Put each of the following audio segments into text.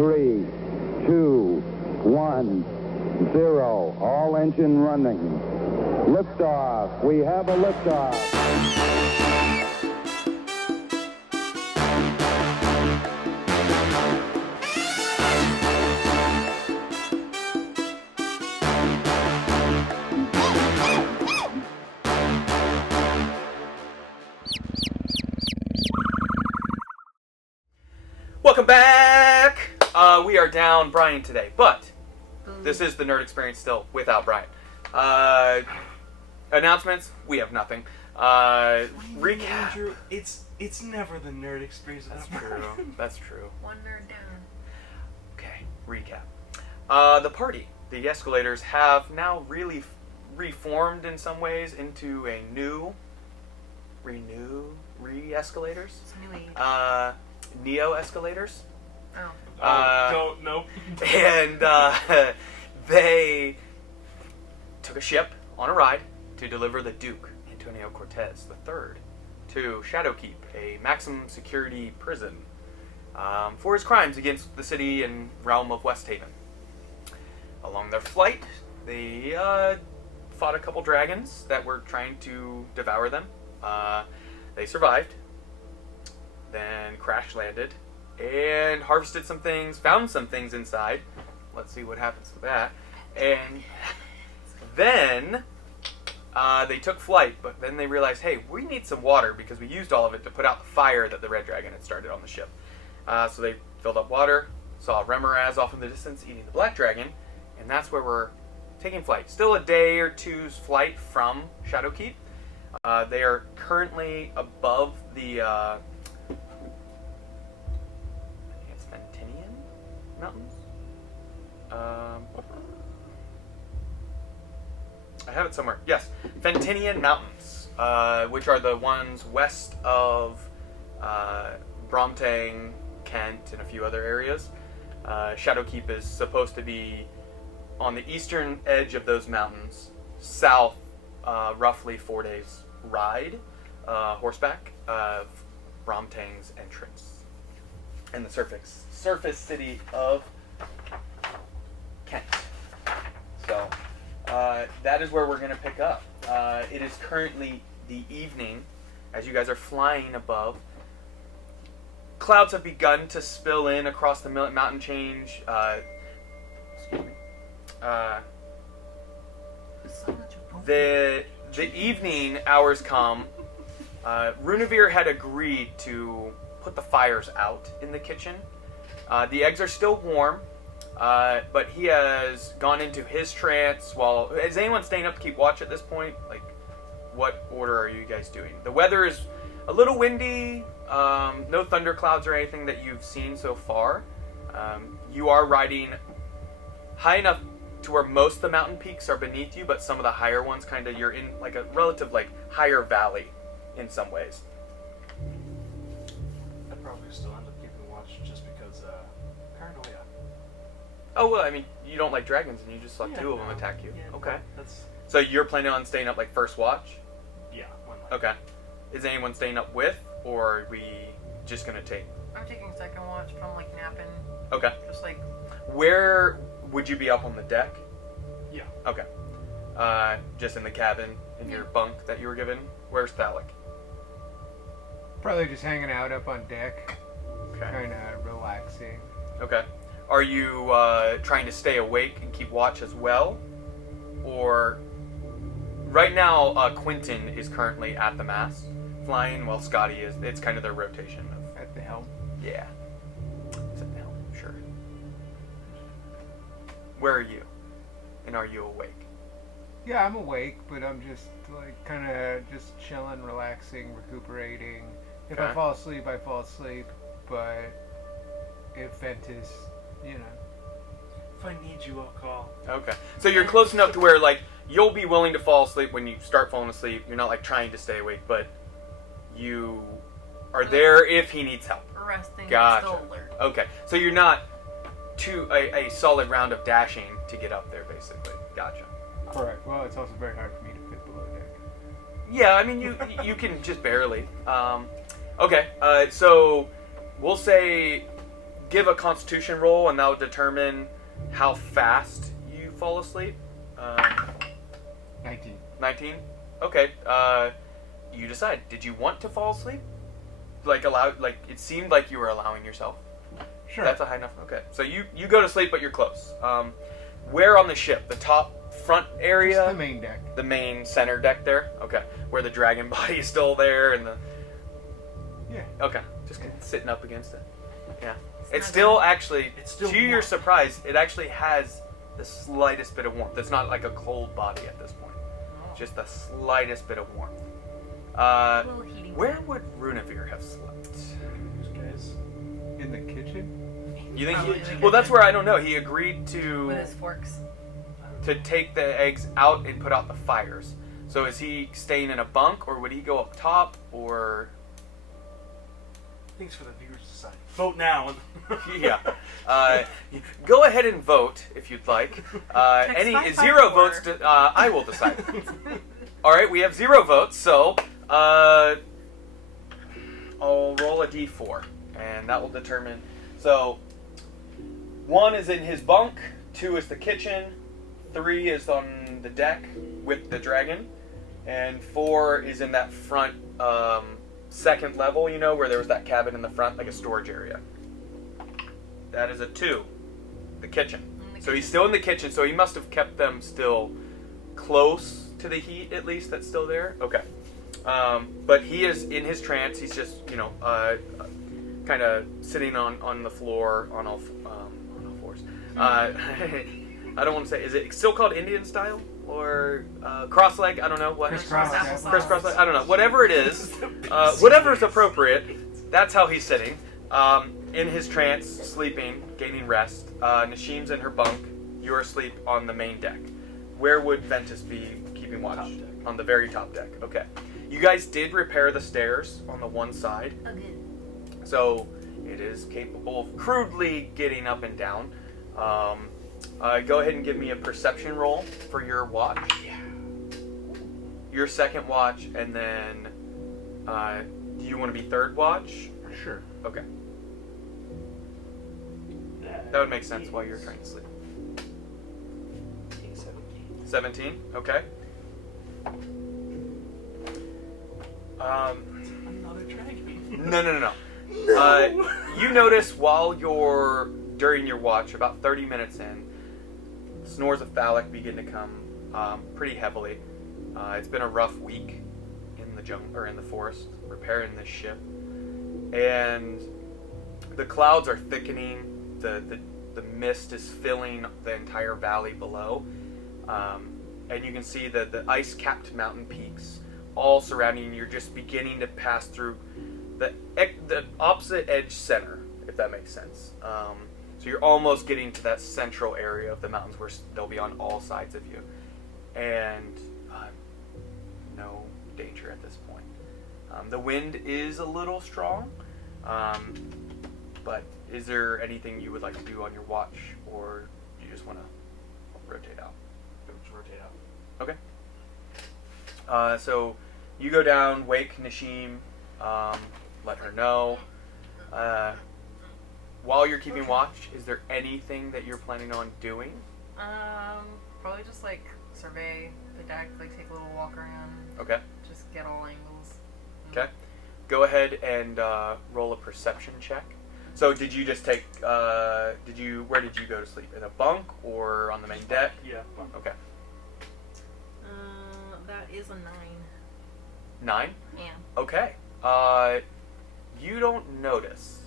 3, 2, 1, 0. All engine running. Liftoff. We have a liftoff. Welcome back! We are down Brian today, but this is the Nerd Experience still, without Brian. Announcements, we have nothing. Recap. Andrew, it's never the Nerd Experience. That's true. That's true. One nerd down. Okay, recap. The party, the Escalators, have now really reformed in some ways into a re-Escalators? It's new age. Neo-Escalators. Oh. Nope. And they took a ship on a ride to deliver the Duke, Antonio Cortez III, to Shadowkeep, a maximum security prison, for his crimes against the city and realm of West Haven. Along their flight, they fought a couple dragons that were trying to devour them. They survived, then crash landed, and harvested some things, found some things inside. Let's see what happens to that. And then they took flight, but then they realized, hey, we need some water because we used all of it to put out the fire that the Red Dragon had started on the ship. So they filled up water, saw Remoraz off in the distance eating the Black Dragon, and that's where we're taking flight. Still a day or two's flight from Shadowkeep. They are currently above the Mountains? I have it somewhere. Yes, Fentinian Mountains, which are the ones west of Bromtang, Kent, and a few other areas. Shadowkeep is supposed to be on the eastern edge of those mountains, south, roughly 4 days ride, horseback, of Bromtang's entrance. And the surface city of Kent. So, that is where we're going to pick up. It is currently the evening, as you guys are flying above. Clouds have begun to spill in across the mountain change. Excuse me. The evening hours come. Runavir had agreed to put the fires out in the kitchen. The eggs are still warm, but he has gone into his trance. Is anyone staying up to keep watch at this point? Like, what order are you guys doing? The weather is a little windy, no thunderclouds or anything that you've seen so far. You are riding high enough to where most of the mountain peaks are beneath you, but some of the higher ones you're in like a relative higher valley in some ways. Still end up keeping watch just because paranoia. Oh, well, I mean, you don't like dragons and you just let two of them attack you. Yeah, okay. That's... So you're planning on staying up first watch? Yeah, one light. Okay. Is anyone staying up with, or are we just going to take? I'm taking second watch, but I'm napping. Okay. Just Where would you be up on the deck? Yeah. Okay. Just in the cabin, in your bunk that you were given? Where's Thalic? Probably just hanging out up on deck. Okay. Kind of relaxing. Okay. Are you trying to stay awake and keep watch as well? Or... Right now, Quentin is currently at the mast, flying, while Scotty is... It's kind of their rotation of... At the helm. Yeah. Is at the helm? Sure. Where are you? And are you awake? Yeah, I'm awake, but I'm just kind of just chilling, relaxing, recuperating. If I fall asleep, I fall asleep. But if Ventus, If I need you, I'll call. Okay. So you're close enough to where, you'll be willing to fall asleep when you start falling asleep. You're not, trying to stay awake, but you are there if he needs help. resting, Gotcha. still alert. Okay. So you're not a solid round of dashing to get up there, basically. Gotcha. Correct. Well, it's also very hard for me to fit below deck. Yeah, I mean, you can just barely. Okay, so we'll say give a Constitution roll, and that'll determine how fast you fall asleep. 19. 19? Okay. You decide. Did you want to fall asleep? It seemed like you were allowing yourself. Sure. That's a high enough. Okay. So you go to sleep, but you're close. Where on the ship? The top front area? Just the main deck. The main center deck there? Okay. Where the dragon body is still there and the... Yeah. Okay. Just sitting up against it. Yeah. It's not still bad. actually, It's still to your warm. surprise, it actually has the slightest bit of warmth. It's not like a cold body at this point. Oh. Just the slightest bit of warmth. A little heating. Where would Runavir have slept? These guys. In the kitchen? You think Probably he, in the well, that's kitchen. where I don't know. He agreed With to his forks. take the eggs out and put out the fires. So is he staying in a bunk, or would he go up top, or... Things for the viewers to decide. Vote now. Yeah. Go ahead and vote if you'd like. Any 554. 0 votes, I will decide. All right, we have 0 votes, so I'll roll a d4, and that will determine. So 1 is in his bunk, 2 is the kitchen, 3 is on the deck with the dragon, and 4 is in that front second level, you know, where there was that cabin in the front, like a storage area. That is a 2, the kitchen. So he's still in the kitchen, so he must have kept them still close to the heat, at least, that's still there. Okay. But he is in his trance. He's just, kind of sitting on the floor on all fours. I don't want to say, is it still called Indian style? Or cross-leg? I don't know. What? Crisscross. Leg? I don't know. Whatever it is, whatever is appropriate, that's how he's sitting. In his trance, sleeping, gaining rest. Nashim's in her bunk. You're asleep on the main deck. Where would Ventus be keeping watch? Top deck. On the very top deck. Okay. You guys did repair the stairs on the one side, Again. so it is capable of crudely getting up and down. Go ahead and give me a perception roll for your watch. Yeah. Your second watch, and then do you want to be third watch? Sure. Okay. That would make sense while you're trying to sleep. 17? Okay. Another dragon. No. You notice during your watch, about 30 minutes in, snores of Phallic begin to come pretty heavily. It's been a rough week in the jungle or in the forest, repairing this ship, and the clouds are thickening. The mist is filling the entire valley below, and you can see the ice-capped mountain peaks all surrounding. You're just beginning to pass through the opposite edge center, if that makes sense. So you're almost getting to that central area of the mountains where they'll be on all sides of you, and no danger at this point. The wind is a little strong, but is there anything you would like to do on your watch, or do you just want to rotate out? Let's rotate out. Okay. So you go down, wake Nashim, let her know. While you're keeping watch, is there anything that you're planning on doing? Probably just like survey the deck, like take a little walk around. Okay. Just get all angles. Okay. Go ahead and roll a perception check. So did you just take, where did you go to sleep? In a bunk or on the main deck? Yeah. Okay. That is a 9. 9? Yeah. Okay. You don't notice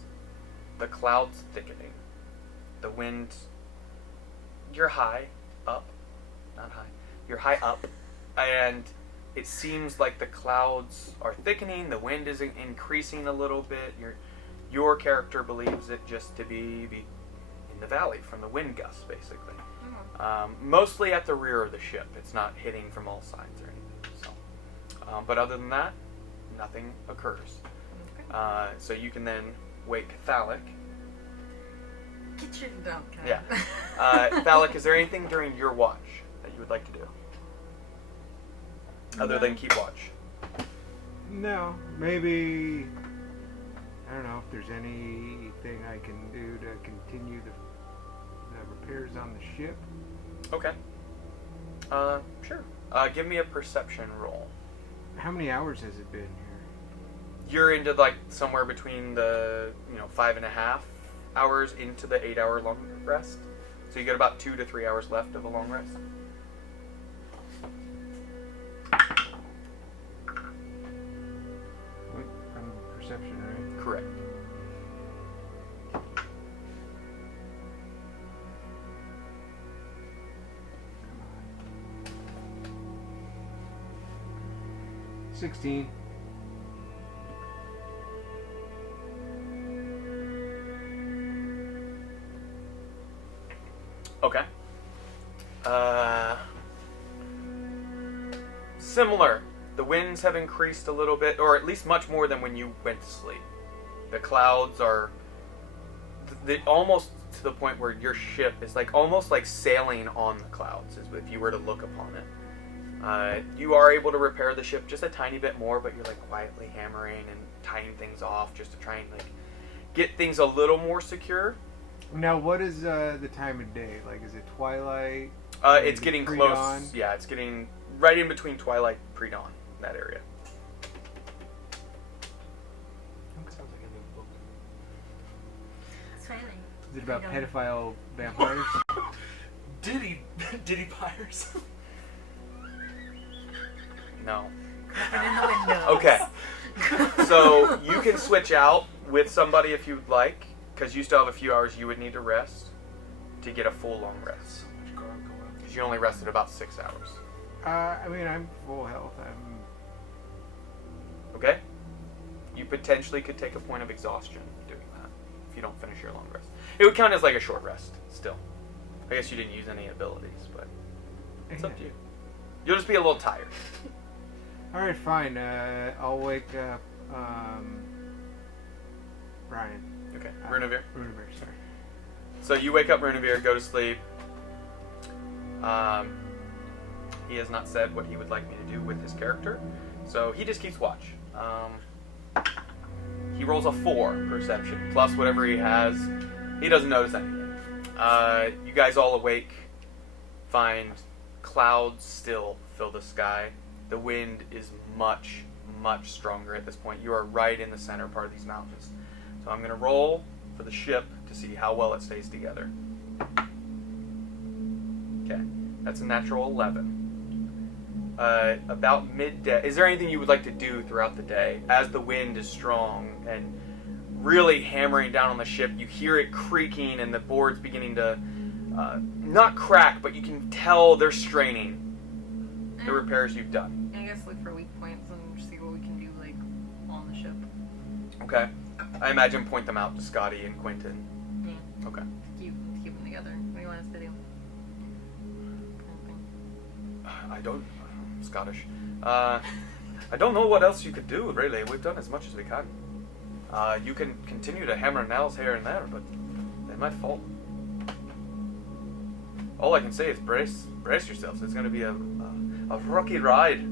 the clouds thickening. The wind, you're high up, not high, you're high up, and it seems like the clouds are thickening, the wind is increasing a little bit. Your character believes it just to be in the valley from the wind gusts, basically. Mostly at the rear of the ship. It's not hitting from all sides or anything. So, but other than that, nothing occurs. Okay. So you can then wake Phallic. Get your dump cat. Yeah. Phallic, is there anything during your watch that you would like to do? Other than keep watch? No, maybe. I don't know if there's any anything I can do to continue the repairs on the ship? Okay. Sure. Give me a perception roll. How many hours has it been here? You're into like somewhere between the 5.5 hours into the 8-hour long rest. So you got about 2 to 3 hours left of a long rest. Wait, I'm perception, right? Correct. Come on. 16. Okay. Similar. The winds have increased a little bit, or at least much more than when you went to sleep. The clouds are almost to the point where your ship is like almost like sailing on the clouds, as if you were to look upon it. You are able to repair the ship just a tiny bit more, but you're like quietly hammering and tying things off just to try and like get things a little more secure. Now, what is the time of day? Like, is it twilight? It's getting pre-dawn? close. Yeah, it's getting right in between twilight, pre-dawn, that area. Sounds like a new book. It's fine. Is it about I don't- pedophile vampires? Diddy Pyres. No. Open in the windows. Okay. So you can switch out with somebody if you'd like, because you still have a few hours you would need to rest to get a full long rest. So much gargoyle. Because you only rested about 6 hours. I mean, I'm full health. Okay? You potentially could take a point of exhaustion doing that if you don't finish your long rest. It would count as like a short rest still. I guess you didn't use any abilities, but it's up to you. You'll just be a little tired. Alright, fine. I'll wake up, Brian. Okay. Runavir. Runavir, sorry. So you wake up Runavir, go to sleep. He has not said what he would like me to do with his character, so he just keeps watch. He rolls a 4 perception, plus whatever he has. He doesn't notice anything. You guys all awake, find clouds still fill the sky. The wind is much, much stronger at this point. You are right in the center part of these mountains. So I'm going to roll for the ship to see how well it stays together. Okay, that's a natural 11. About midday, is there anything you would like to do throughout the day as the wind is strong and really hammering down on the ship? You hear it creaking and the board's beginning to not crack, but you can tell they're straining the repairs you've done. I guess look for weak points and see what we can do like on the ship. Okay, I imagine point them out to Scotty and Quentin. Yeah. Okay. Keep them together. What do you want us to do? I don't. I'm Scottish. I don't know what else you could do, really. We've done as much as we can. You can continue to hammer nails here and there, but they might fall. All I can say is brace yourselves. It's going to be a rocky ride.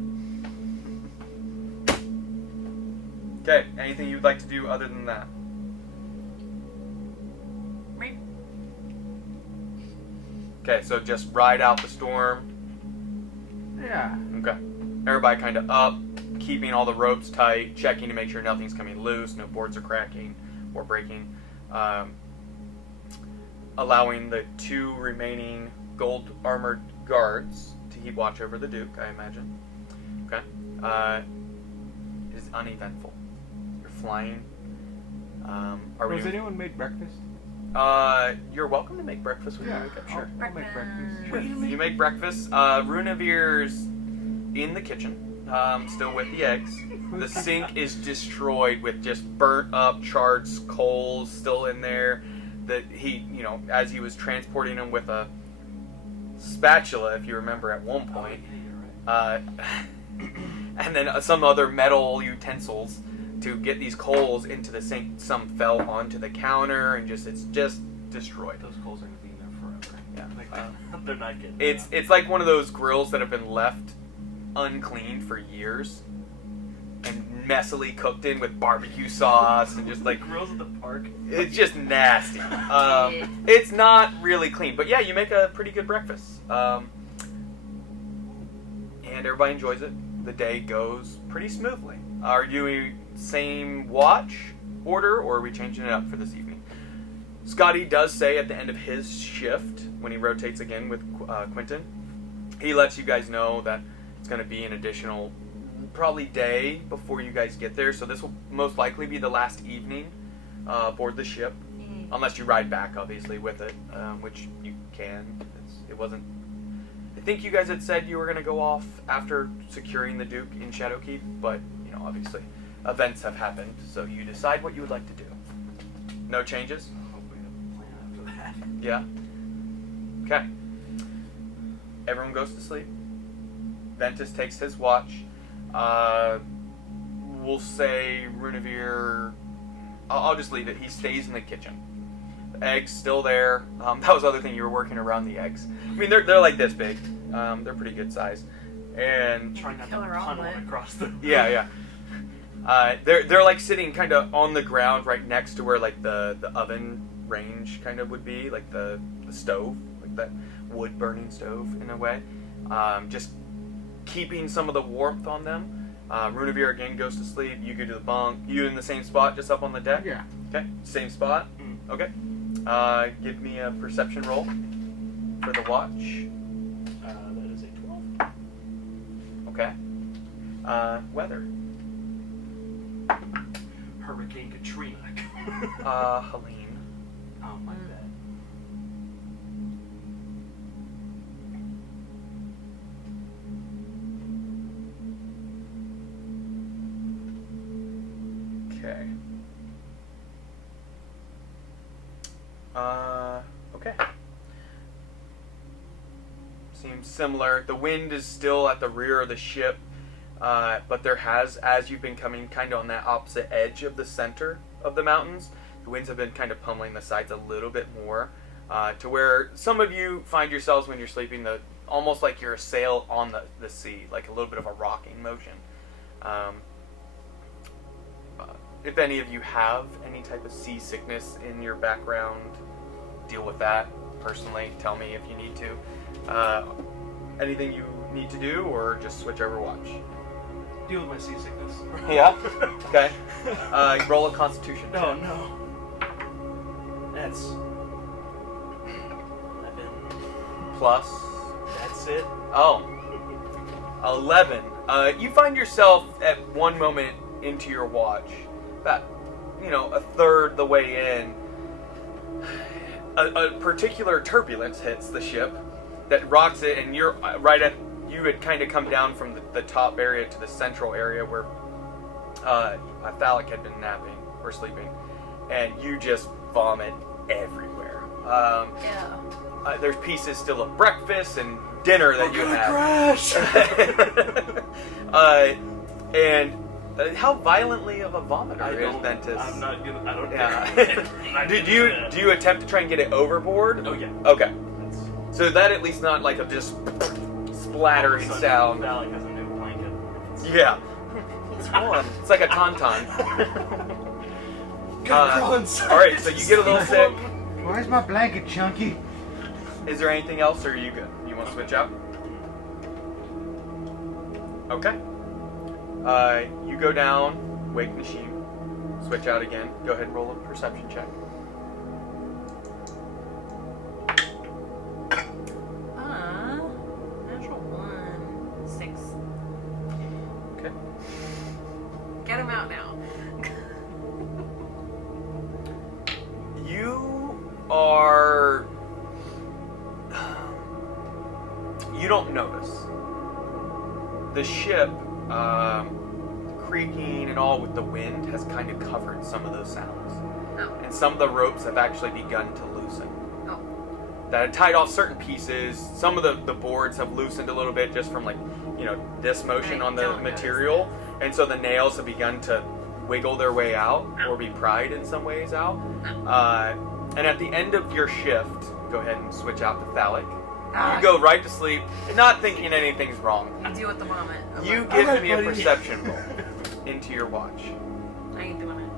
Okay, anything you'd like to do other than that? Right. Okay, so just ride out the storm. Yeah. Okay. Everybody kind of up, keeping all the ropes tight, checking to make sure nothing's coming loose, no boards are cracking or breaking. Allowing the 2 remaining gold armored guards to keep watch over the Duke, I imagine. Okay. It is uneventful. You're flying. Has anyone made breakfast? You're welcome to make breakfast when you wake up, sure. I'll make breakfast. Sure. You make breakfast. Runavir's in the kitchen, still with the eggs. The sink is destroyed with just burnt up, charred coals still in there. That he, as he was transporting them with a spatula, if you remember at one point, and then some other metal utensils to get these coals into the sink. Some fell onto the counter, and it's just destroyed. Those coals are going to be in there forever. Yeah. Like, they're not getting It's like one of those grills that have been left uncleaned for years, and messily cooked in with barbecue sauce and just like Grills at the park. it's just nasty. It's not really clean, but yeah, you make a pretty good breakfast. And everybody enjoys it. The day goes pretty smoothly. Are you same watch order, or are we changing it up for this evening? Scotty does say at the end of his shift, when he rotates again with Quentin, he lets you guys know that it's going to be an additional probably day before you guys get there. So this will most likely be the last evening aboard the ship, unless you ride back, obviously, with it, which you can. It wasn't... I think you guys had said you were going to go off after securing the Duke in Shadowkeep, but, you know, obviously events have happened, so you decide what you would like to do. No changes? I hope we have a plan after that. Yeah? Okay. Everyone goes to sleep. Ventus takes his watch. We'll say Runavir... I'll just leave it. He stays in the kitchen. The eggs still there. That was the other thing. You were working around the eggs. I mean, they're like this big. They're pretty good size. And Trying not to Killer tunnel omelet. across the... yeah. They're like sitting kind of on the ground right next to where like the oven range kind of would be, like the stove, like that wood burning stove in a way. Just keeping some of the warmth on them. Runavir again goes to sleep. You go to the bunk. You in the same spot, just up on the deck? Yeah. Okay, same spot? Mm. Okay. Give me a perception roll for the watch. That is a 12. Okay. Weather. Hurricane Katrina. Helene. Oh, my bad. Okay. Okay. Seems similar. The wind is still at the rear of the ship, but there has, as you've been coming kind of on that opposite edge of the center of the mountains, the winds have been kind of pummeling the sides a little bit more, to where some of you find yourselves when you're sleeping, almost like you're a sail on the sea, like a little bit of a rocking motion. If any of you have any type of seasickness in your background, deal with that personally. Tell me if you need to. Anything you need to do, or just switch over watch? Deal with my seasickness. Yeah? Okay. Roll a constitution check. No, no. That's 11. Plus. That's it. Oh. 11. You find yourself at one moment into your watch, about, a third the way in, a particular turbulence hits the ship that rocks it, and you're right at, you had kind of come down from the top area to the central area where Thalic had been napping or sleeping, and you just vomit everywhere. There's pieces still of breakfast and dinner that you have. Crash! How violently of a vomiter is Ventus? I'm not gonna. I don't. Yeah. Do you attempt to try and get it overboard? Oh yeah. Okay. That's, So that at least not like a just splattering sound. Valley has a new blanket. Yeah. It's warm. It's like a tauntaun. All right. So you get a little sick. Where's my blanket, Chunky? Is there anything else, or are you good? You want to switch out? Okay. You go down, wake Nashim, switch out again. Go ahead and roll a perception check. Natural 1, 6. Okay. Get him out now. You don't notice. The ship, creaking and all with the wind, has kind of covered some of those sounds. Oh. And some of the ropes have actually begun to loosen. Oh. That had tied off certain pieces. Some of the boards have loosened a little bit just from this motion I on the don't notice material. And so the nails have begun to wiggle their way out, or be pried in some ways out. And at the end of your shift, go ahead and switch out to Thalic. You go right to sleep, not thinking anything's wrong. You do with the vomit. You give me a perception roll. into your watch. I ain't doing it.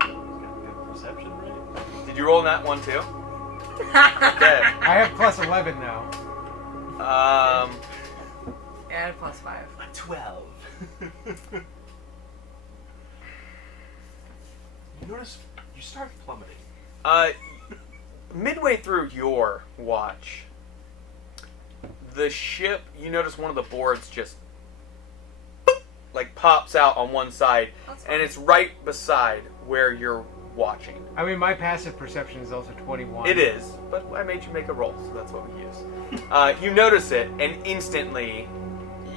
Good perception, right? Did you roll that one too? Okay. I have plus 11 now. Yeah, I had +5. A 12. You notice you start plummeting. Midway through your watch, the ship, you notice one of the boards just like pops out on one side, That's and fine. it's right beside where you're watching. I mean, my passive perception is also 21. It is, but I made you make a roll, so that's what we use. You notice it, and instantly,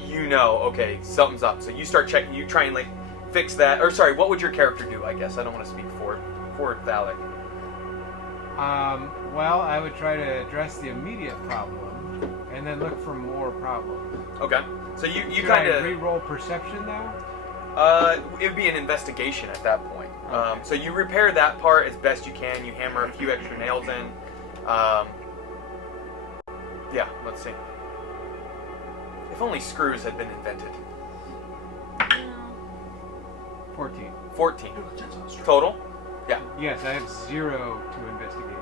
you know, okay, something's up. So you start checking. You try and like fix that. Or sorry, what would your character do? I guess I don't want to speak for Valak. Well, I would try to address the immediate problem, and then look for more problems. Okay, so you Should kind I of re-roll perception though? it would be an investigation at that point. Okay. So you repair that part as best you can. You hammer a few extra nails in. Yeah, let's see. If only screws had been invented. 14. 14 total. Yeah. Yes, I have 0 to investigation.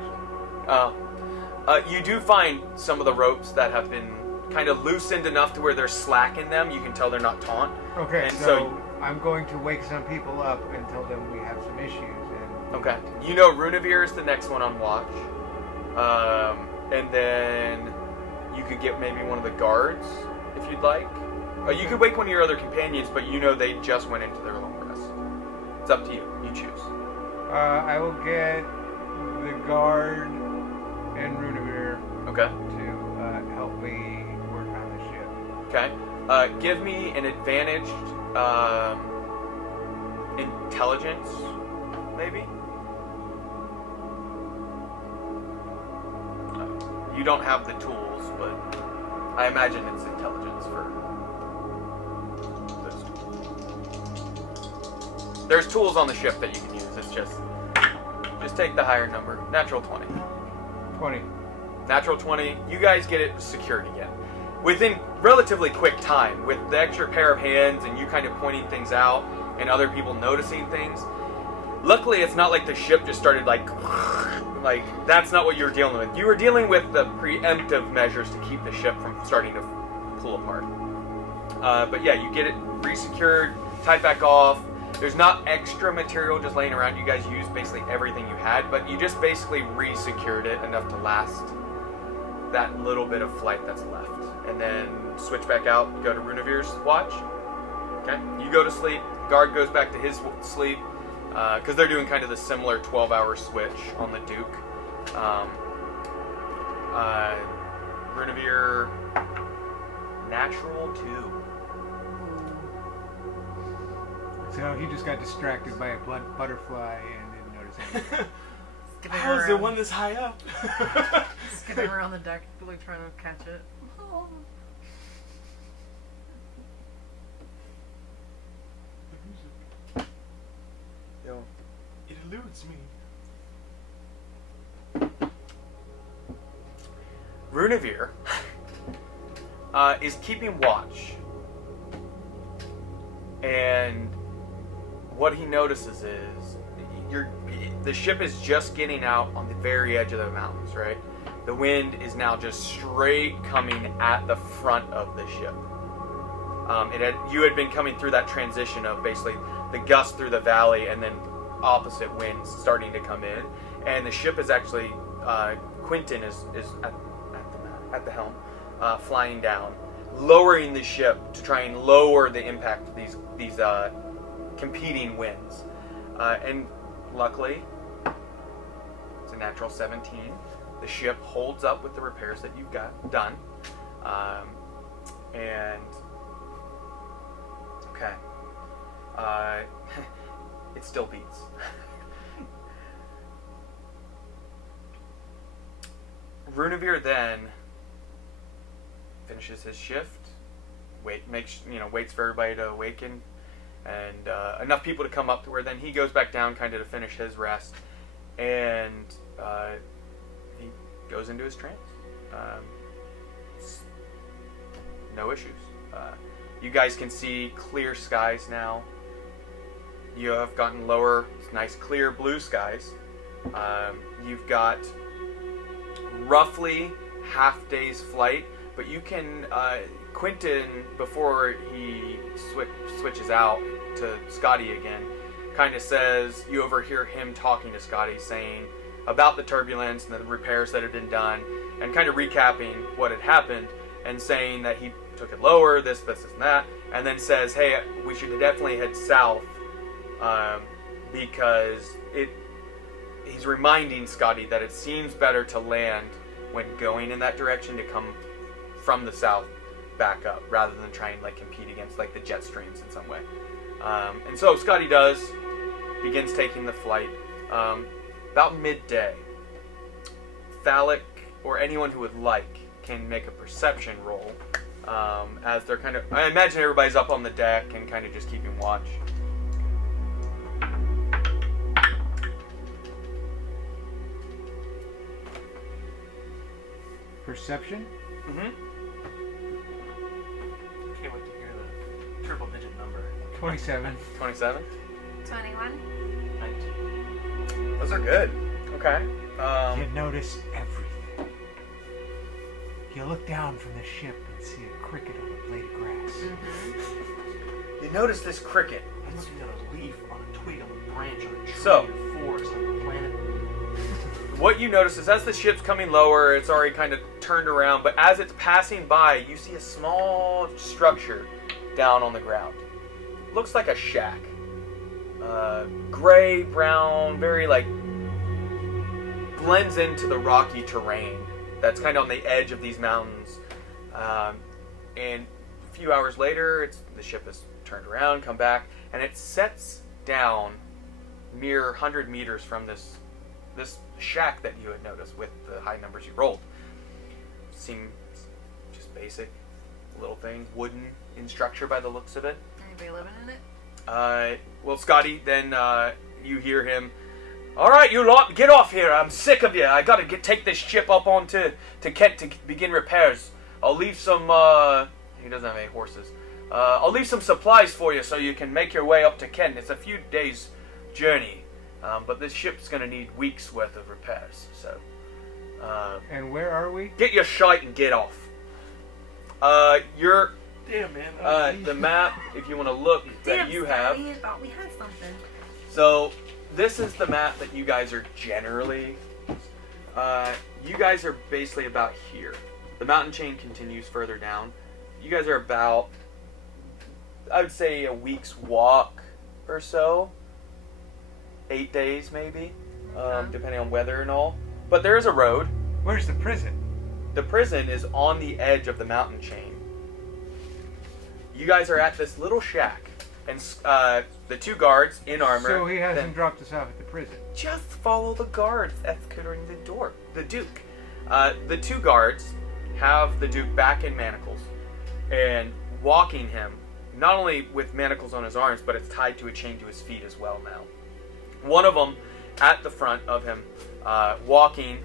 You do find some of the ropes that have been kind of loosened enough to where there's slack in them. You can tell they're not taut. Okay, And so I'm going to wake some people up and tell them we have some issues. And Okay. You know Runavir is the next one on watch. And then you could get maybe one of the guards if you'd like. You could wake one of your other companions, but you know they just went into their long rest. It's up to you. You choose. I will get the guard and Runavir Okay. to help me work on the ship. Okay. Give me an advantaged intelligence, maybe? You don't have the tools, but I imagine it's intelligence for those. There's tools on the ship that you can use. It's just take the higher number. Natural 20. 20. Natural 20. You guys get it secured again. Within relatively quick time, with the extra pair of hands and you kind of pointing things out and other people noticing things. Luckily, it's not like the ship just started like that's not what you were dealing with. You were dealing with the preemptive measures to keep the ship from starting to pull apart. But yeah, you get it resecured, tied back off. There's not extra material just laying around. You guys used basically everything you had, but you just basically resecured it enough to last that little bit of flight that's left. And then switch back out, go to Runavir's watch. Okay, you go to sleep. Guard goes back to his sleep because they're doing kind of the similar 12-hour switch on the Duke. Runavir, natural 2. So he just got distracted by a butterfly and didn't notice anything. Skipping How is there around. one this high up? Skipping around the deck, like trying to catch it. Yo. It eludes me. Runavir is keeping watch, and what he notices is the ship is just getting out on the very edge of the mountains, right? The wind is now just straight coming at the front of the ship. You had been coming through that transition of basically the gust through the valley and then opposite winds starting to come in, and the ship is actually Quentin is at the helm, flying down, lowering the ship to try and lower the impact of these competing winds, and luckily it's a natural 17. The ship holds up with the repairs that you've got done, and okay, it still beats. Runavir then finishes his shift, waits for everybody to awaken, and enough people to come up to where then he goes back down kind of to finish his rest, and he goes into his trance. no issues. You guys can see clear skies now. You have gotten lower, nice clear blue skies. You've got roughly half day's flight, but you can, Quentin, before he switches out to Scotty again, kind of says, you overhear him talking to Scotty, saying about the turbulence and the repairs that had been done, and kind of recapping what had happened, and saying that he took it lower, this, and that, and then says, hey, we should definitely head south, because he's reminding Scotty that it seems better to land when going in that direction, to come from the south back up, rather than try and like compete against like the jet streams in some way. And so Scotty begins taking the flight. About midday, Phallic, or anyone who would like, can make a perception roll, as they're kind of, I imagine everybody's up on the deck and kind of just keeping watch. Perception? Can't wait to hear the triple digit number. 27. 27? 21. 19. Those are good. Okay. You notice everything. You look down from the ship and see a cricket on a blade of grass. You notice this cricket. I'm looking at a leaf on a twig on a branch on a tree So- in a forest on a planet. What you notice is as the ship's coming lower, it's already kind of turned around, but as it's passing by, you see a small structure down on the ground. Looks like a shack. Gray, brown, very like blends into the rocky terrain that's kind of on the edge of these mountains. And a few hours later, the ship is turned around, come back, and it sets down mere 100 meters from this shack that you had noticed with the high numbers you rolled. Seems just basic little thing, wooden in structure by the looks of it. Anybody living in it? Well, Scotty, then you hear him, all right, you lot, get off here. I'm sick of you. I gotta take this ship up onto Kent to begin repairs. I'll leave some, he doesn't have any horses. I'll leave some supplies for you so you can make your way up to Kent. It's a few days' journey. But this ship's going to need weeks' worth of repairs, so... And where are we? Get your shite and get off. Damn, man. The map, if you want to look, that you have... I thought we had something. So, this is the map that you guys are generally... you guys are basically about here. The mountain chain continues further down. You guys are about, I would say, a week's walk or so. 8 days, maybe, depending on weather and all. But there is a road. Where's the prison? The prison is on the edge of the mountain chain. You guys are at this little shack, and the two guards in armor. So he hasn't dropped us off at the prison. Just follow the guards escorting the door. The Duke. The two guards have the Duke back in manacles and walking him, not only with manacles on his arms, but it's tied to a chain to his feet as well now. One of them at the front of him, walking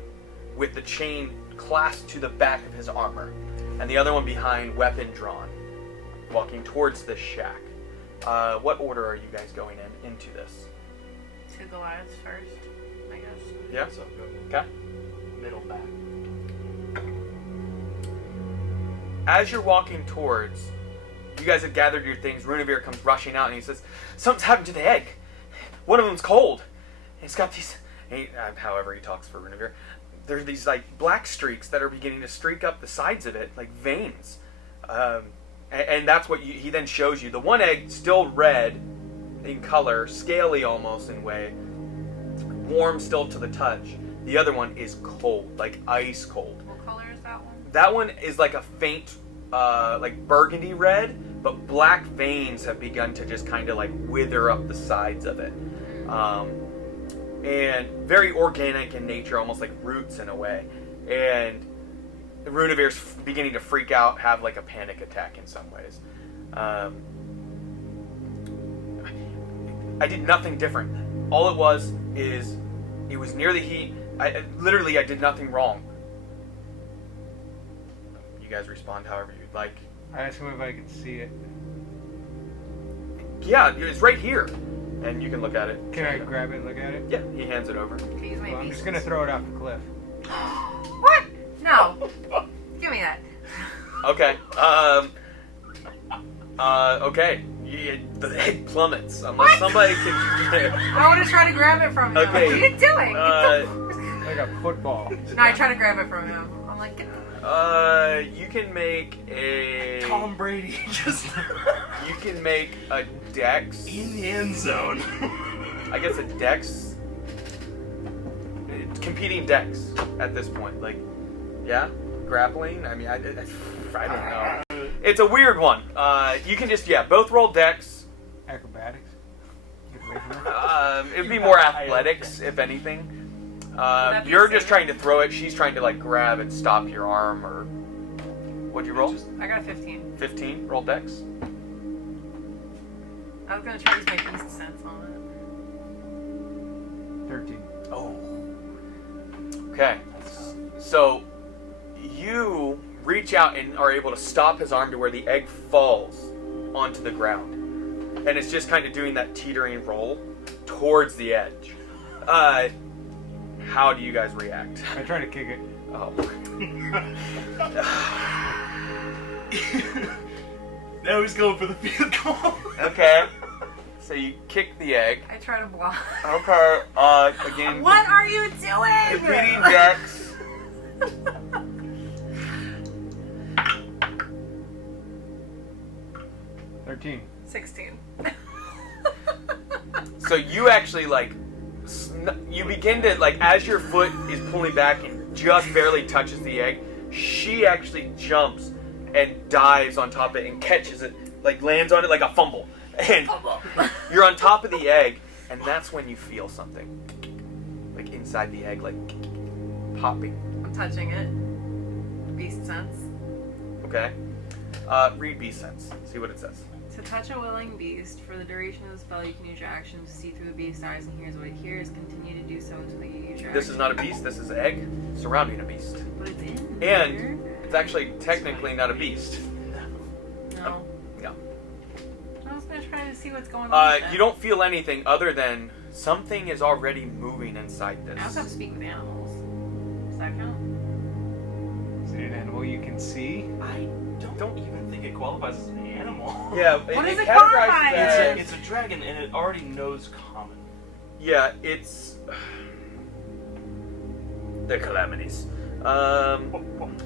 with the chain clasped to the back of his armor, and the other one behind, weapon drawn, walking towards this shack. What order are you guys going into this? To Goliath's first, I guess. Yeah? So Okay. middle back. As you're walking towards, you guys have gathered your things. Runavir comes rushing out and he says, something's happened to the egg. One of them's cold. He's got these, however he talks for Runavir, there's these like black streaks that are beginning to streak up the sides of it, like veins. And that's what he then shows you. The one egg, still red in color, scaly almost in way, warm still to the touch. The other one is cold, like ice cold. What color is that one? That one is like a faint, like burgundy red, but black veins have begun to just kind of like wither up the sides of it. And very organic in nature, almost like roots in a way. And Runavir's beginning to freak out, have like a panic attack in some ways. I did nothing different. All it was is, it was near the heat. I did nothing wrong. You You guys respond however you'd like. I asked him if I could see it. Yeah, it's right here. And you can look at it. Can I grab it and look at it? Yeah, he hands it over. Can I use my Well, I'm beast just gonna throw it off the cliff. What? No. Give me that. Okay. Okay. The egg plummets unless somebody can. I want to try to grab it from him. Okay. What are you doing? Like a football. No, I try to grab it from him. I'm like, get You can make a. Tom Brady just You can make a dex. in the end zone. I guess a dex. Competing dex at this point. Like, yeah? Grappling? I mean, I don't know. It's a weird one. You can just, both roll dex. Acrobatics. Get away from it. It'd be more athletics, if anything. that be You're just safe? trying to throw it. She's trying to, like, grab and stop your arm, or... What'd you roll? I got a 15. 15? Roll dex. I was going to try to use my beast sense on 13. Oh. Okay. So, you reach out and are able to stop his arm to where the egg falls onto the ground. And it's just kind of doing that teetering roll towards the edge. How do you guys react? I try to kick it. Oh. Now he's going for the field goal. Okay. So you kick the egg. it. I try to block. Okay. Again. What are you doing? Competing dex. $13. 16. So you actually you begin to as your foot is pulling back and just barely touches the egg, she actually jumps and dives on top of it and catches it, lands on it like a fumble. And you're on top of the egg, and that's when you feel something. Inside the egg, popping. I'm touching it. Beast sense. Okay. Read Beast Sense. See what it says. To touch a willing beast, for the duration of the spell, you can use your action to see through the beast's eyes and hears what it hears. Continue to do so until you use your This action. is not a beast, this is an egg surrounding a beast. But it's in And here. it's actually technically not a beast. No. No. I was going to try to see what's going on. with You that. don't feel anything other than something is already moving inside I also have to this. speak with animals. Does that count? Is it an animal you can see? I don't even think it qualifies as an animal. Yeah, What is it categorizes qualified as- It's a dragon and it already knows common. Yeah, it's the calamities. I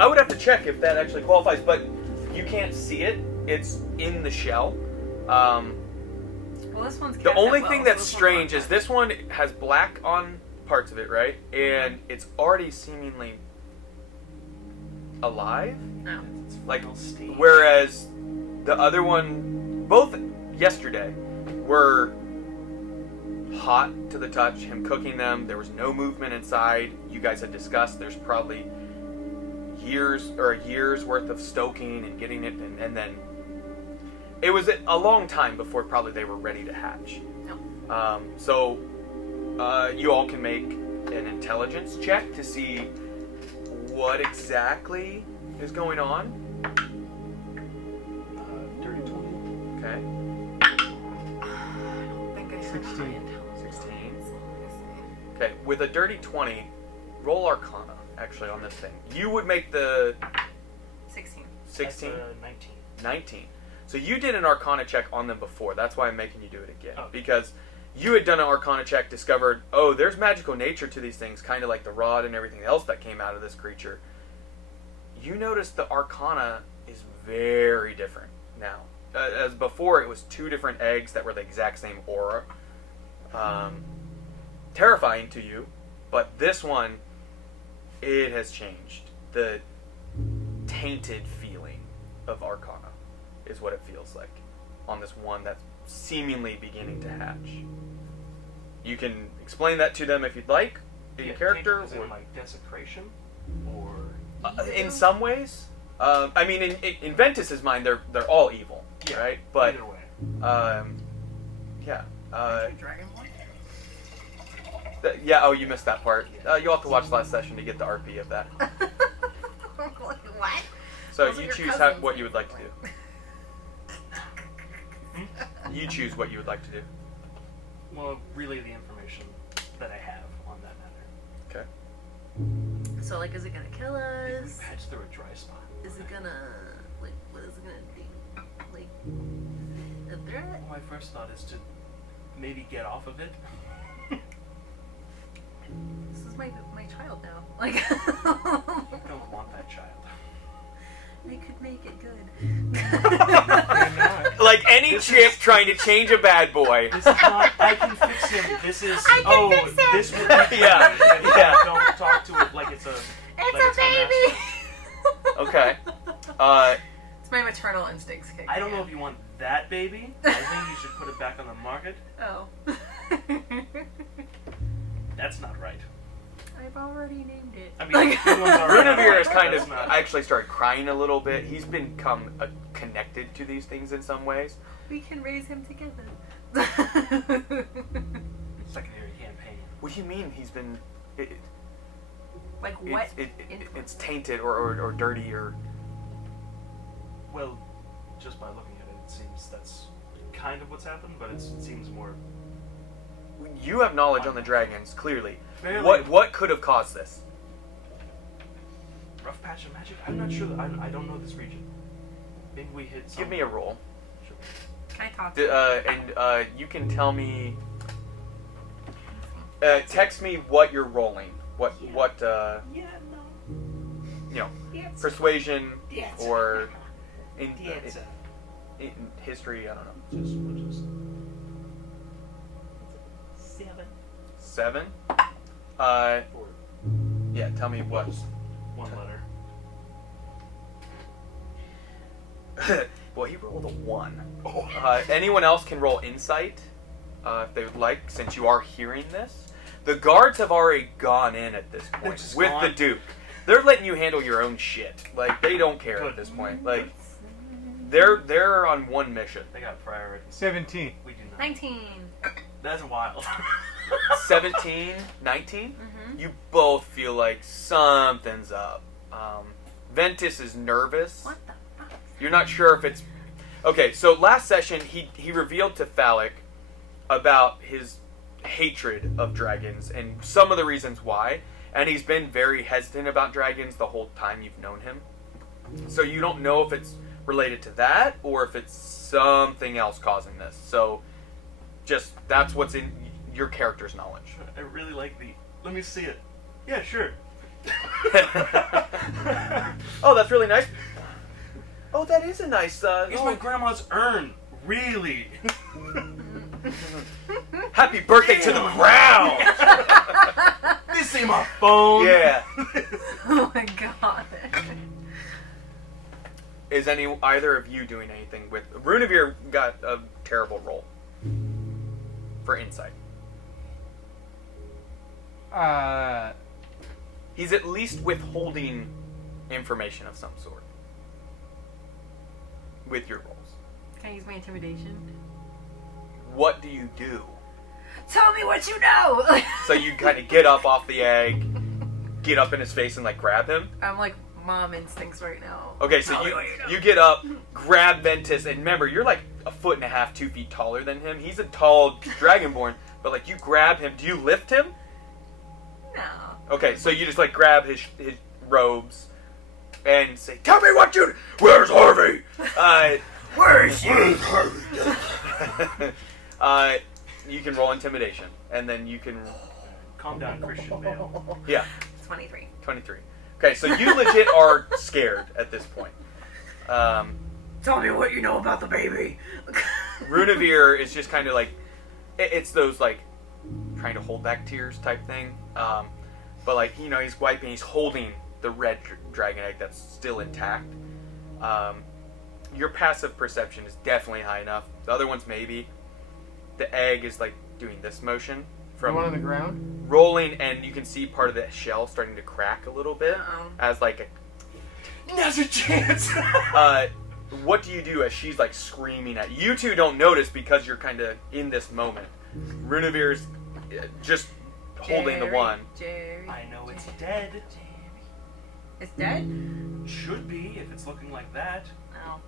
would have to check if that actually qualifies, but you can't see it. It's in the shell. Well, this one's The cast only at thing will, that's so this one's strange not is this one has black on parts of it, right? And it's already seemingly alive. No. It's Like, final stage. whereas the other one, both yesterday, were hot to the touch, him cooking them. There was no movement inside. You guys had discussed there's probably a year's worth of stoking and getting it, and then it was a long time before probably they were ready to hatch. No. So you all can make an intelligence check to see what exactly is going on. Dirty 20. Okay. I don't think I have 16. high intelligence. 16. Let me see. Okay, with a dirty 20, roll Arcana, actually, on this thing. You would make the 16. 16? That's, 19. 19. So you did an Arcana check on them before. That's why I'm making you do it again. Okay. Because you had done an Arcana check, discovered, oh, there's magical nature to these things, kind of like the rod and everything else that came out of this creature. You notice the Arcana is very different now. As before, it was 2 different eggs that were the exact same aura. Terrifying to you, but this one, it has changed. The tainted feeling of Arcana is what it feels like on this one that's seemingly beginning to hatch. You can explain that to them if you'd like, in Yeah, character. Is it like desecration? Or... In some ways. I mean, in Ventus's mind, they're all evil, Yeah, right? But either way. yeah. Dragonborn? Yeah, oh, you missed that part. You'll have to watch last session to get the RP of that. I'm like, what? So Those are you your choose cousins. what you would like to do. You choose what you would like to do. Well, relay the information that I have on that matter. Okay. So, like, is it gonna kill We us? patched through a dry spot. Is it gonna, like, what is it gonna do? Like, is it a threat? Well, my first thought is to maybe get off of it. This is my child now. Like, You don't want that child. I could make it good. You're not. Like any chick trying to change a bad boy. This is not. I can fix him. This is. I can fix him. This would be Yeah, if yeah. I don't talk to it like it's a. It's a baby! Okay. It's my maternal instincts kicking I don't know in. if you want that baby. I think you should put it back on the market. Oh. That's not right. I've already named it. I mean, good ones are Runavir has right, kind that's of not- actually started crying a little bit. He's become connected to these things in some ways. We can raise him together. secondary campaign. What do you mean he's been... Like what? It's tainted or dirty or... Well, just by looking at it, it seems that's kind of what's happened, but it seems more. You have knowledge on the dragons, clearly. Barely. What could have caused this? Rough patch of magic? I'm not sure. I don't know this region. Maybe we hit some... Give me a roll. Sure. Can I talk to And you can tell me... text me what you're rolling. Yeah, no. You know, Yes. persuasion Yes. or in history, I don't know. Just 7. 7? Or Yeah, tell me what. one letter. Well, he rolled a 1. Anyone else can roll insight if they would like, since you are hearing this. The guards have already gone in at this They're point just with gone. the Duke. They're letting you handle your own shit. Like, they don't care Good. at this point. Like, they're on one mission. They got priority. 17. We do not. 19. That's wild. 17, 19? Mm-hmm. You both feel like something's up. Ventus is nervous. What the fuck? You're not sure if it's... Okay, so last session, he revealed to Phallic about his hatred of dragons and some of the reasons why, and he's been very hesitant about dragons the whole time you've known him. So you don't know if it's related to that or if it's something else causing this. So just that's what's in your character's knowledge. I really like the. Let me see it. Yeah, sure. Oh, that's really nice. Oh, that is a nice. It's my grandma's urn. Really? Happy birthday to the ground! This ain't my phone. Yeah. Oh my god. Is either of you doing anything with... Runavir got a terrible roll for insight. He's at least withholding information of some sort with your rolls. Can I use my intimidation? What do you do? Tell me what you know! So you kind of get up off the egg, get up in his face and like grab him. I'm like mom instincts right now. Okay, so Tell me what you know. you get up, grab Ventus, and remember, you're like 1.5 feet, 2 feet taller than him. He's a tall dragonborn, but like you grab him. Do you lift him? No. Okay, so you just like grab his robes and say, "Tell me what you... Where's Harvey? Where is he? You can roll intimidation, and then you can... Calm down, Christian Bale. Yeah, 23. 23. Okay, so you legit are scared at this point. Tell me what you know about the baby. Runavir is just kind of like... It's those like trying to hold back tears type thing. But like, you know, he's wiping, he's holding the red dragon egg that's still intact. Your passive perception is definitely high enough. The other ones maybe. The egg is like doing this motion The from one on the ground? rolling, and you can see part of the shell starting to crack a little bit Uh-oh. as like Now's your chance. what do you do as she's like screaming at you? You two don't notice because you're kind of in this moment. Runavir's just holding the one. Jerry. I know it's dead. It's dead? should be if it's looking like that. Oh.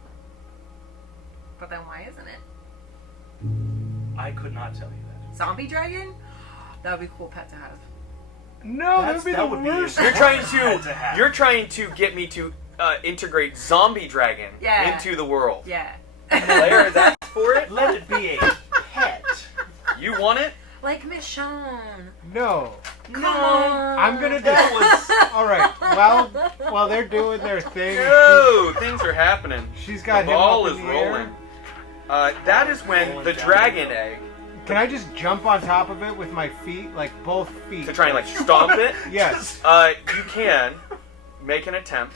But then why isn't it? I could not tell you that. Zombie dragon? That would be a cool pet to have. No, that would be the worst. You're trying to get me to integrate zombie dragon into the world. Yeah. Blair has asked for it. Let it be a pet. You want it? Like Michonne. No. Come on. I'm gonna do all right. While they're doing their thing, No, things are happening. she's got The him ball up is in the air. rolling. That is when the dragon egg, Can I just jump on top of it with my feet, like both feet? to try and like stomp it. Yes. You can make an attempt.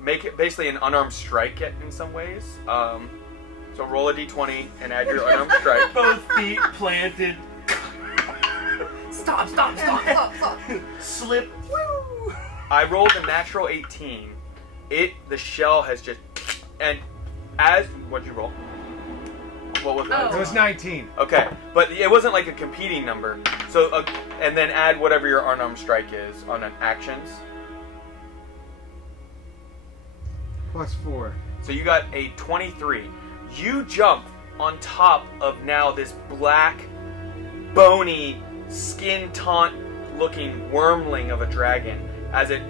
Make it basically an unarmed strike in some ways. So roll a d20 and add your unarmed strike. Both feet planted. Stop. Slip. Woo! I rolled a natural 18. The shell has just, and as, what'd you roll? What was Oh. It was 19. Okay, but it wasn't like a competing number. So, and then add whatever your unarmed strike is on an actions. +4. So you got a 23. You jump on top of now this black, bony, skin taunt looking wormling of a dragon as it,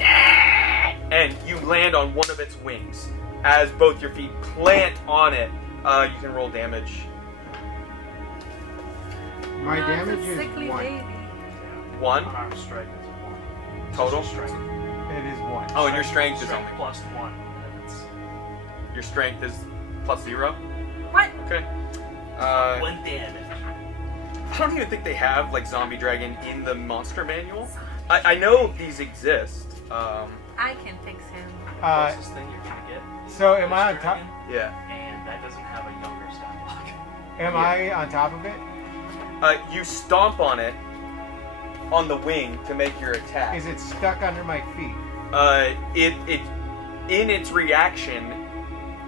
and you land on one of its wings as both your feet plant on it. You can roll damage. My Oh, damage it's a is sickly 1. baby. 1 Unarmed strike is 1. total. Strength. It is 1. Oh, and your strength is only. plus 1. And it's Your strength is +0. What? Okay. 1 damage. I don't even think they have like zombie dragon in the monster manual. I know these exist. I can fix him. Closest thing you're gonna get. So am I on top? Dragon, Yeah. and that doesn't have a younger stat block. Am I on top of it? You stomp on it on the wing to make your attack. Is it stuck under my feet? It in its reaction,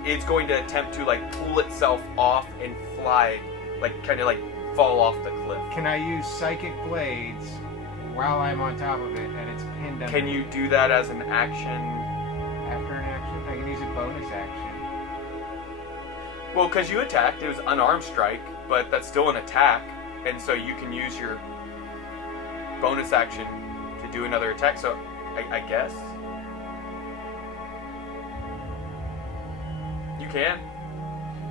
it's going to attempt to like pull itself off and fly, like kind of like fall off the cliff. Can I use psychic blades while I'm on top of it and it's pinned under? Can you do that as an action? After an action, I can use a bonus action. Well, because you attacked, it was unarmed strike, but that's still an attack, and so you can use your bonus action to do another attack. So, I guess you can.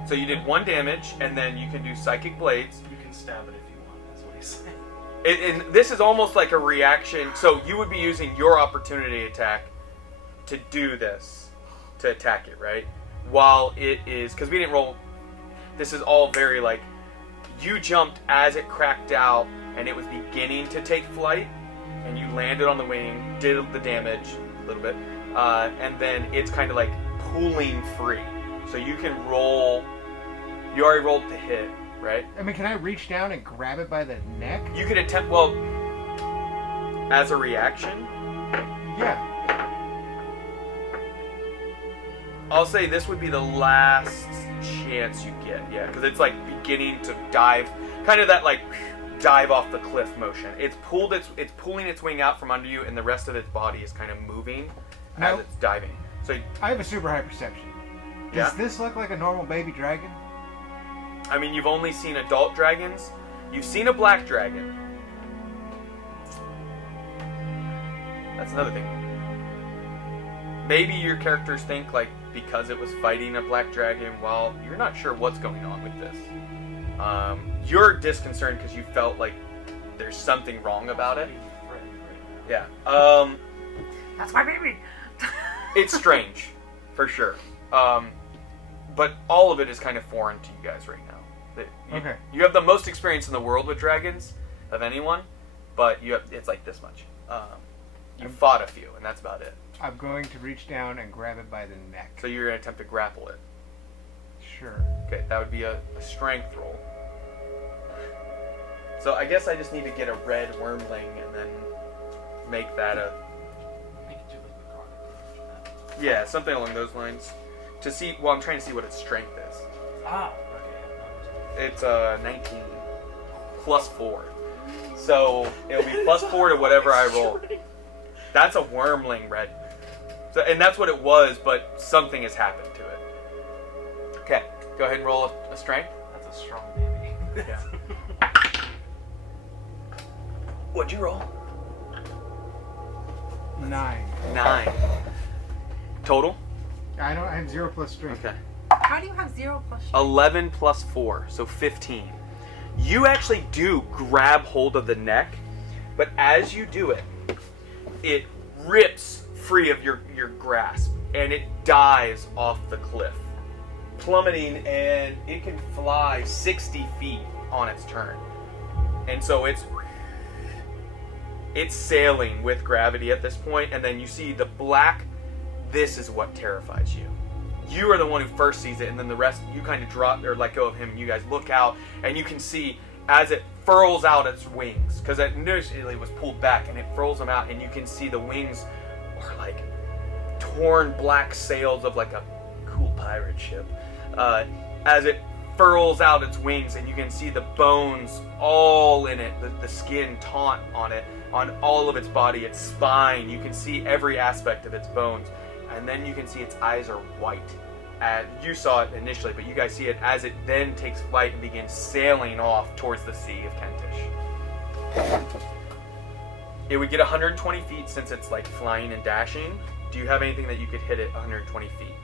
So you did 1 damage, and then you can do psychic blades. You can stab it if you want. That's what he's saying. And this is almost like a reaction. So you would be using your opportunity attack to do this, to attack it, right? While it is, because we didn't roll. This is all very like, you jumped as it cracked out, and it was beginning to take flight, and you landed on the wing, did the damage a little bit, and then it's kind of like pulling free. So you can roll. You already rolled to hit, right? I mean, can I reach down and grab it by the neck? You can attempt, well, as a reaction, Yeah. I'll say this would be the last chance you get, yeah, because it's like beginning to dive, kind of that like dive off the cliff motion. It's pulling its wing out from under you, and the rest of its body is kind of moving as Now- it's diving. So, I have a super high perception. Yeah? Does this look like a normal baby dragon? I mean, you've only seen adult dragons. You've seen a black dragon. That's another thing. Maybe your characters think like because it was fighting a black dragon, well, you're not sure what's going on with this. You're disconcerted because you felt like there's something wrong about it. Yeah. That's my baby. It's strange, for sure. But all of it is kind of foreign to you guys right now. Okay. You have the most experience in the world with dragons of anyone, but it's like this much. You fought a few, and that's about it. I'm going to reach down and grab it by the neck. So you're going to attempt to grapple it. Sure. Okay, that would be a strength roll. So I guess I just need to get a red wormling and then make that a... Make it do like the card. Yeah, something along those lines. To see... Well, I'm trying to see what its strength is. Ah, okay. Yeah, It's 19 plus 4. So it'll be plus 4 to whatever I roll. That's a wormling red. So, and that's what it was, but something has happened to it. Okay, go ahead and roll a strength. That's a strong baby. Yeah. What'd you roll? 9. 9. Total? I have 0 plus strength. Okay. How do you have 0 plus strength? 11 plus 4, so 15. You actually do grab hold of the neck, but as you do it, it rips free of your grasp, and it dives off the cliff, plummeting, and it can fly 60 feet on its turn. And so it's sailing with gravity at this point, and then you see the black. This is what terrifies you. You are the one who first sees it, and then the rest, you kind of drop or let go of him, and you guys look out, and you can see as it furls out its wings, because it initially was pulled back, and it furls them out, and you can see the wings are like torn black sails of like a cool pirate ship. As it furls out its wings, and you can see the bones all in it, the skin taut on it, on all of its body, its spine. You can see every aspect of its bones. And then you can see its eyes are white. You saw it initially, but you guys see it as it then takes flight and begins sailing off towards the Sea of Kentish. It would get 120 feet since it's like flying and dashing. Do you have anything that you could hit it 120 feet?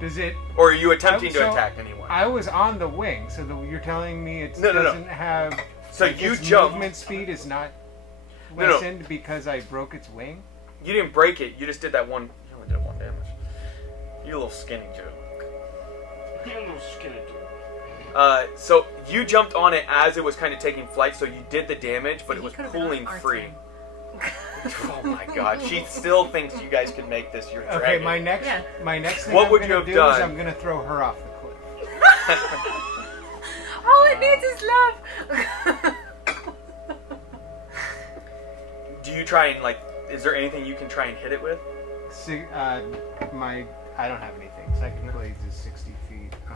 Does it? Or are you attempting to attack anyone? I was on the wing, so you're telling me it No. doesn't have. So like, you its jump. Movement speed is not No. lessened because I broke its wing. You didn't break it. You just did that one. You only did 1 damage. You little skinny joke. You little skinny dude. So you jumped on it as it was kind of taking flight, so you did the damage, but it was could've been pulling our free. team. Oh my god, she still thinks you guys can make this your dragon. Okay, my next thing What I'm would gonna you have do done? is I'm gonna throw her off the cliff. All it needs is love. Do you try and is there anything you can try and hit it with? I don't have anything. Second blades is 60 feet. I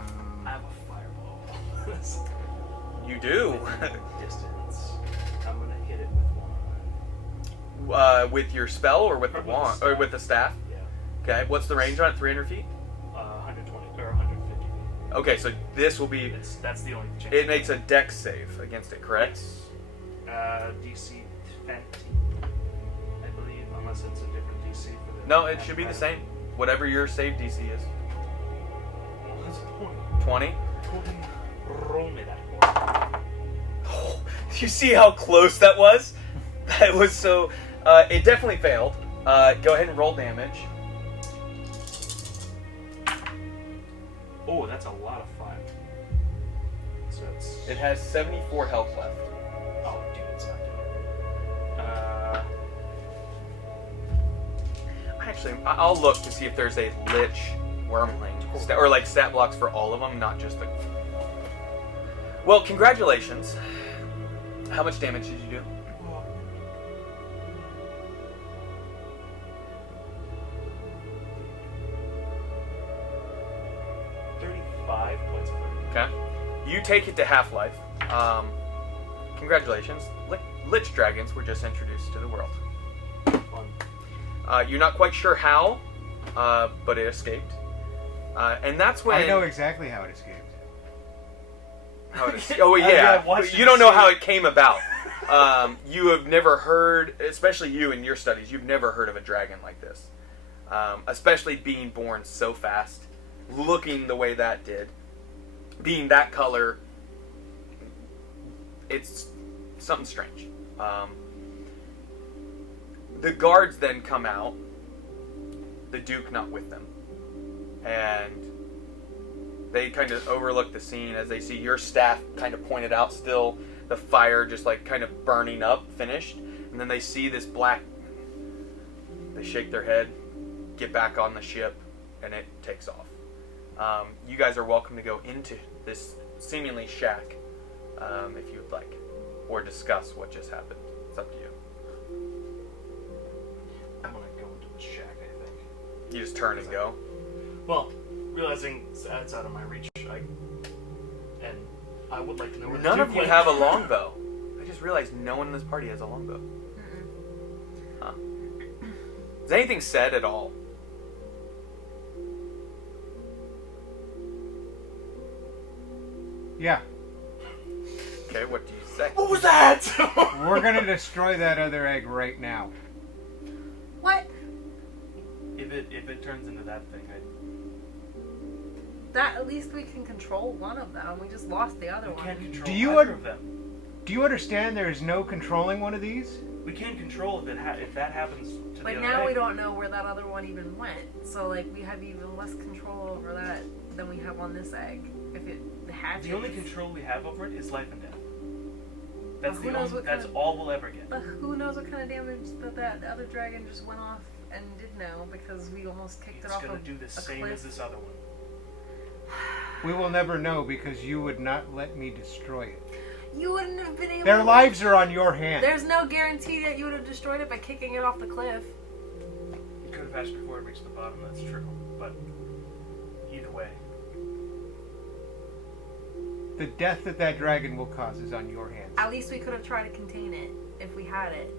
have a fireball. You do. Distance. I'm gonna hit it with one. With your spell or with the With the wand? Or staff. with the staff? Yeah. Okay, what's the range on it? 300 feet? 120 or 150 feet. Okay, so this will be... That's the only chance. It makes a dex save against it, correct? Yes. DC 20, I believe, unless it's a different DC for the... No, it should be the same. Whatever your save DC is. Well, that's 20? 20. Roll me that one. Oh, you see how close that was? That was so... it definitely failed. Go ahead and roll damage. Oh, that's a lot of 5. So it's... It has 74 health left. Oh, dude, it's not good. Actually, I'll look to see if there's a Lich Wormling. Or like stat blocks for all of them, not just the... Well, congratulations. How much damage did you do? Okay. You take it to half-life. Congratulations. Lich dragons were just introduced to the world. Fun. You're not quite sure how, but it escaped. And that's when... I know exactly how it escaped. How it oh, yeah. Yeah, watch You it, don't know see how it. it came about. You have never heard, especially you in your studies, you've never heard of a dragon like this. Especially being born so fast, looking the way that did. Being that color, it's something strange. The guards then come out, the Duke not with them, and they kind of overlook the scene as they see your staff kind of pointed out still, the fire just like kind of burning up, finished, and then they see this black, they shake their head, get back on the ship, and it takes off. You guys are welcome to go into this seemingly shack if you would like, or discuss what just happened. It's up to you. I'm gonna go into the shack, I think. You just turn and go. Well, realizing it's out of my reach, and I would like to know where the None Duke of you went. have a longbow. I just realized no one in this party has a longbow. Huh. Does Is anything said at all? Yeah. Okay, what do you say? What was that? We're gonna destroy that other egg right now. What? If it turns into that thing, That at least we can control one of them. We just lost the other we one. can't control Do you either of them. Do you understand there is no controlling one of these? We can't control if that happens to But the other now egg. we don't know where that other one even went. So like we have even less control over that than we have on this egg. If it hatches. The only control we have over it is life and death. That's Who knows what That's kind of- all we'll ever get. But who knows what kind of damage that other dragon just went off and did now because we almost kicked It's it off gonna of do the a same cliff. as this other one. We will never know because you would not let me destroy it. You wouldn't have been able. Their lives are on your hands. There's no guarantee that you would have destroyed it by kicking it off the cliff. You could have asked before it reached the bottom. That's true, but either way, The death that that dragon will cause is on your hands. At least we could have tried to contain it if we had it.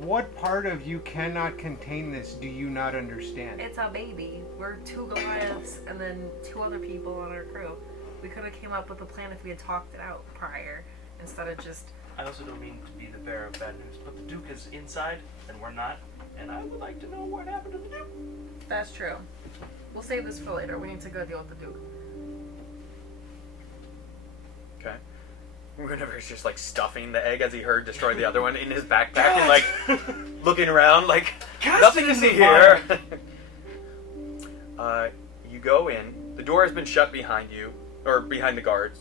What part of you cannot contain this do you not understand? It's a baby. We're 2 Goliaths and then 2 other people on our crew. We could have came up with a plan if we had talked it out prior instead of just. I also don't mean to be the bearer of bad news, but the Duke is inside and we're not, and I would like to know what happened to the Duke. That's true. We'll save this for later. We need to go deal with the Duke. Okay. Whenever's just like stuffing the egg as he heard destroy the other one in his backpack and like looking around like nothing to see here. You go in. The door has been shut behind you, or behind the guards.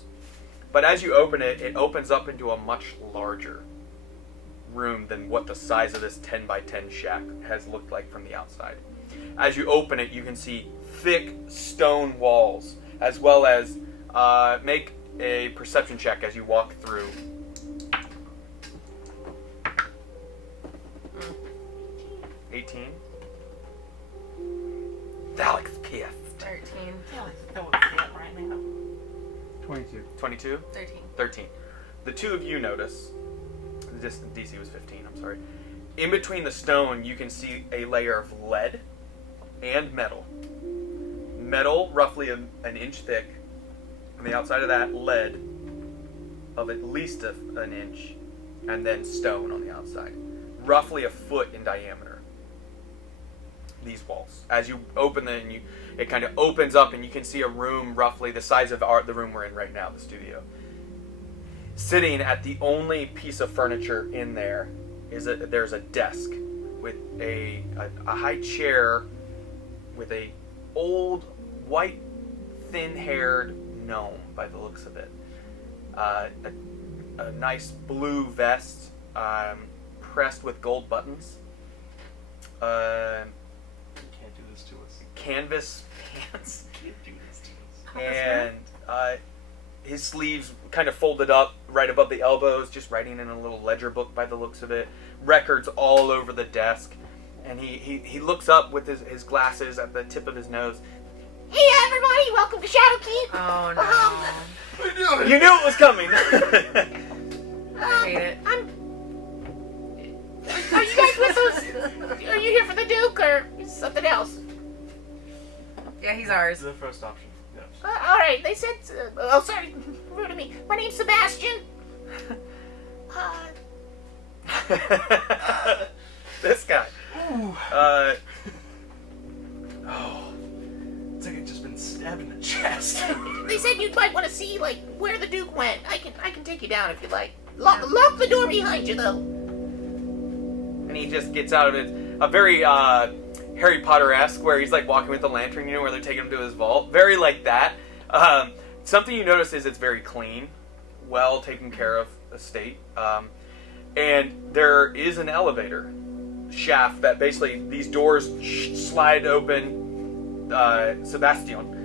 But as you open it, it opens up into a much larger room than what the size of this 10 by 10 shack has looked like from the outside. As you open it, you can see thick stone walls, as well as make a perception check as you walk through. 18. Alex pissed. 13. That would fit right now. 22. 22. 13. 13. The two of you notice. This DC was 15. I'm sorry. In between the stone, you can see a layer of lead and metal. Metal, roughly an inch thick. On the outside of that, lead of at least an inch, and then stone on the outside, roughly a foot in diameter. These walls. As you open them, it kind of opens up, and you can see a room roughly the size of the room we're in right now, the studio. Sitting at the only piece of furniture in there there's a desk with a high chair with a old white thin-haired gnome by the looks of it. A nice blue vest pressed with gold buttons. You can't do this to us. Canvas pants. You can't do this to us. And his sleeves kind of folded up right above the elbows, just writing in a little ledger book by the looks of it. Records all over the desk. And he looks up with his glasses at the tip of his nose. Hey everybody, welcome to Shadowkeep. Oh no. You knew it was coming! I hate it. Are you guys with us? Are you here for the Duke or something else? Yeah, he's This ours. is the first option. Yes. All right, they said. Oh, sorry, rude of me. My name's Sebastian. This guy. It's like I've just been stabbed in the chest. They said you might want to see like where the Duke went. I can take you down if you like. Lock the door behind you though. And he just gets out of it. A very Harry Potter-esque, where he's like walking with the lantern, you know, where they're taking him to his vault. Very like that. Something you notice is it's very clean, well taken care of estate. And there is an elevator shaft that basically these doors slide open. Sebastian,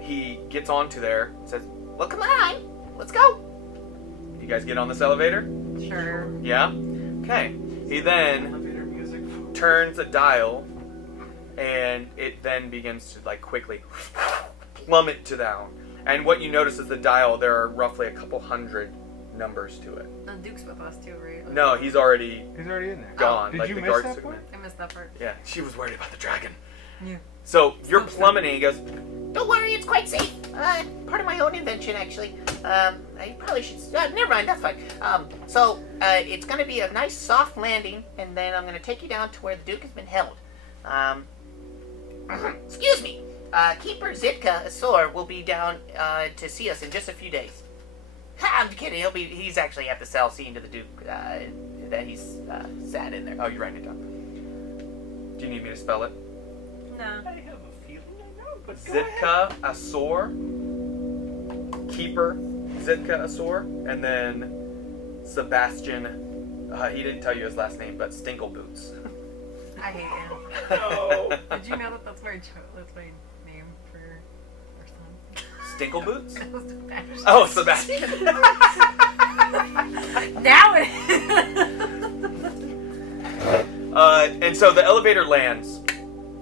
he gets onto there, says, Well, come on, let's go. you guys get on this elevator? Sure. Yeah? Okay. He then Elevator music. turns a dial, and it then begins to like quickly plummet to down. And what you notice is the dial, there are roughly a couple hundred numbers to it. The Duke's with us too, right? No, he's already He's already in there. gone. Did like you the miss guards that took him part? in. I missed that part. Yeah, she was worried about the dragon. Yeah. So you're plummeting. He goes, Don't worry, it's quite safe. Part of my own invention, actually. I probably should. Never mind, that's fine. So it's going to be a nice soft landing, and then I'm going to take you down to where the Duke has been held. Excuse me. Keeper Zitka Asor will be down to see us in just a few days. I'm kidding. He's actually at the cell seeing to the Duke that he's sat in there. oh, you're writing it down. Do you need me to spell it? No. I have a feeling I know, but go ahead. Zitka Asor, Keeper Zitka Asor, and then Sebastian. He didn't tell you his last name, but Stinkleboots. I hate him. No. Did you know that that's my name for our son? Stinkleboots? That was Sebastian. Oh, Sebastian. Now it is. And so the elevator lands.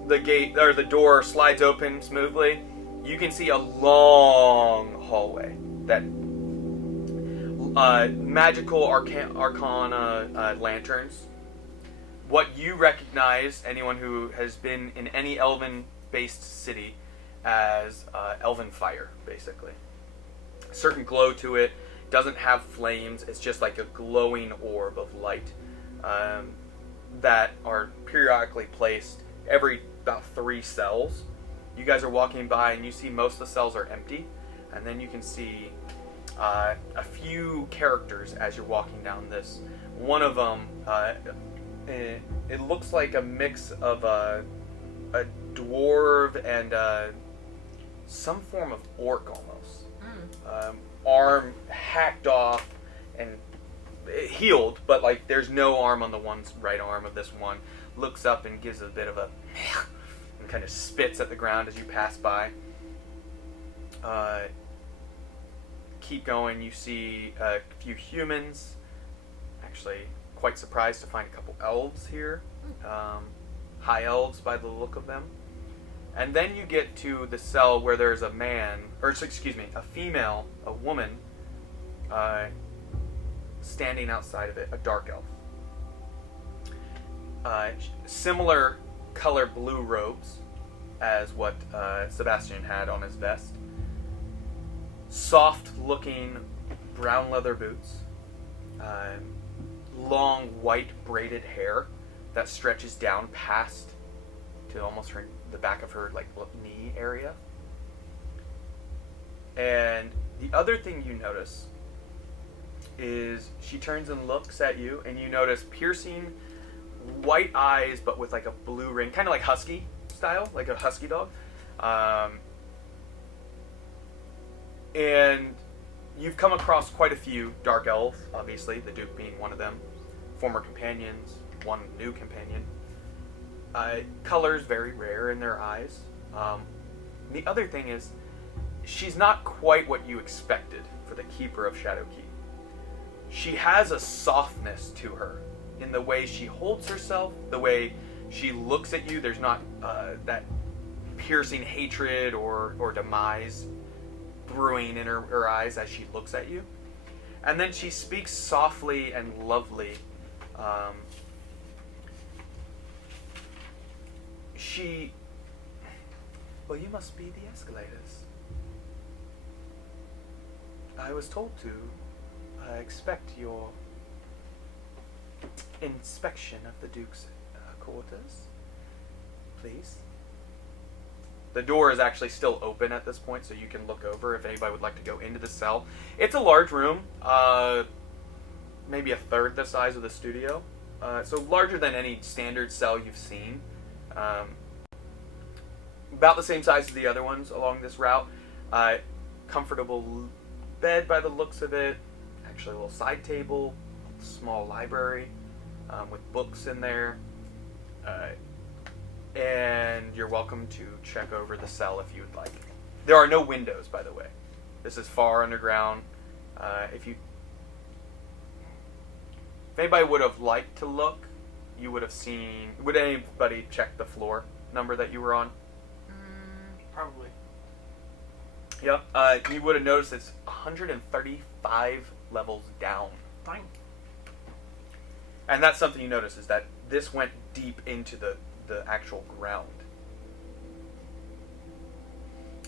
The gate or the door slides open smoothly. You can see a long hallway that magical arcana lanterns. What you recognize, anyone who has been in any elven-based city, as elven fire, basically. A certain glow to it. Doesn't have flames. It's just like a glowing orb of light that are periodically placed every about 3 cells. You guys are walking by and you see most of the cells are empty, and then you can see a few characters as you're walking down this. One of them, it looks like a mix of a dwarf and some form of orc almost. Arm hacked off and healed, but like there's no arm on the one's right arm of this one. Looks up and gives a bit of a and kind of spits at the ground as you pass by. Keep going. You see a few humans. Actually, quite surprised to find a couple elves here. High elves by the look of them. And then you get to the cell where there's a man, or excuse me, a female, a woman, standing outside of it, a dark elf. Similar color blue robes as what Sebastian had on his vest. Soft looking brown leather boots. Long white braided hair that stretches down past to almost the back of her like knee area. And the other thing you notice is she turns and looks at you, and you notice piercing white eyes, but with like a blue ring, kind of like husky style, like a husky dog. And you've come across quite a few dark elves, obviously, the Duke being one of them. Former companions, one new companion. Colors very rare in their eyes. The other thing is, she's not quite what you expected for the Keeper of Shadowkeep. She has a softness to her in the way she holds herself, the way she looks at you. There's not that piercing hatred or demise brewing in her eyes as she looks at you. And then she speaks softly and lovely. Well, you must be the Escalators. I was told to expect your inspection of the Duke's quarters. Please. The door is actually still open at this point, so you can look over if anybody would like to go into the cell. It's a large room, maybe a third the size of the studio. So larger than any standard cell you've seen. About the same size as the other ones along this route. Comfortable bed by the looks of it. Actually a little side table. Small library with books in there. And you're welcome to check over the cell if you would like. There are no windows, by the way. This is far underground. If anybody would have liked to look, you would have seen... Would anybody check the floor number that you were on? Probably. Yep. You would have noticed it's 135 levels down. Fine. And that's something you notice, is that this went deep into the actual ground.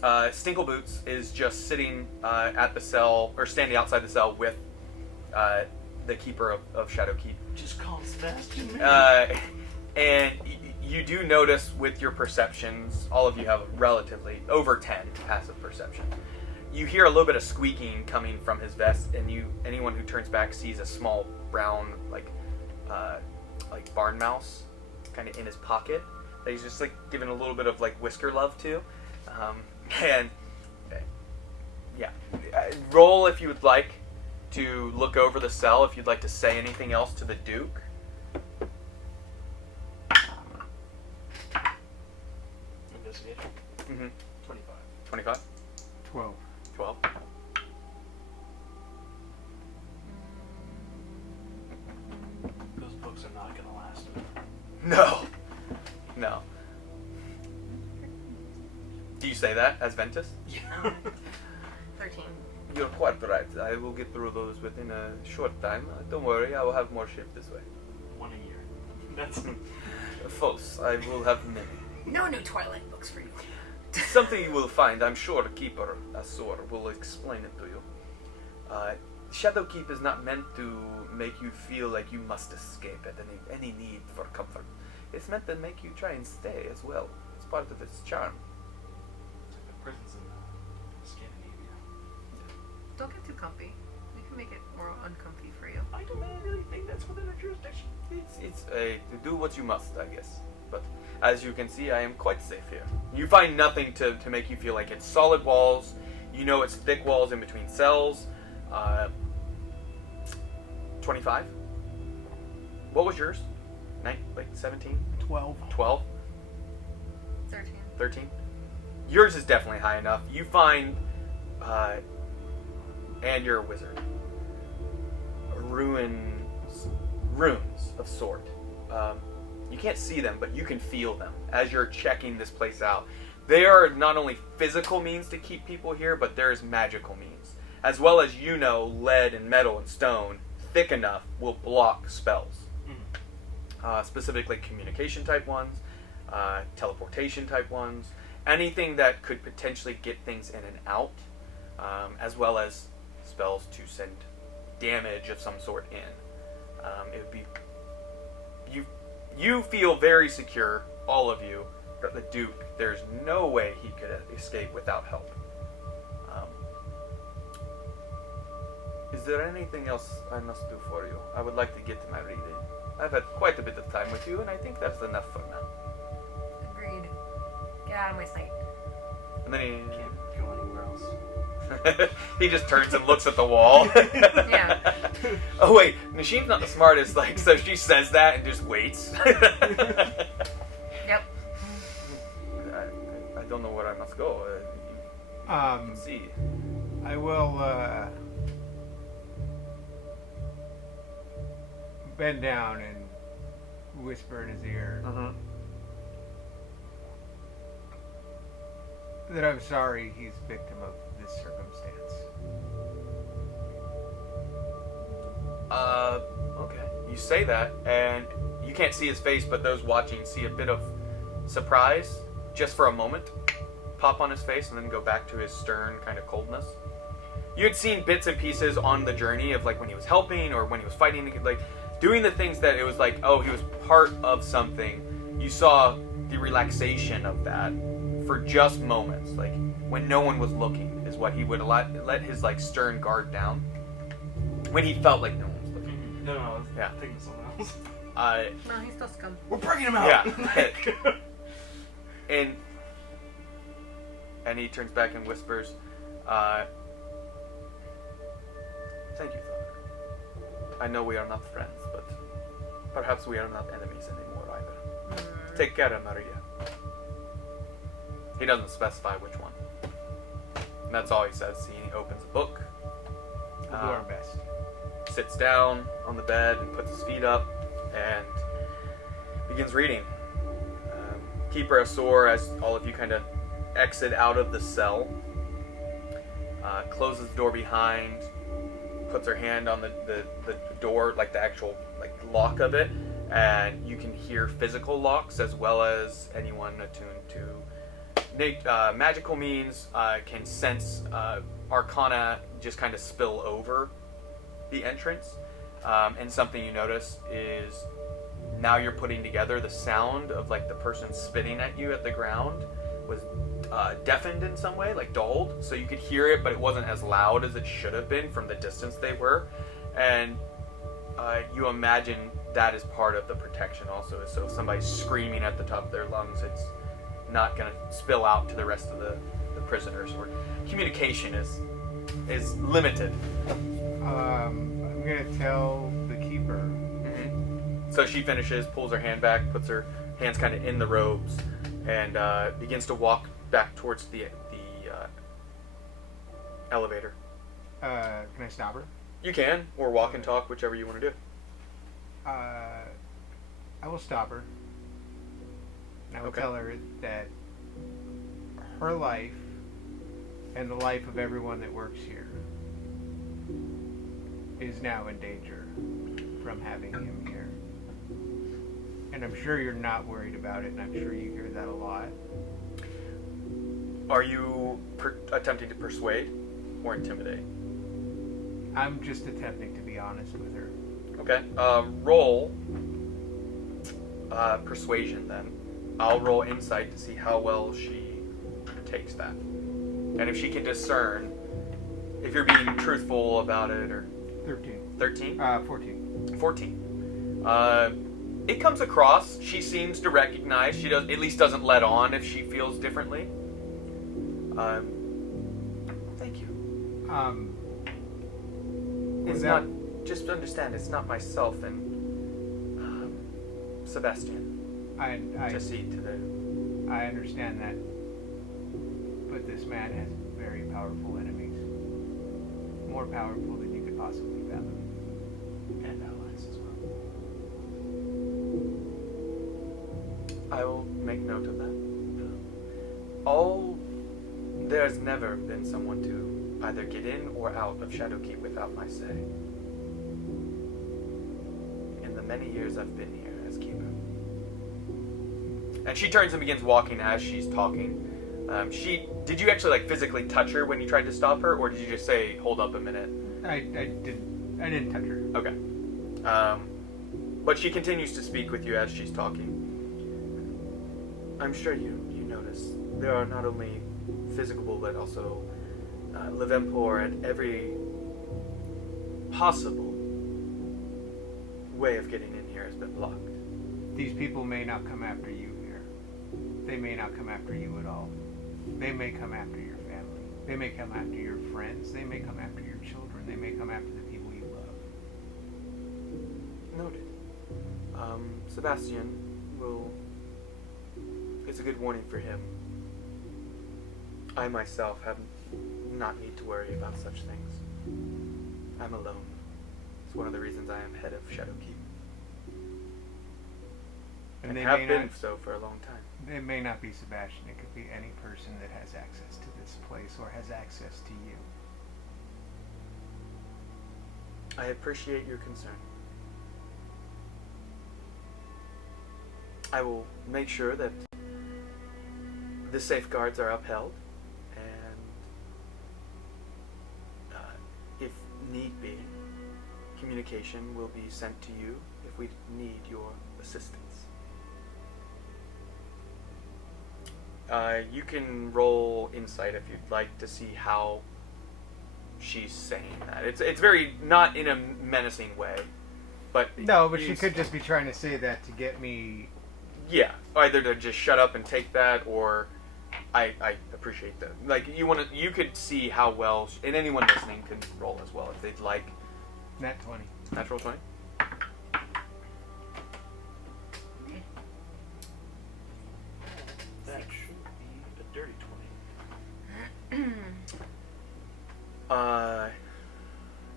Stinkleboots is just sitting at the cell, or standing outside the cell with the keeper of Shadowkeep. Just call Sebastian. Man. And you do notice with your perceptions, all of you have relatively over 10 passive perception. You hear a little bit of squeaking coming from his vest, and anyone who turns back sees a small brown, like barn mouse, kind of in his pocket that he's just like giving a little bit of like whisker love to. And yeah, roll if you would like to look over the cell. If you'd like to say anything else to the Duke. Investigation. 25. 25. 12. 12. Those books are not gonna last. No. No. Do you say that as Ventus? Yeah. 13. You're quite right. I will get through those within a short time. Don't worry, I will have more ships this way. One a year. That's False. I will have many. No new Twilight books for you. Something you will find, I'm sure Keeper Asor will explain it to you. Shadowkeep is not meant to make you feel like you must escape at any need for comfort. It's meant to make you try and stay as well. It's part of its charm. the prisons in Scandinavia. Don't get too comfy. We can make it more uncomfy for you. I don't really think that's within our jurisdiction. It's to do what you must, I guess. But as you can see, I am quite safe here. You find nothing to make you feel like it's solid walls. You know it's thick walls in between cells. 25. What was yours? 17? 12. 12? 13. 13? Yours is definitely high enough. You find, and you're a wizard, runes of sort. You can't see them, but you can feel them as you're checking this place out. They are not only physical means to keep people here, but there's magical means. As well as, lead and metal and stone, thick enough, will block spells. Specifically communication type ones, teleportation type ones, anything that could potentially get things in and out, as well as spells to send damage of some sort in. It would be... You feel very secure, all of you, but the Duke, there's no way he could escape without help. Is there anything else I must do for you? I would like to get to my reading. I've had quite a bit of time with you, and I think that's enough for now. Agreed. Get out of my sight. And then Can't go anywhere else. he just turns and looks at the wall. Yeah. Oh wait, Nasheem's not the smartest, so she says that and just waits. Yep. I don't know where I must go. You can see. I will bend down and whisper in his ear that I'm sorry he's victim of this circumstance. Okay. You say that, and you can't see his face, but those watching see a bit of surprise, just for a moment, pop on his face, and then go back to his stern kind of coldness. You had seen bits and pieces on the journey of, like, when he was helping, or when he was fighting, like, doing the things that it was like, oh, he was part of something. You saw the relaxation of that for just moments, like, when no one was looking, is what he would let his, like, stern guard down. When he felt like no one was looking. No, I was Yeah. thinking of something else. No, he's still scum. We're bringing him out! Yeah. And he turns back and whispers, thank you, Father. I know we are not friends, but perhaps we are not enemies anymore either. Take care of Maria. He doesn't specify which one. And that's all he says. He opens a book. We'll do our best. Sits down on the bed and puts his feet up and begins reading. Keeper Asor, as all of you kind of exit out of the cell, closes the door behind, puts her hand on the door, like the actual like lock of it, and you can hear physical locks as well as anyone attuned to magical means can sense arcana just kind of spill over the entrance. And something you notice is now you're putting together the sound of like the person spitting at you at the ground was deafened in some way, like dulled, so you could hear it, but it wasn't as loud as it should have been from the distance they were. And you imagine that is part of the protection also. So if somebody's screaming at the top of their lungs, it's not going to spill out to the rest of the prisoners. Or communication is limited. I'm going to tell the keeper. Mm-hmm. So she finishes, pulls her hand back, puts her hands kind of in the robes, and begins to walk back towards the elevator. Can I stop her? You can, or walk and talk, whichever you want to do. I will stop her. And I will tell her that her life and the life of everyone that works here is now in danger from having him here. And I'm sure you're not worried about it, and I'm sure you hear that a lot. Are you attempting to persuade or intimidate? I'm just attempting to be honest with her. Okay. Roll persuasion then. I'll roll insight to see how well she takes that. And if she can discern if you're being truthful about it or... 13. 13? 14. 14. It comes across. She seems to recognize. She does, at least doesn't let on if she feels differently. Thank you. It's not... Just understand, it's not myself and Sebastian. To see to the... I understand that. But this man has very powerful enemies. More powerful than you could possibly fathom. And allies as well. I will make note of that. There's never been someone to either get in or out of Shadowkeep without my say. In the many years I've been here as keeper. And she turns and begins walking as she's talking. Did you actually like physically touch her when you tried to stop her, or did you just say, "Hold up a minute"? I didn't touch her. Okay. But she continues to speak with you as she's talking. I'm sure you notice there are not only physical but also Levempor and every possible way of getting in here has been blocked. These people may not come after you here. They may not come after you at all. They may come after your family. They may come after your friends. They may come after your children. They may come after the people you love. Noted. Sebastian will... It's a good warning for him. I myself have not need to worry about such things. I'm alone. It's one of the reasons I am head of Shadowkeep. And they have may been not, so for a long time. It may not be Sebastian. It could be any person that has access to this place or has access to you. I appreciate your concern. I will make sure that the safeguards are upheld, and if need be, communication will be sent to you if we need your assistance. You can roll insight if you'd like to see how she's saying that. It's very not in a menacing way, but no, but she could just be trying to say that to get me. Yeah, either to just shut up and take that, or I appreciate that. Like you could see how well, and anyone listening can roll as well if they'd like. Nat 20. Natural 20. That should be a dirty 20.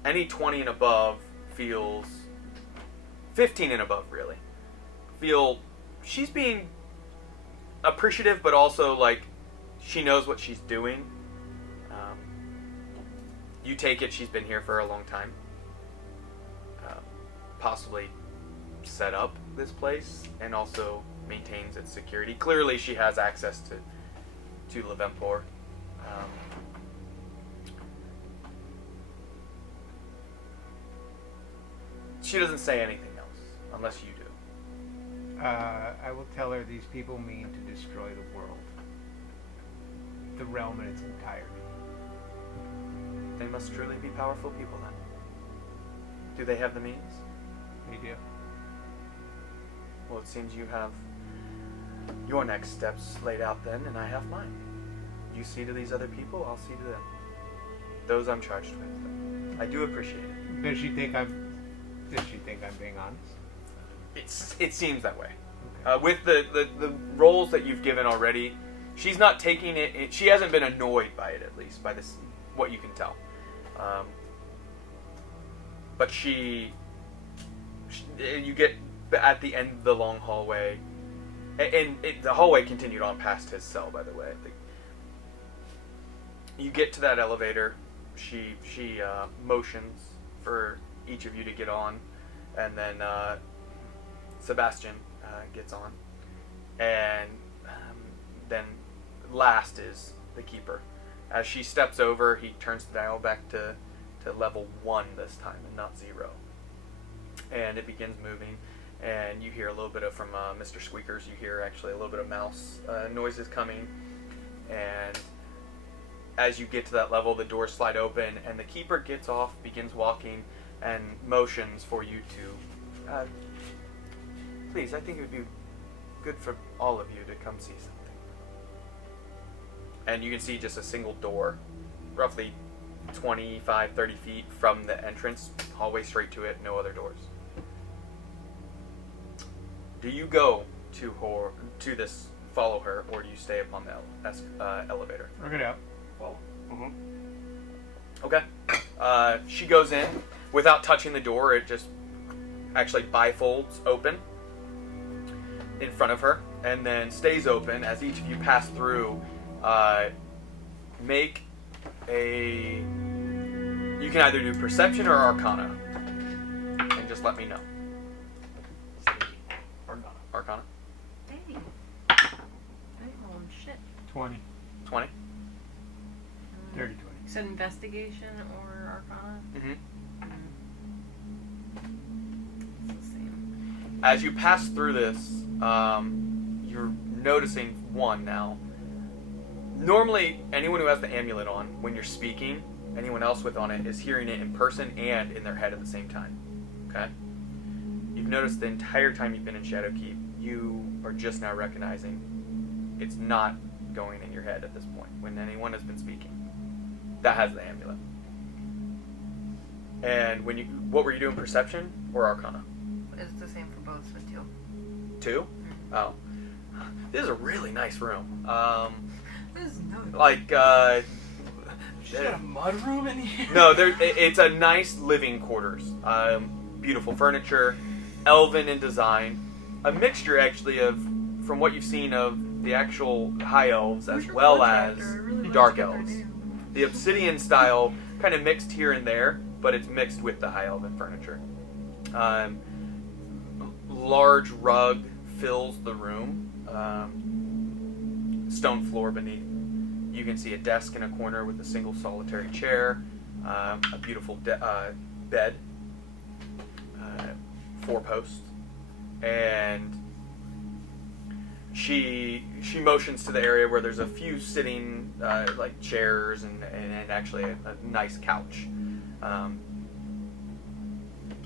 Any 20 and above feels 15 and above really feel she's being appreciative, but also like she knows what she's doing. You take it she's been here for a long time. Possibly set up this place and also maintains its security. Clearly she has access to Levempor. She doesn't say anything else, unless you do. I will tell her these people mean to destroy the world. The realm in its entirety. They must truly be powerful people then. Do they have the means? They do. Well, it seems you have your next steps laid out then, and I have mine. You see to these other people, I'll see to them. Those I'm charged with. I do appreciate it. Does she think I'm being honest? It seems that way. Okay. With the roles that you've given already, she's not taking it. She hasn't been annoyed by it, at least by this, what you can tell. But you get at the end of the long hallway, and the hallway continued on past his cell, by the way. You get to that elevator. She motions for each of you to get on, and then Sebastian gets on, and then last is the keeper. As she steps over, he turns the dial back to level 1 this time and not 0, and it begins moving. And you hear a little bit of from Mr. Squeakers. You hear actually a little bit of mouse noises coming, and as you get to that level, the doors slide open, and the keeper gets off, begins walking, and motions for you to, please, I think it would be good for all of you to come see something. And you can see just a single door, roughly 25, 30 feet from the entrance, hallway straight to it, no other doors. Do you go to this, follow her, or do you stay upon the elevator? Work it out. Well, Okay. She goes in without touching the door. It just actually bifolds open in front of her, and then stays open as each of you pass through. Make a. You can either do perception or arcana, and just let me know. Arcana. Hey. Oh, shit. 20. 20. Dirty 20. You said investigation or arcana? Mm-hmm. It's the same. As you pass through this, you're noticing one now. Normally, anyone who has the amulet on, when you're speaking, anyone else with on it is hearing it in person and in their head at the same time. Okay? You've noticed the entire time you've been in Shadowkeep, you are just now recognizing it's not going in your head at this point when anyone has been speaking. That has the amulet. And what were you doing, perception or arcana? It's the same for both, but 2. 2? Oh. This is a really nice room. This is no. Like, she's got a mud room in here. no, it's a nice living quarters. Beautiful furniture, elven in design. A mixture, actually, of, from what you've seen, of the actual high elves as well as dark elves. The obsidian style kind of mixed here and there, but it's mixed with the high elven furniture. Large rug fills the room. Stone floor beneath. You can see a desk in a corner with a single solitary chair, a beautiful bed, 4 posts, and she motions to the area where there's a few sitting like chairs and actually a nice couch.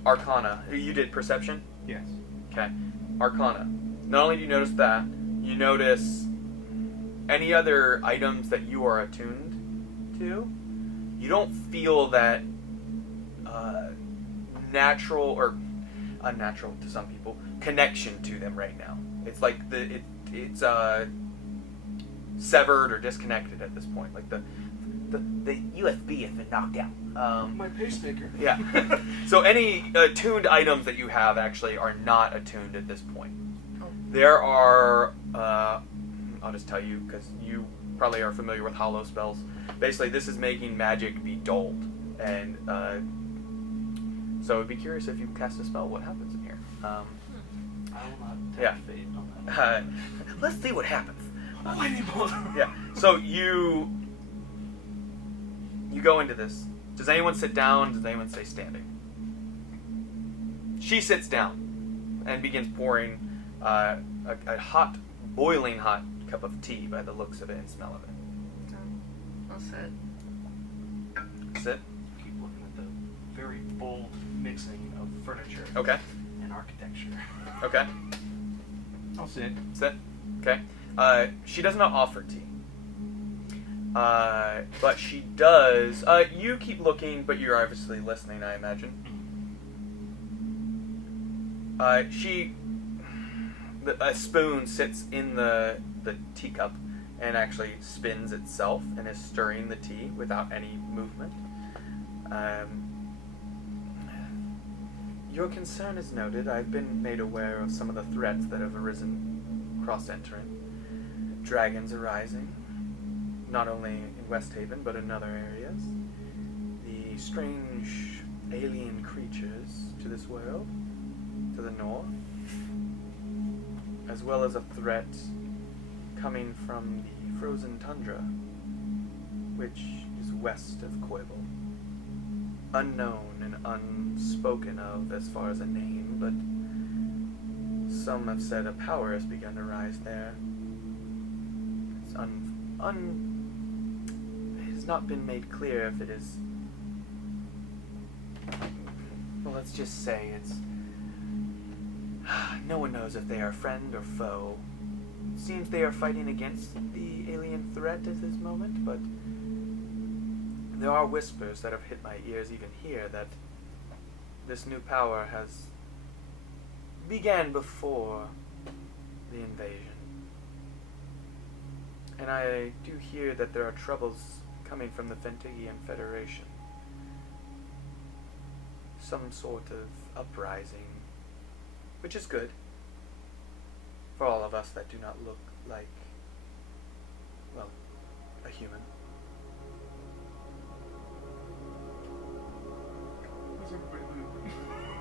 Arcana. You did perception? Yes. Okay. Arcana. Not only do you notice that, you notice any other items that you are attuned to. You don't feel that natural or unnatural to some people connection to them right now. It's like it's severed or disconnected at this point. Like the USB has been knocked out. My pacemaker. Yeah. So any attuned items that you have actually are not attuned at this point. There are, I'll just tell you because you probably are familiar with hollow spells. Basically, this is making magic be dulled And so I'd be curious if you cast a spell, what happens in here? I will not Yeah. tempt fate on that. Let's see what happens. Oh, I need more. Yeah. So you go into this. Does anyone sit down? Does anyone stay standing? She sits down and begins pouring a hot, boiling hot cup of tea by the looks of it and smell of it. I'll sit. Sit. Keep looking at the very bold mixing of furniture Okay. and architecture. Okay. I'll sit. Sit. Okay. She does not offer tea. But she does. You keep looking, but you're obviously listening, I imagine. A spoon sits in the teacup and actually spins itself and is stirring the tea without any movement. Your concern is noted. I've been made aware of some of the threats that have arisen across Entorin. Dragons arising, not only in West Haven, but in other areas. The strange alien creatures to this world, to the north, as well as a threat coming from the frozen tundra, which is west of Koible. Unknown and unspoken of as far as a name, but some have said a power has begun to rise there. It's it has not been made clear if it is. Well, let's just say it's. No one knows if they are friend or foe. Seems they are fighting against the alien threat at this moment, but there are whispers that have hit my ears even here that this new power has began before the invasion. And I do hear that there are troubles coming from the Fentigian Federation. Some sort of uprising, which is good for all of us that do not look like, well, a human.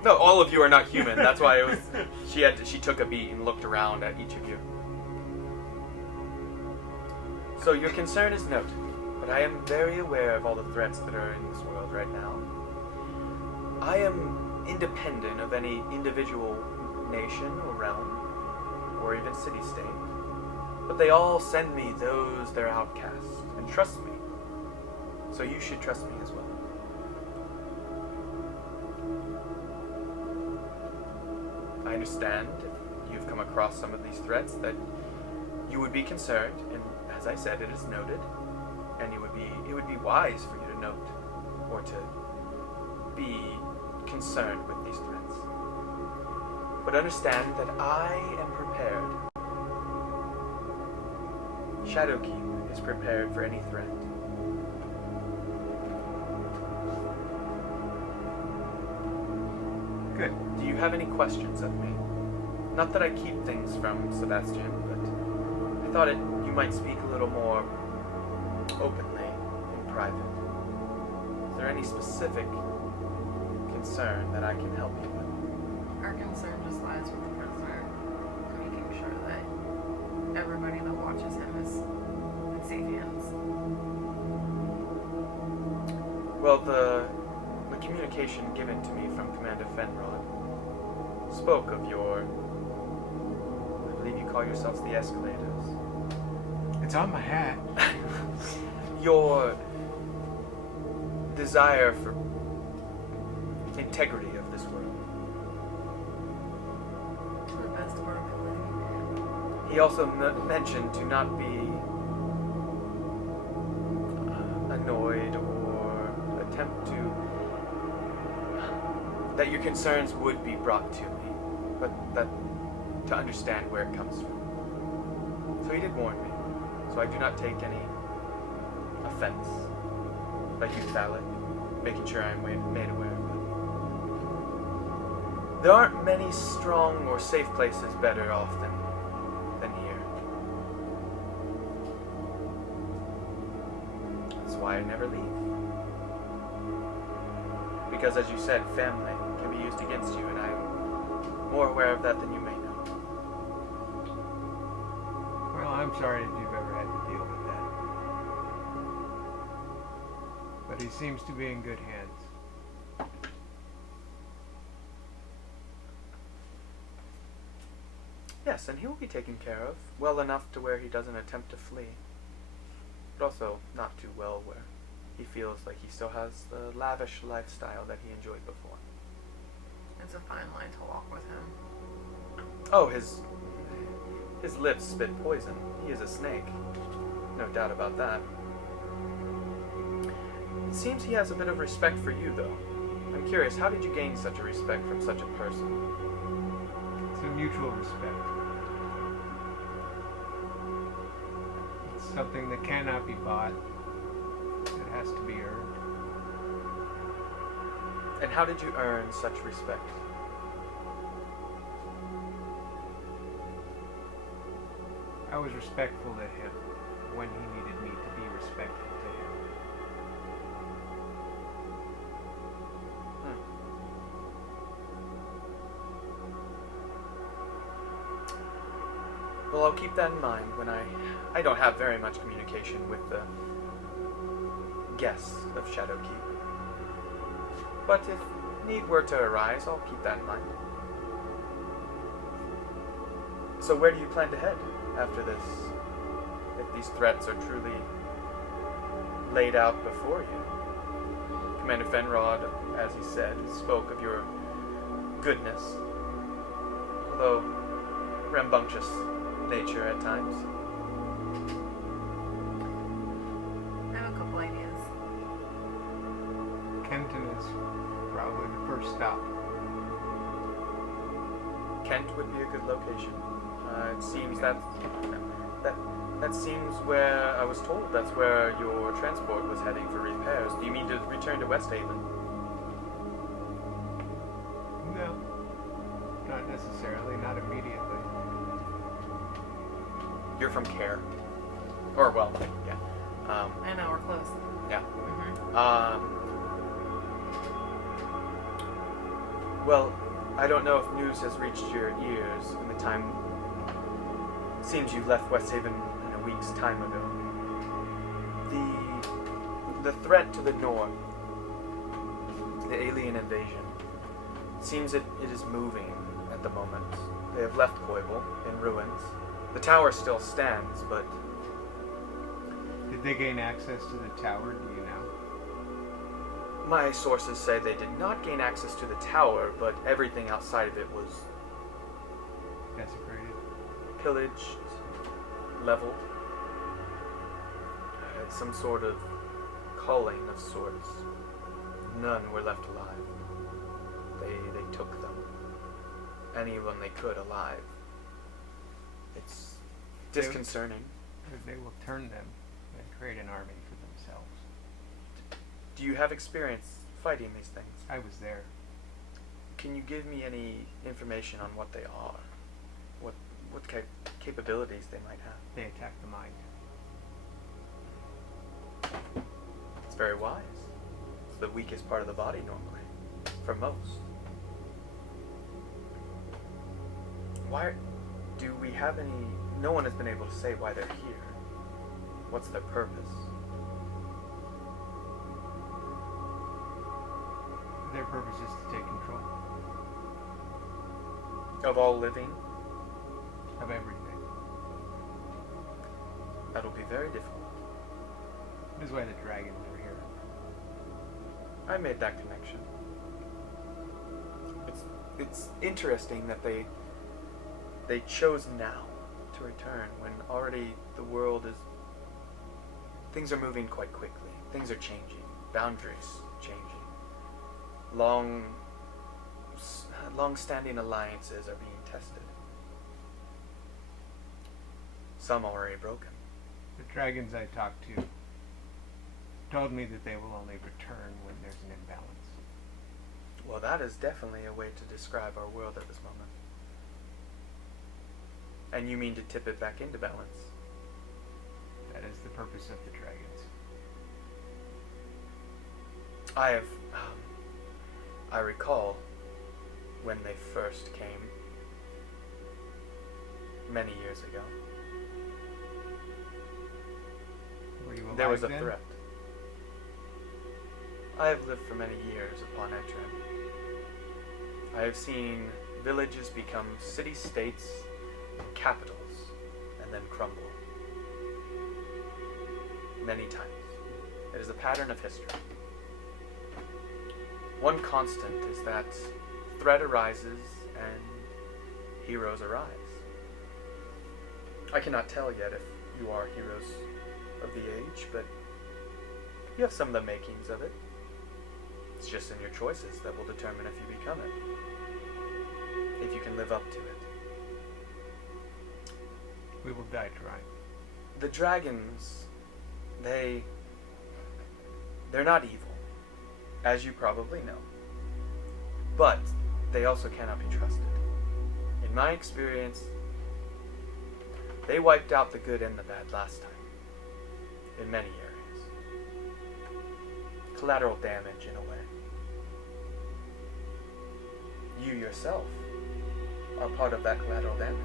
No, all of you are not human. That's why it was. She took a beat and looked around at each of you. So your concern is noted, but I am very aware of all the threats that are in this world right now. I am independent of any individual nation or realm, or even city-state, but they all send me those their outcasts and trust me. So you should trust me as well. I understand if you've come across some of these threats that you would be concerned, and as I said, it is noted, and it would be wise for you to note or to be concerned with these threats. But understand that I am prepared. Shadowkeep is prepared for any threat. Good. Do you have any questions of me? Not that I keep things from Sebastian, but I thought you might speak a little more openly in private. Is there any specific concern that I can help you with? Our concern just lies with the prisoner, making sure that everybody that watches him is in safe hands. Well, the communication given to me from Commander Fenrod spoke of your, I believe you call yourselves the Escalators. It's on my hat. Your desire for integrity of this world. To the best of our ability. He also mentioned to not be annoyed or attempt to that your concerns would be brought to me, but that to understand where it comes from. So he did warn me, so I do not take any offense by you, Thalic, making sure I am made aware of it. There aren't many strong or safe places better off than here. That's why I never leave. Because as you said, family can be used against you, and I'm more aware of that than you may know. Well, I'm sorry if you've ever had to deal with that. But he seems to be in good hands. Yes, and he will be taken care of, well enough to where he doesn't attempt to flee. But also not too well where he feels like he still has the lavish lifestyle that he enjoyed before. It's a fine line to walk with him. Oh, his lips spit poison. He is a snake. No doubt about that. It seems he has a bit of respect for you, though. I'm curious, how did you gain such a respect from such a person? It's a mutual respect. It's something that cannot be bought. It has to be earned. And how did you earn such respect? I was respectful to him when he needed me to be respectful to him. Well, I'll keep that in mind when I don't have very much communication with the guests of Shadowkeep. But if need were to arise, I'll keep that in mind. So where do you plan to head after this? If these threats are truly laid out before you. Commander Fenrod, as he said, spoke of your goodness, although rambunctious nature at times. I have a couple ideas. Kenton is probably the first stop. Kent would be a good location. It seems that seems where I was told that's where your transport was heading for repairs. Do you mean to return to Westhaven? No, not necessarily, not immediately. You're from Care. Or, well, yeah. I know, we're close. Yeah. Mm-hmm. Well, I don't know if news has reached your ears in the time. Seems you left Westhaven in a week's time ago. The threat to the north, the alien invasion, seems it is moving at the moment. They have left Koible in ruins. The tower still stands, but Did they gain access to the tower, do you know? my sources say they did not gain access to the tower, but everything outside of it was Desecrated? pillaged, leveled. Some sort of culling of sorts. None were left alive. They took them. Anyone they could alive. It's disconcerting. They will turn them and create an army for themselves. Do you have experience fighting these things? I was there. Can you give me any information on what they are? What capabilities they might have? They attack the mind. It's very wise. It's the weakest part of the body normally, for most. Why do we have any... No one has been able to say why they're here. What's their purpose? Their purpose is to take control Of all living? of everything. That'll be very difficult. This is why the dragons are here. I made that connection. It's interesting that they chose now to return when already the world is... Things are moving quite quickly. Things are changing. Boundaries changing. Long-standing alliances are being tested. Some already broken. The dragons I talked to told me that they will only return when there's an imbalance. Well, that is definitely a way to describe our world at this moment. And you mean to tip it back into balance? That is the purpose of the dragons. I have I recall when they first came many years ago. Were you alive There was a then? threat. I have lived for many years upon Entorin. I have seen villages become city-states, capitals, and then crumble. Many times. It is a pattern of history. One constant is that threat arises and heroes arise. I cannot tell yet if you are heroes of the age, but you have some of the makings of it. It's just in your choices that will determine if you become it. If you can live up to it. We will die trying. The dragons, they're not evil, as you probably know. But they also cannot be trusted. In my experience, they wiped out the good and the bad last time. In many areas. Collateral damage, in a way. You yourself are part of that collateral damage.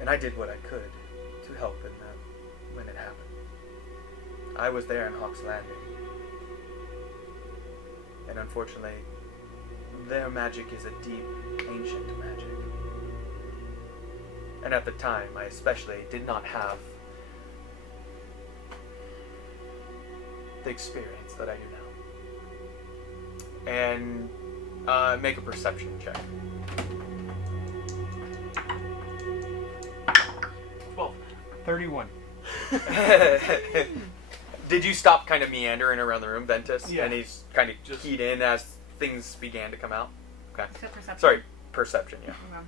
And I did what I could to help in that when it happened. I was there in Hawk's Landing. And unfortunately, their magic is a deep, ancient magic. And at the time, I especially did not have the experience that I do now. And make a perception check. 12. 31. Did you stop kind of meandering around the room, Ventus? Yeah. And he's kind of Just- keyed in as things began to come out? Okay. Except perception. Sorry, perception, yeah. Okay.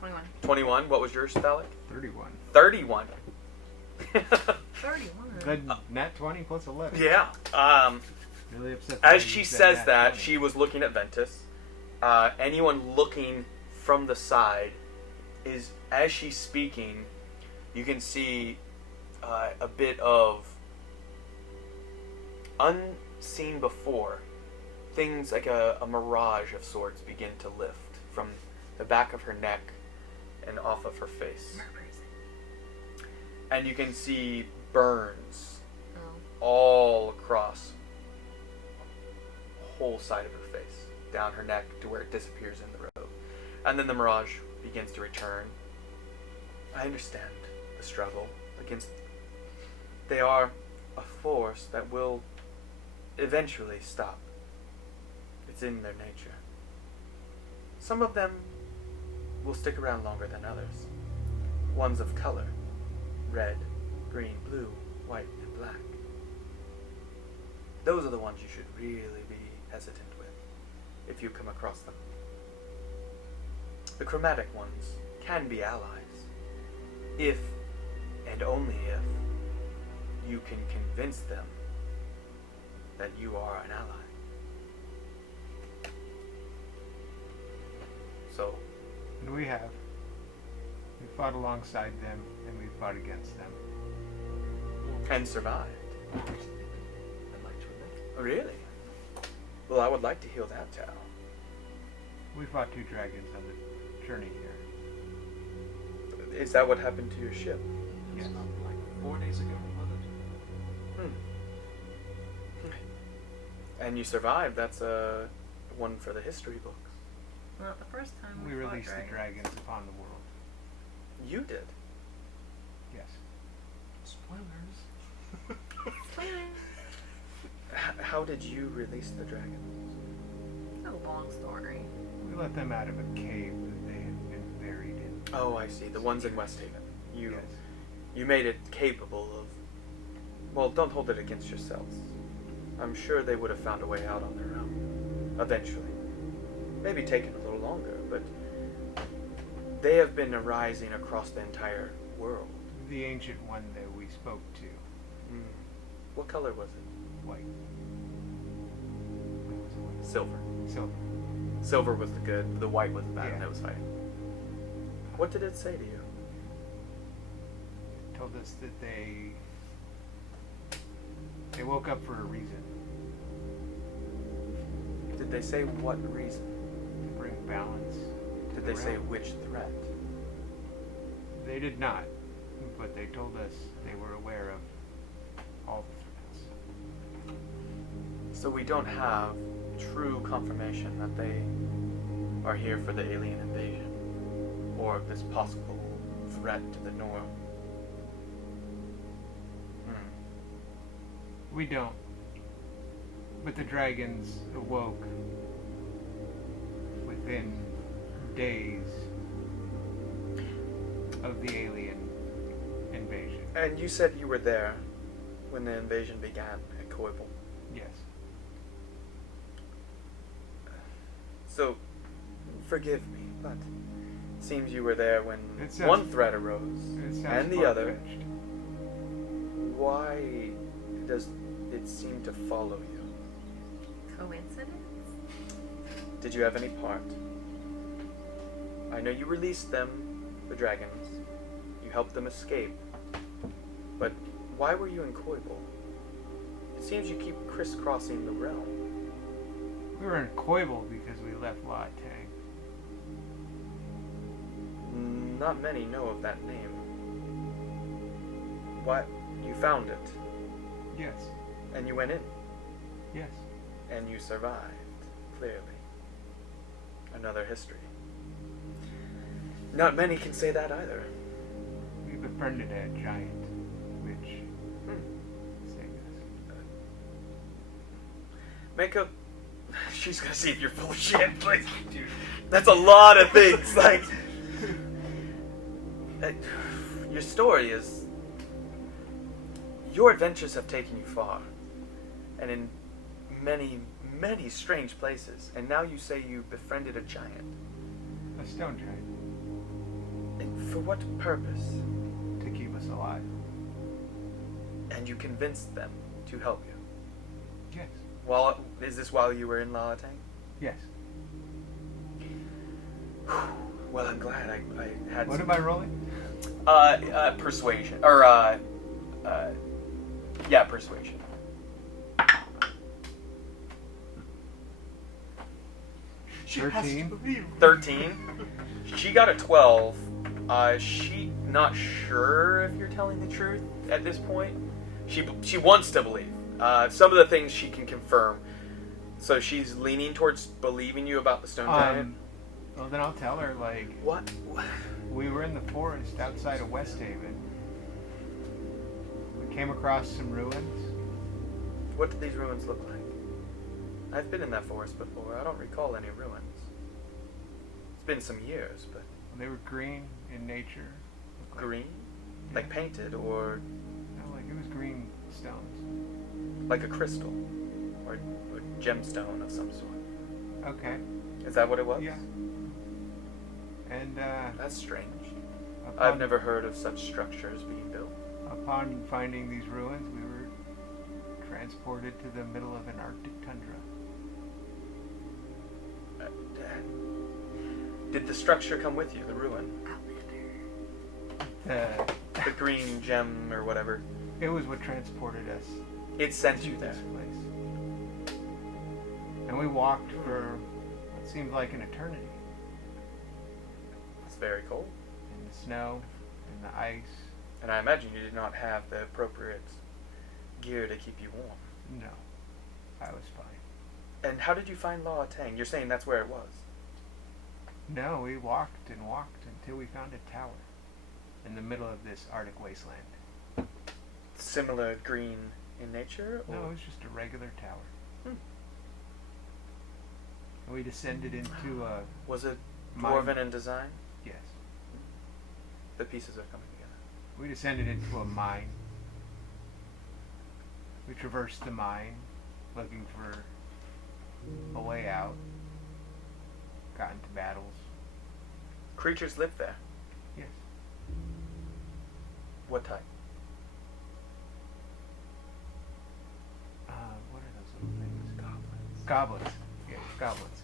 21. 21, what was yours, Stalik? 31. 31. 31. Good nat 20 plus 11. Yeah. Really upset. that As you she said says nat that, 20. she was looking at Ventus. Anyone looking from the side is, as she's speaking, you can see a bit of unseen before. Things like a mirage of sorts begin to lift from the back of her neck and off of her face. And you can see burns Oh. all across the whole side of her face, down her neck to where it disappears in the robe. And then the mirage begins to return. I understand the struggle against... They are a force that will eventually stop. It's in their nature. Some of them will stick around longer than others. Ones of color. Red, green, blue, white, and black. Those are the ones you should really be hesitant with, if you come across them. The chromatic ones can be allies, if, and only if, you can convince them that you are an ally. So, And we have. We fought alongside them, and we fought against them. and survived. I'd like to admit. Really? Well, I would like to heal that tale. We fought 2 dragons on the journey here. Is that what happened to your ship? It was Yes. about like 4 days ago, wasn't it? And you survived. That's one for the history books. Not the first time We fought released the dragons. dragons upon the world. You did. Yes. Spoilers. Spoilers. How did you release the dragons? A long story. We let them out of a cave that they had been buried in. Oh, I see. The ones in West Haven. Yes. You made it capable of... Well, don't hold it against yourselves. I'm sure they would have found a way out on their own. Eventually. Maybe taken a little longer, but... They have been arising across the entire world. The ancient one that we spoke to. What color was it? White. Silver. Silver. Silver was the good, the white was the bad, Yeah. and it was fighting. What did it say to you? Told us that they woke up for a reason. they say what reason? To bring balance to Did the they say realm. which threat? They did not, but they told us they were aware of all the threats. So we don't have true confirmation that they are here for the alien invasion, or this possible threat to the north. We don't. But the dragons awoke within days of the alien invasion. And you said you were there when the invasion began at Koibel. Yes. So, forgive me, but it seems you were there when It sounds- one threat arose, It sounds and the other. far-fetched. Why does it seem to follow you? Coincidence? Did you have any part? I know you released them, the dragons. You helped them escape. But why were you in Koibel? It seems you keep crisscrossing the realm. We were in Koibel because we left La Tang. Not many know of that name. What? You found it, Yes. and you went in, Yes. and you survived, clearly. Another history. Not many can say that either. We befriended a giant, which saved us. Make a... She's gonna see if you're full of shit. Like, dude, that's a lot of things. Like, your story is... Your adventures have taken you far. And in many, many strange places. And now you say you befriended a giant. A stone giant. And for what purpose? To keep us alive. And you convinced them to help you. Yes. Is this while you were in Lalatang? Yes. Well, I'm glad I had What some... am I rolling? Persuasion. Or, yeah, persuasion. She has to 13. believe. 13. She got a 12. She not sure if you're telling the truth at this point. She wants to believe. Some of the things she can confirm. So she's leaning towards believing you about the stone giant. Well, then I'll tell her, like, What? we were in the forest outside of West Haven. We came across some ruins. What did these ruins look like? I've been in that forest before. I don't recall any ruins. It's been some years, but They were green in nature. Looked like- green? Like painted, or No, like it was green stones. like a crystal? Or gemstone of some sort? Okay. Is that what it was? Yeah. And That's strange. upon, I've never heard of such structures being built. upon finding these ruins, we were transported to the middle of an Arctic tundra. Did the structure come with you, the ruin? The green gem or whatever? It was what transported us It sent to you there. this place. And we walked for what seemed like an eternity. It's very cold. In the snow, in the ice. And I imagine you did not have the appropriate gear to keep you warm. No. I was fine. And how did you find La Tang? You're saying that's where it was. No, we walked and walked until we found a tower in the middle of this Arctic wasteland. Similar green in nature? Or? No, it was just a regular tower. Hmm. And we descended into a... Was it Mine. dwarven in design? Yes. The pieces are coming together. We descended into a mine. We traversed the mine, looking for a way out. Got into battles. Creatures live there. Yes. What type? What are those little things? Goblins. Goblins. Yes, goblins.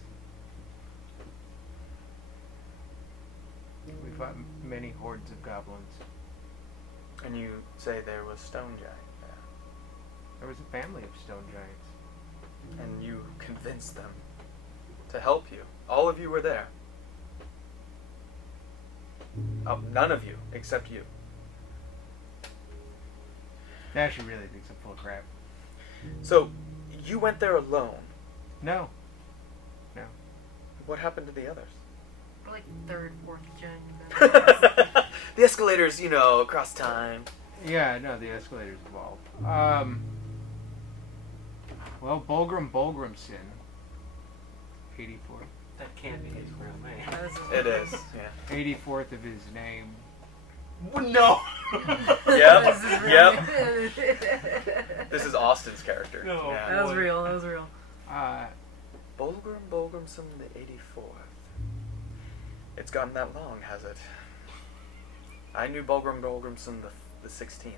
We fought many hordes of goblins. And you say there was stone giant there. There was a family of stone giants. And you convinced them to help you. All of you were there. None of you, except you. Dasher really thinks I'm full of crap. So, you went there alone. No. What happened to the others? We're like 3rd, 4th gen. The escalators, across time. Yeah, no, the escalators evolved. Well, Bulgrimson, 84. That can't be his real name. It is, yeah. 84th of his name. No! Yep, This is real. yep. This is Austin's character. No. Yeah. That was real. That was real. Bulgrimson the 84th. It's gotten that long, has it? I knew Bulgrimson the 16th.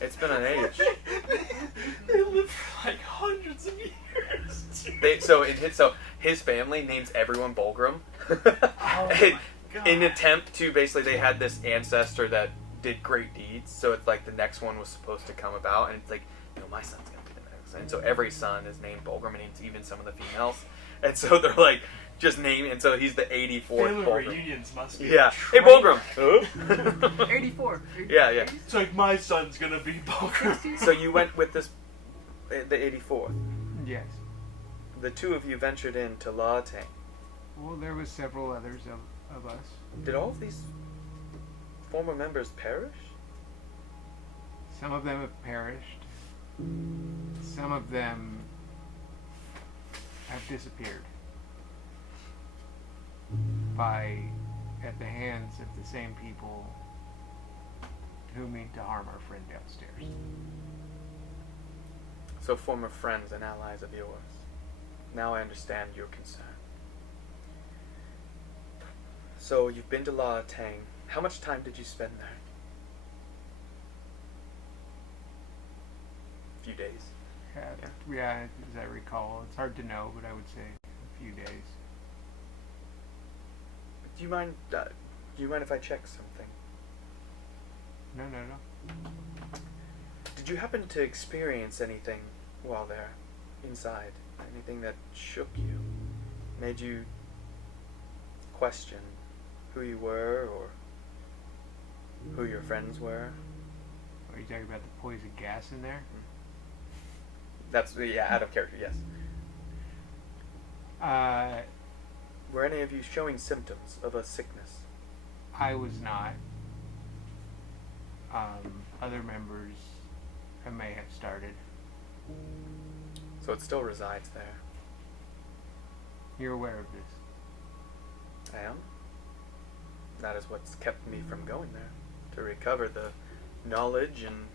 It's been an age. They lived for like hundreds of years. So his family names everyone Bulgrim. In attempt to basically, they had this ancestor that did great deeds. So it's like the next one was supposed to come about, and it's like, my son's gonna be the next. And so every son is named Bulgrim, and it's even some of the females. And so they're like just naming, and so he's the 84th Family Bulgrim. reunions must be. Yeah. Hey, Bulgrim. 84. Yeah. It's like my son's gonna be Bulgrim. So you went with this, the 84th. Yes. The two of you ventured into Latang. Well, there was several others of us. Did all of these former members perish? Some of them have perished. Some of them have disappeared at the hands of the same people who mean to harm our friend downstairs. So former friends and allies of yours. Now I understand your concern. So you've been to Latang. How much time did you spend there? A few days. Yeah, as I recall. It's hard to know, but I would say a few days. Do you mind if I check something? No. Did you happen to experience anything while there, inside? Anything that shook you, made you question who you were or who your friends were? Are you talking about the poison gas in there? That's, out of character, yes. Were any of you showing symptoms of a sickness? I was not. Other members may have started. So it still resides there. You're aware of this? I am. That is what's kept me from going there, to recover the knowledge and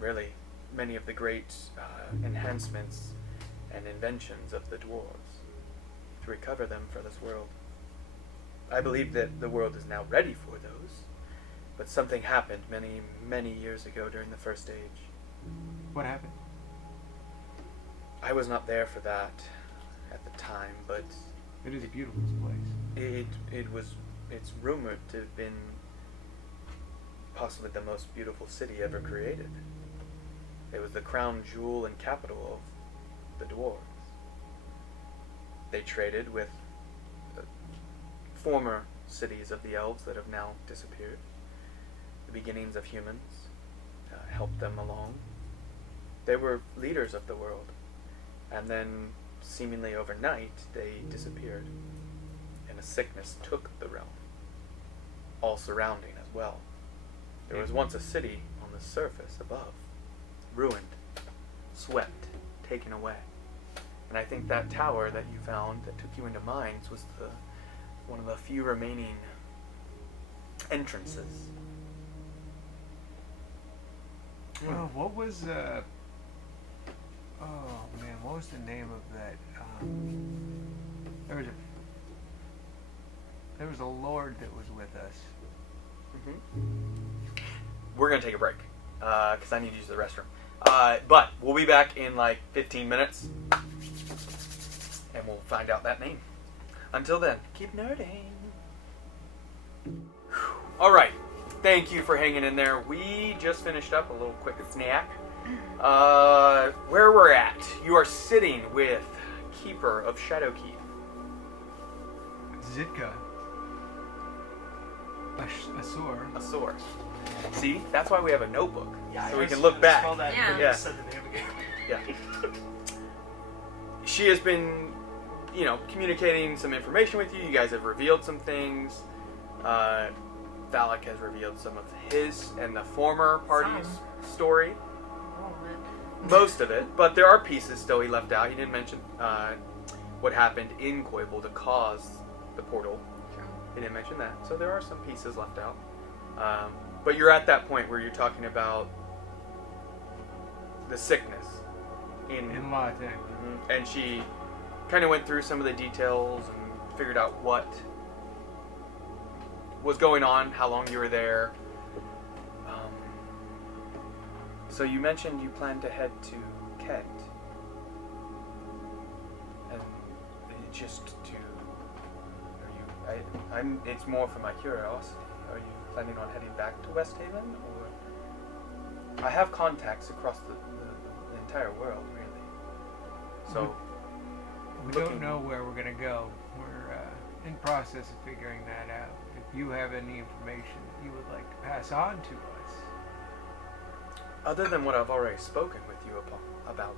really many of the great enhancements and inventions of the dwarves, to recover them for this world. I believe that the world is now ready for those, but something happened many, many years ago during the First Age. What happened? I was not there for that at the time, but It is a beautiful place. it's rumored to have been possibly the most beautiful city ever created. It was the crown jewel and capital of the dwarves. They traded with former cities of the elves that have now disappeared. The beginnings of humans helped them along. They were leaders of the world, and then seemingly overnight they disappeared, and a sickness took the realm, all surrounding as well. There was once a city on the surface above, ruined, swept, taken away. And I think that tower that you found that took you into mines was one of the few remaining entrances. Oh, what was what was the name of that? There was a lord that was with us. We're gonna take a break because I need to use the restroom. But we'll be back in like 15 minutes, and we'll find out that name. Until then, keep nerding. All right. Thank you for hanging in there. We just finished up a little quick snack. where we're at, you are sitting with Keeper of Shadowkeep. Zitka. Asur. Asor. See, that's why we have a notebook, Yeah, so we I can look back. Spell that Yeah. and Yeah. said the name again. Yeah. She has been, communicating some information with you. You guys have revealed some things. Valak has revealed some of his and the former party's story. All of it. Most of it, but there are pieces still he left out. He didn't mention what happened in Koibel to cause the portal. True. He didn't mention that, so there are some pieces left out. But you're at that point where you're talking about the sickness in Latang. Mhm. And she kind of went through some of the details and figured out what was going on, how long you were there. So you mentioned you plan to head to Kent, and just to. It's more for my curiosity. Are you planning on heading back to West Haven, or I have contacts across the entire world, really. So We looking- don't know where we're going to go. We're in process of figuring that out. If you have any information that you would like to pass on to us. other than what I've already spoken with you about,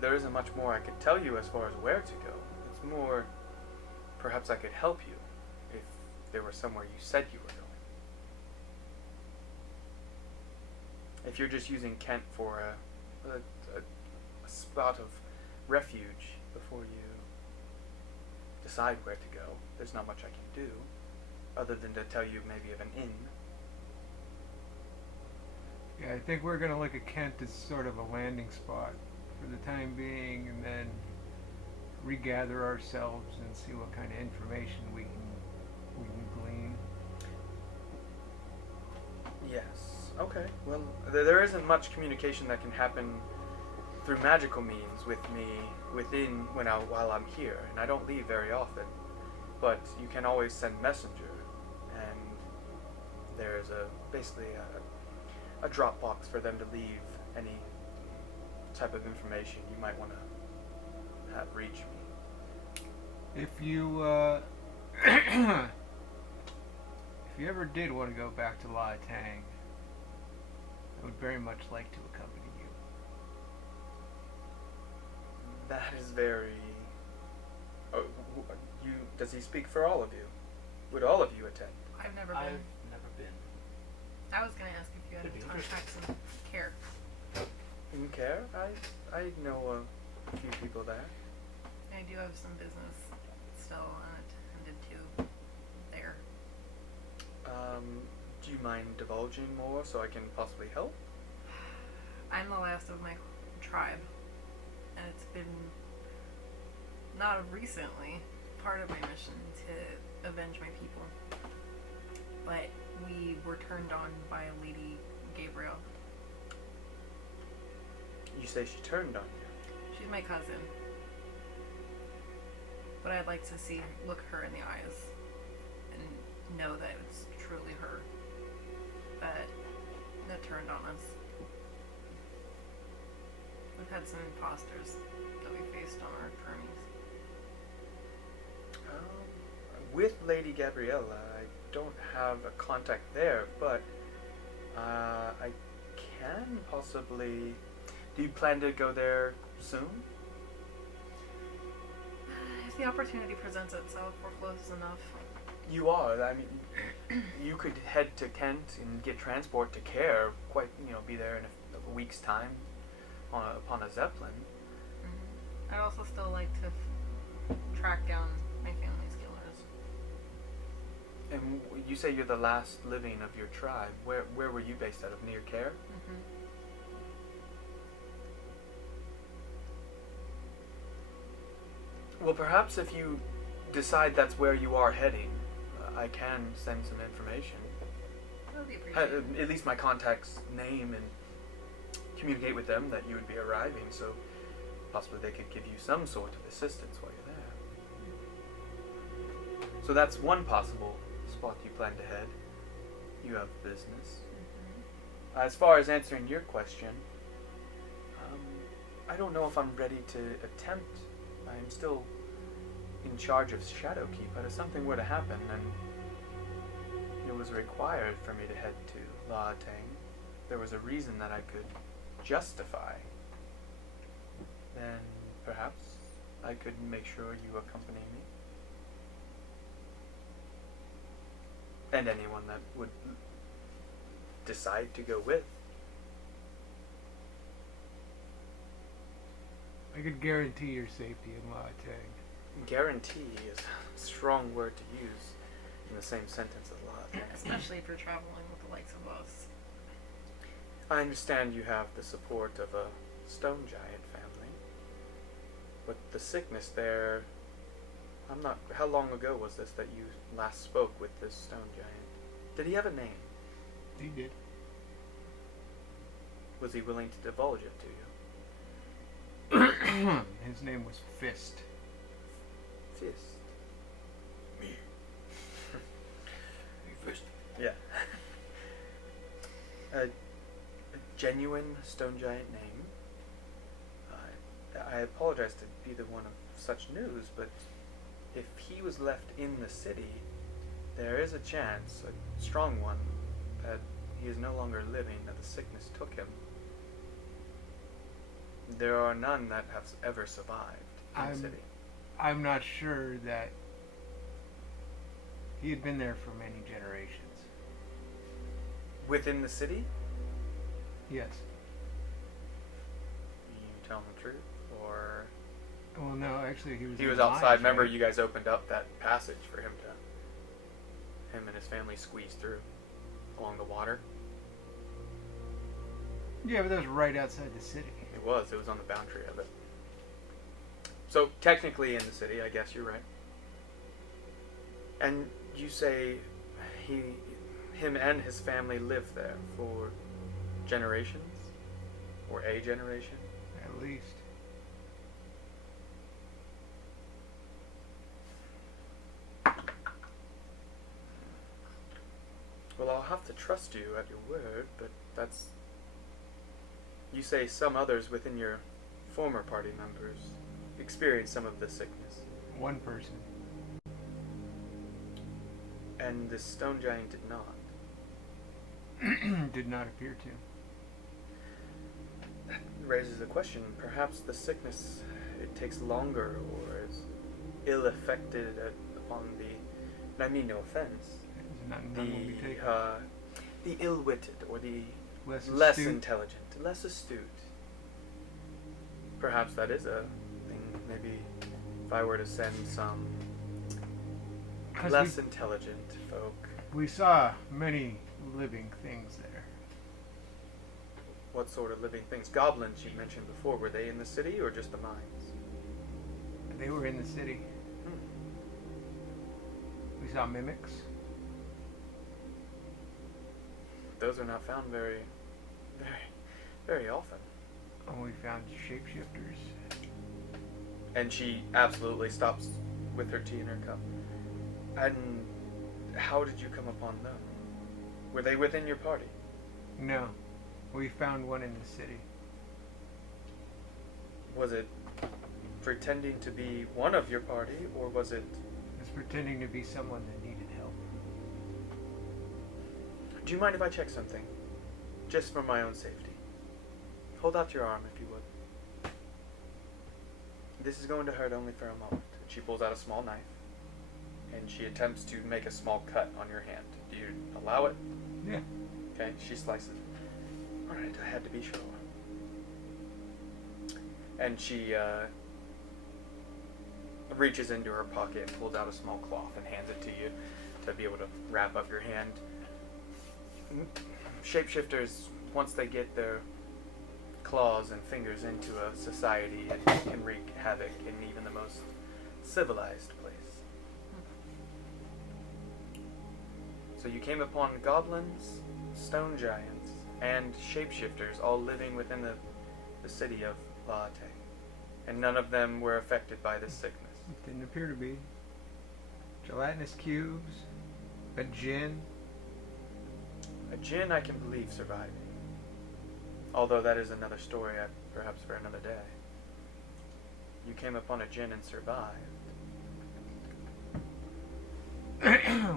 there isn't much more I could tell you as far as where to go. It's more, perhaps I could help you if there were somewhere you said you were going. If you're just using Kent for a spot of refuge before you decide where to go, there's not much I can do other than to tell you maybe of an inn. Yeah, I think we're going to look at Kent as sort of a landing spot for the time being, and then regather ourselves and see what kind of information we can glean. Yes. Okay. Well, there isn't much communication that can happen through magical means with me while I'm here, and I don't leave very often. But you can always send messenger, and there's basically a drop box for them to leave any type of information you might want to have reach me. If you if you ever did want to go back to Latang, I would very much like to accompany you. That is very. Does he speak for all of you? Would all of you attend? I've never I've been. never been. I was gonna ask if you had Could be contacts in care. You care? I know a few people there. I do have some business still unattended to there. Do you mind divulging more so I can possibly help? I'm the last of my tribe, and it's been not of recently part of my mission to avenge my people. But we were turned on by Lady Gabriel. You say she turned on you. She's my cousin. But I'd like to look her in the eyes and know that it's truly her that turned on us. We've had some imposters that we faced on our journeys. With Lady Gabriella, I don't have a contact there, but I can possibly. Do you plan to go there soon? If the opportunity presents itself, we're close enough. You are. I mean, you could head to Kent and get transport to Care. Be there in a week's time upon a zeppelin. I'd also still like to track down my family's killers. And you say you're the last living of your tribe. Where were you based out of? Near Care? Well, perhaps if you decide that's where you are heading, I can send some information. That would be appreciated. At least my contact's name, and communicate with them that you would be arriving, so possibly they could give you some sort of assistance while you're there. So that's one possible spot you plan to head. You have business. As far as answering your question, I don't know if I'm ready to attempt. I'm still in charge of Shadowkeep, but if something were to happen and it was required for me to head to Laatang, there was a reason that I could justify, then perhaps I could make sure you accompany me. And anyone that would decide to go with. I could guarantee your safety in Laatang. Guarantee is a strong word to use in the same sentence as Laatang. Especially if you're traveling with the likes of us. I understand you have the support of a stone giant family, but the sickness there, how long ago was this that you last spoke with this stone giant? Did he have a name? He did. Was he willing to divulge it to you? His name was Fist. Fist. Me. Fist. Yeah. a genuine stone giant name. I apologize to be the one of such news, but if he was left in the city, there is a chance, a strong one, that he is no longer living, that the sickness took him. There are none that have ever survived in the city. I'm not sure that he had been there for many generations. Within the city? Yes. You telling the truth? Or Well, no, actually, he was. he in was the outside. mines, Remember, right? you guys opened up that passage for him and his family squeezed through along the water. Yeah, but that was right outside the city. It was on the boundary of it. So technically in the city, I guess you're right. And you say him and his family lived there for generations? Or a generation? At least. Well, I'll have to trust you at your word, but that's... You say some others within your former party members experienced some of the sickness. One person. And the stone giant did not. Did not appear to. That raises a question. Perhaps the sickness, it takes longer or is ill-affected upon the... And I mean no offense. None will be taken. The ill-witted or the Less less astute. intelligent, less astute. Perhaps that is a thing. Maybe if I were to send some 'Cause less intelligent folk. we saw many living things there. What sort of living things? Goblins you mentioned before. Were they in the city or just the mines? They were in the city. We saw mimics. Those are not found very often. And we found shapeshifters. And she absolutely stops with her tea in her cup. And how did you come upon them? Were they within your party? No. We found one in the city. Was it pretending to be one of your party, or was it... It was pretending to be someone that needed help. Do you mind if I check something? Just for my own safety. Hold out your arm, if you would. This is going to hurt only for a moment. She pulls out a small knife, and she attempts to make a small cut on your hand. Do you allow it? Yeah. Okay, she slices it. Alright, I had to be sure. And she reaches into her pocket and pulls out a small cloth and hands it to you to be able to wrap up your hand. Shapeshifters, once they get their claws and fingers into a society, it can wreak havoc in even the most civilized place. So you came upon goblins, stone giants, and shapeshifters all living within the city of Laatang. And none of them were affected by this sickness. It didn't appear to be. Gelatinous cubes. A djinn. A djinn I can believe surviving. Although that is another story, perhaps for another day. You came upon a djinn and survived.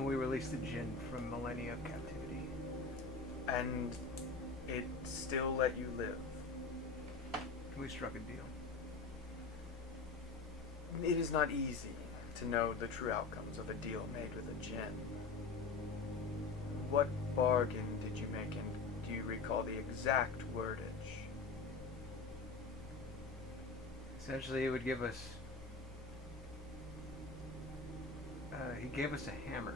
We released the djinn from millennia of captivity. And it still let you live. We struck a deal. It is not easy to know the true outcomes of a deal made with a djinn. What bargain did you make, and do you recall the exact wordage? Essentially, it would give us... he gave us a hammer.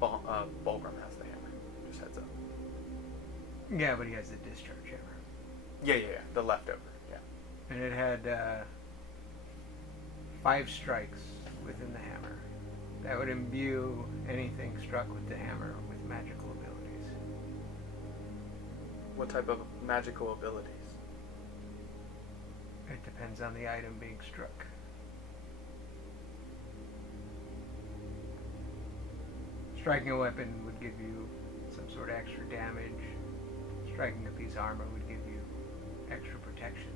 Bulgrim has the hammer. Just heads up. Yeah, but he has the discharge hammer. Yeah. The leftover, yeah. And it had 5 strikes within the hammer. That would imbue anything struck with the hammer with magical abilities. What type of magical abilities? It depends on the item being struck. Striking a weapon would give you some sort of extra damage. Striking a piece of armor would give you extra protections.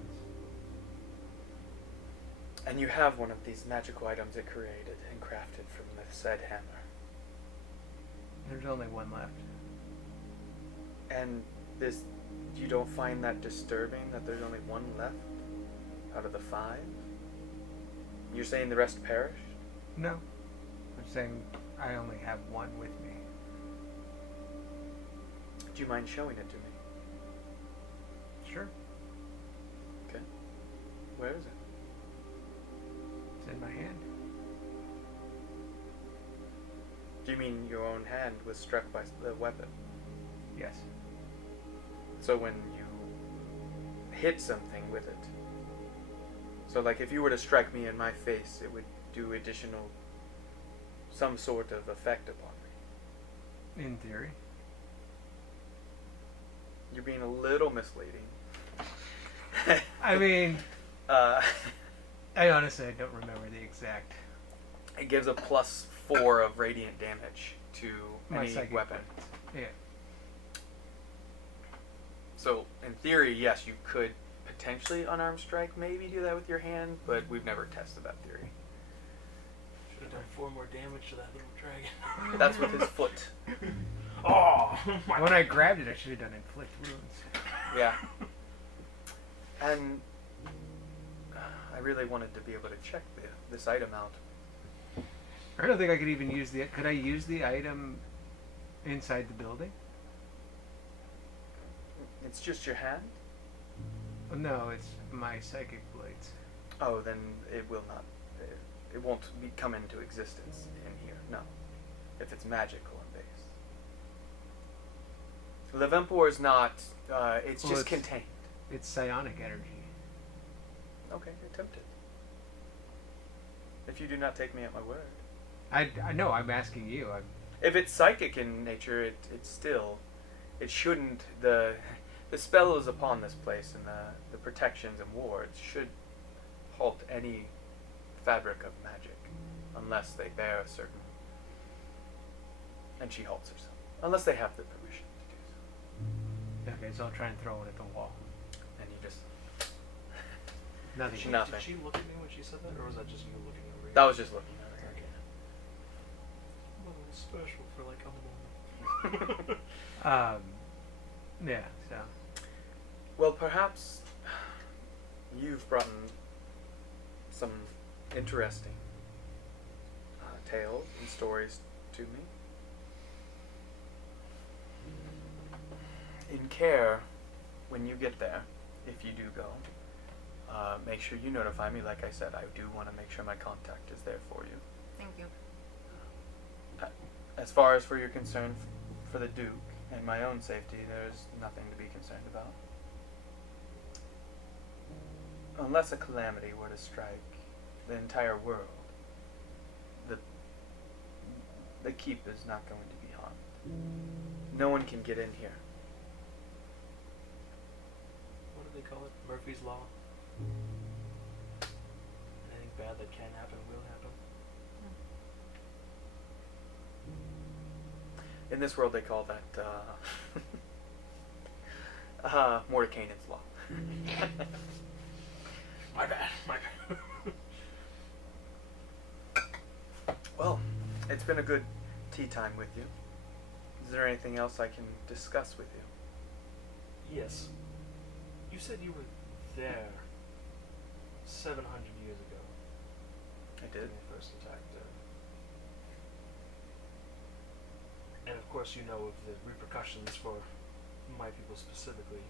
And you have one of these magical items it created and crafted from the said hammer. There's only one left. And this, you don't find that disturbing that there's only one left out of the 5? You're saying the rest perished? No. I'm saying I only have one with me. Do you mind showing it to me? Sure. Okay. Where is it? It's in my hand. Do you mean your own hand was struck by the weapon? Yes. So when you hit something with it, so like if you were to strike me in my face, it would do additional, some sort of effect upon me. In theory. You're being a little misleading. I mean, I honestly don't remember the exact. It gives a +4 of radiant damage to My any psychic weapon. Yeah. So in theory, yes, you could potentially unarmed strike, maybe do that with your hand, but we've never tested that theory. Should have done 4 more damage to that little dragon. That's with his foot. Oh! My When I grabbed it, I should have done inflict wounds. Yeah. And I really wanted to be able to check this item out. I don't think I could even use the. Could I use the item inside the building? It's just your hand? No, it's my psychic blades. Oh, then it will not. It won't come into existence in here. No, if it's magical in base. Levempor is not. It's Well, just it's- contained. It's psionic energy. Okay, you're tempted. If you do not take me at my word. I know. I'm asking you. If it's psychic in nature, it's still. It shouldn't. The spell is upon this place, and the protections and wards should halt any fabric of magic, unless they bear a certain. And she halts herself, unless they have the permission to do so. Okay, so I'll try and throw it at the wall. And you just. Nothing. She nothing. Did she look at me when she said that, or was that just you looking over here? That was just looking at her. Well, it was special for like a moment. Yeah. So. Well, perhaps you've brought in some interesting tales and stories to me. In care, when you get there, if you do go, make sure you notify me. Like I said, I do want to make sure my contact is there for you. Thank you. As far as for your concern for the Duke and my own safety, there's nothing to be concerned about. Unless a calamity were to strike the entire world, the keep is not going to be harmed. No one can get in here. What do they call it? Murphy's Law? Anything bad that can happen will happen. In this world, they call that Mordenkainen's law. My bad. Well, it's been a good tea time with you. Is there anything else I can discuss with you? Yes. You said you were there 700 years ago. I did. When they first attacked and of course you know of the repercussions for my people specifically.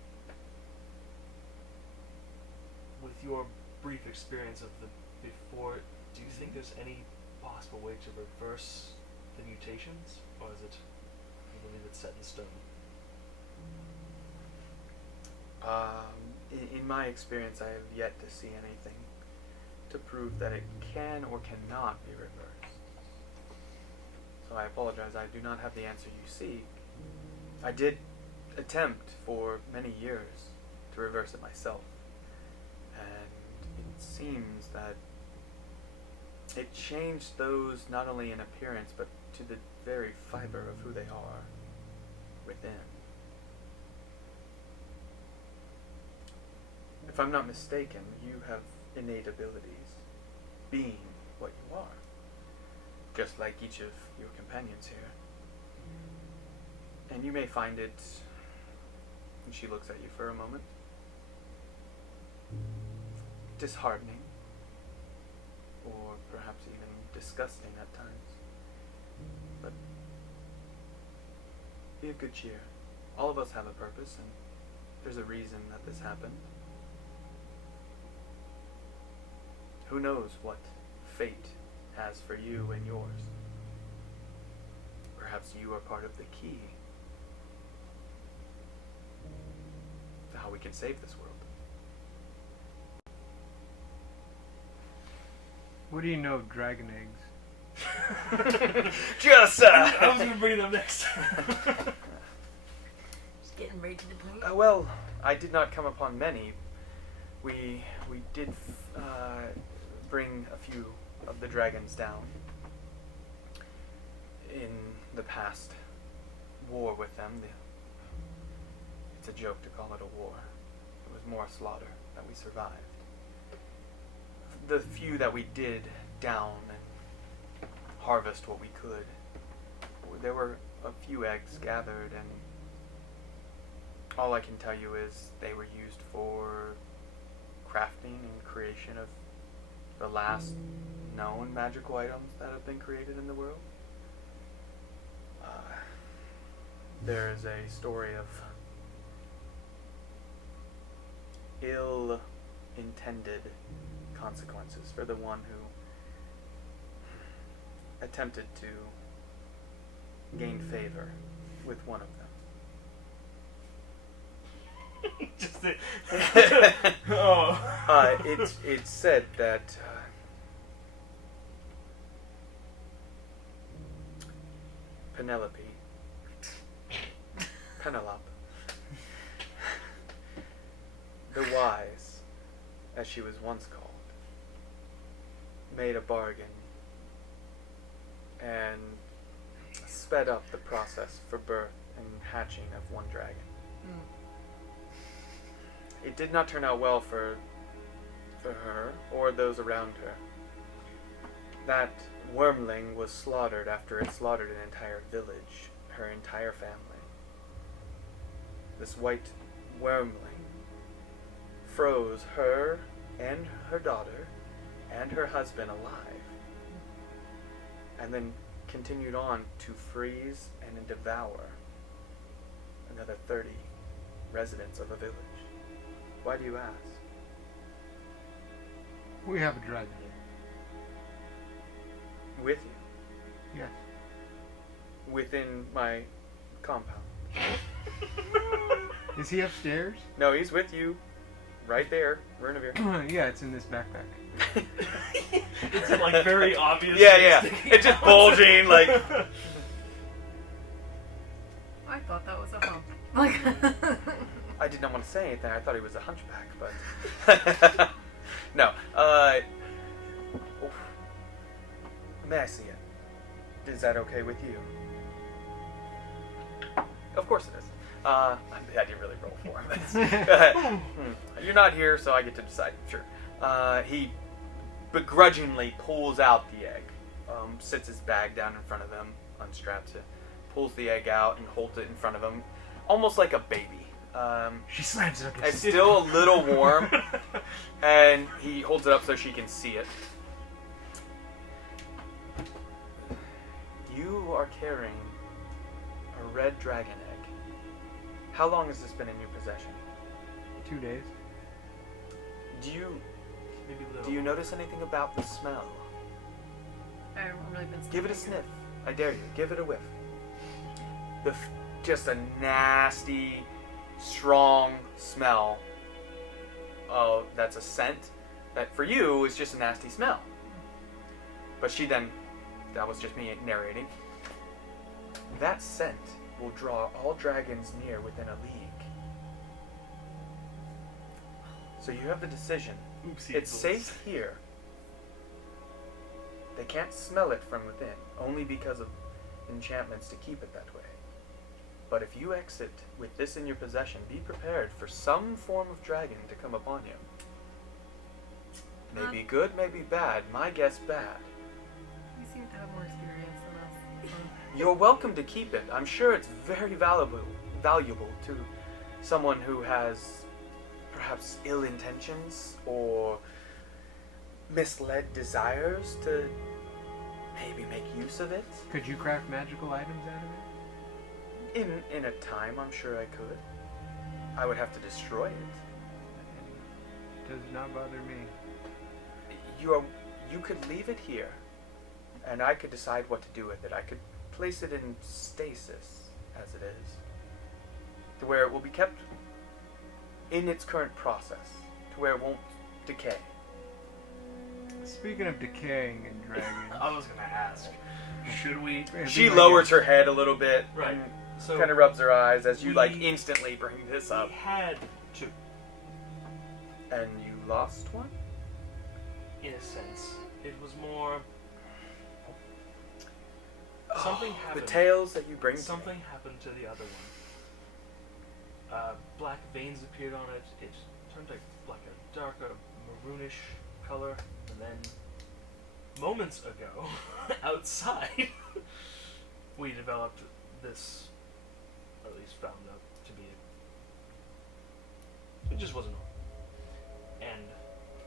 With your brief experience of the before, do you think there's any possible way to reverse the mutations? Or is it, you believe it's set in stone? In my experience, I have yet to see anything to prove that it can or cannot be reversed. So I apologize, I do not have the answer you seek. I did attempt for many years to reverse it myself, and it seems that it changed those not only in appearance but to the very fiber of who they are within. If I'm not mistaken, you have innate abilities, being what you are, just like each of your companions here. And you may find it, and she looks at you for a moment, disheartening, or perhaps even disgusting at times. But be of good cheer. All of us have a purpose, and there's a reason that this happened. Who knows what fate has for you and yours? Perhaps you are part of the key to how we can save this world. What do you know of dragon eggs? Just, I was going to bring it up next. Just getting right to the point. well, I did not come upon many. We did bring a few of the dragons down in the past war with them. It's a joke to call it a war. It was more a slaughter that we survived. The few that we did down and harvest what we could, there were a few eggs gathered, and all I can tell you is they were used for crafting and creation of the last known magical items that have been created in the world. There is a story of ill-intended consequences for the one who attempted to gain favor with one of them. Just it. Oh. It's said that Penelope, the wise, as she was once called, made a bargain and sped up the process for birth and hatching of one dragon. It did not turn out well for her or those around her. That wormling was slaughtered after it slaughtered an entire village, her entire family. This white wormling froze her and her daughter and her husband alive, and then continued on to freeze and devour another 30 residents of a village. Why do you ask? We have a dragon. With you? Yes. Within my compound? Is he upstairs? No, he's with you. Right there, Vernavir. Yeah, it's in this backpack. It's like very obvious. Yeah. It's just bulging, like. I thought that was a hump. Like, I did not want to say anything. I thought he was a hunchback, but. No. May I see it? Is that okay with you? Of course it is. I didn't really roll for him. sense. You're not here, so I get to decide. Sure. He begrudgingly pulls out the egg, sits his bag down in front of him, unstraps it, pulls the egg out and holds it in front of him, almost like a baby. She slams it up. It's still a little warm, and he holds it up so she can see it. You are carrying a red dragon egg. How long has this been in your possession? 2 days. Do you Maybe a little. do you notice anything about the smell? I haven't really been. Give it a sniffing sniff. I dare you. Give it a whiff. Just a nasty, strong smell. Oh, that's a scent that for you is just a nasty smell. But that was just me narrating. That scent will draw all dragons near within a league. So you have the decision. Oopsie It's doodles. safe here. They can't smell it from within, only because of enchantments to keep it that way. But if you exit with this in your possession, be prepared for some form of dragon to come upon you. Maybe good, maybe bad. My guess, bad. You seem to have more experience than us. So. You're welcome to keep it. I'm sure it's very valuable to someone who has perhaps ill intentions or misled desires to maybe make use of it. Could you craft magical items out of it? In a time, I'm sure I could. I would have to destroy it. Does not bother me. You could leave it here, and I could decide what to do with it. I could place it in stasis, as it is, to where it will be kept in its current process, to where it won't decay. Speaking of decaying and dragons, I was gonna ask, should we? She lowers her head a little bit, Right. and So kind of rubs her eyes as you we- instantly bring this up. we had to, And you lost one? in a sense. It was more. Something The happened. tales that you bring to me. Something happened to the other one. Black veins appeared on it. It turned like a darker maroonish color, and then moments ago, outside, we developed this. Or at least found out to be. It just wasn't normal.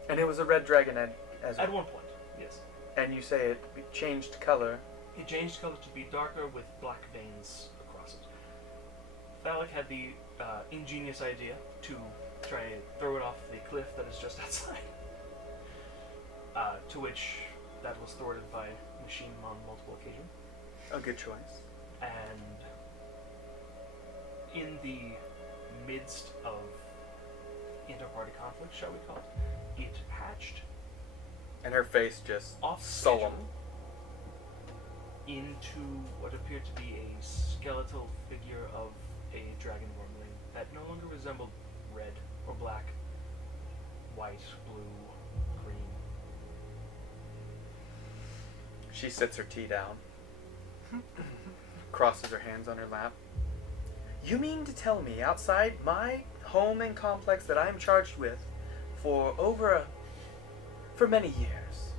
And it was a red dragon as At one point, yes. and you say it changed color. It changed color to be darker with black veins across it. Phallic had the ingenious idea to try and throw it off the cliff that is just outside. To which that was thwarted by machine on multiple occasions. A good choice. And in the midst of inter-party conflict, shall we call it, it hatched And her face just off solemn. into what appeared to be a skeletal figure of a dragon wormling that no longer resembled red or black, white, blue, green. She sits her tea down, crosses her hands on her lap. You mean to tell me outside my home and complex that I am charged with for many years,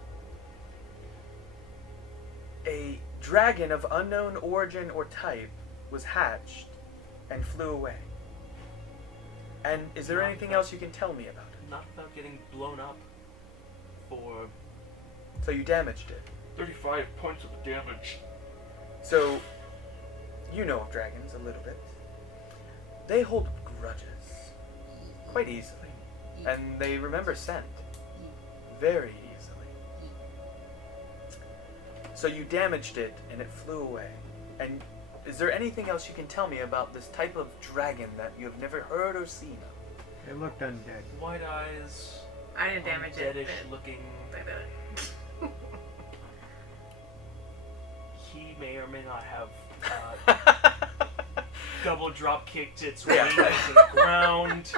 a dragon of unknown origin or type was hatched and flew away? And is there Not anything that- else you can tell me about it? Not without getting blown up for So you damaged it. 35 points of damage. So, you know of dragons a little bit. They hold grudges quite easily, and they remember scent very easily. So you damaged it, and it flew away. And is there anything else you can tell me about this type of dragon that you have never heard or seen of? it looked undead. White eyes, I didn't damage it. deadish but looking. I did it. He may or may not have double drop kicked its Yeah. wings to the ground.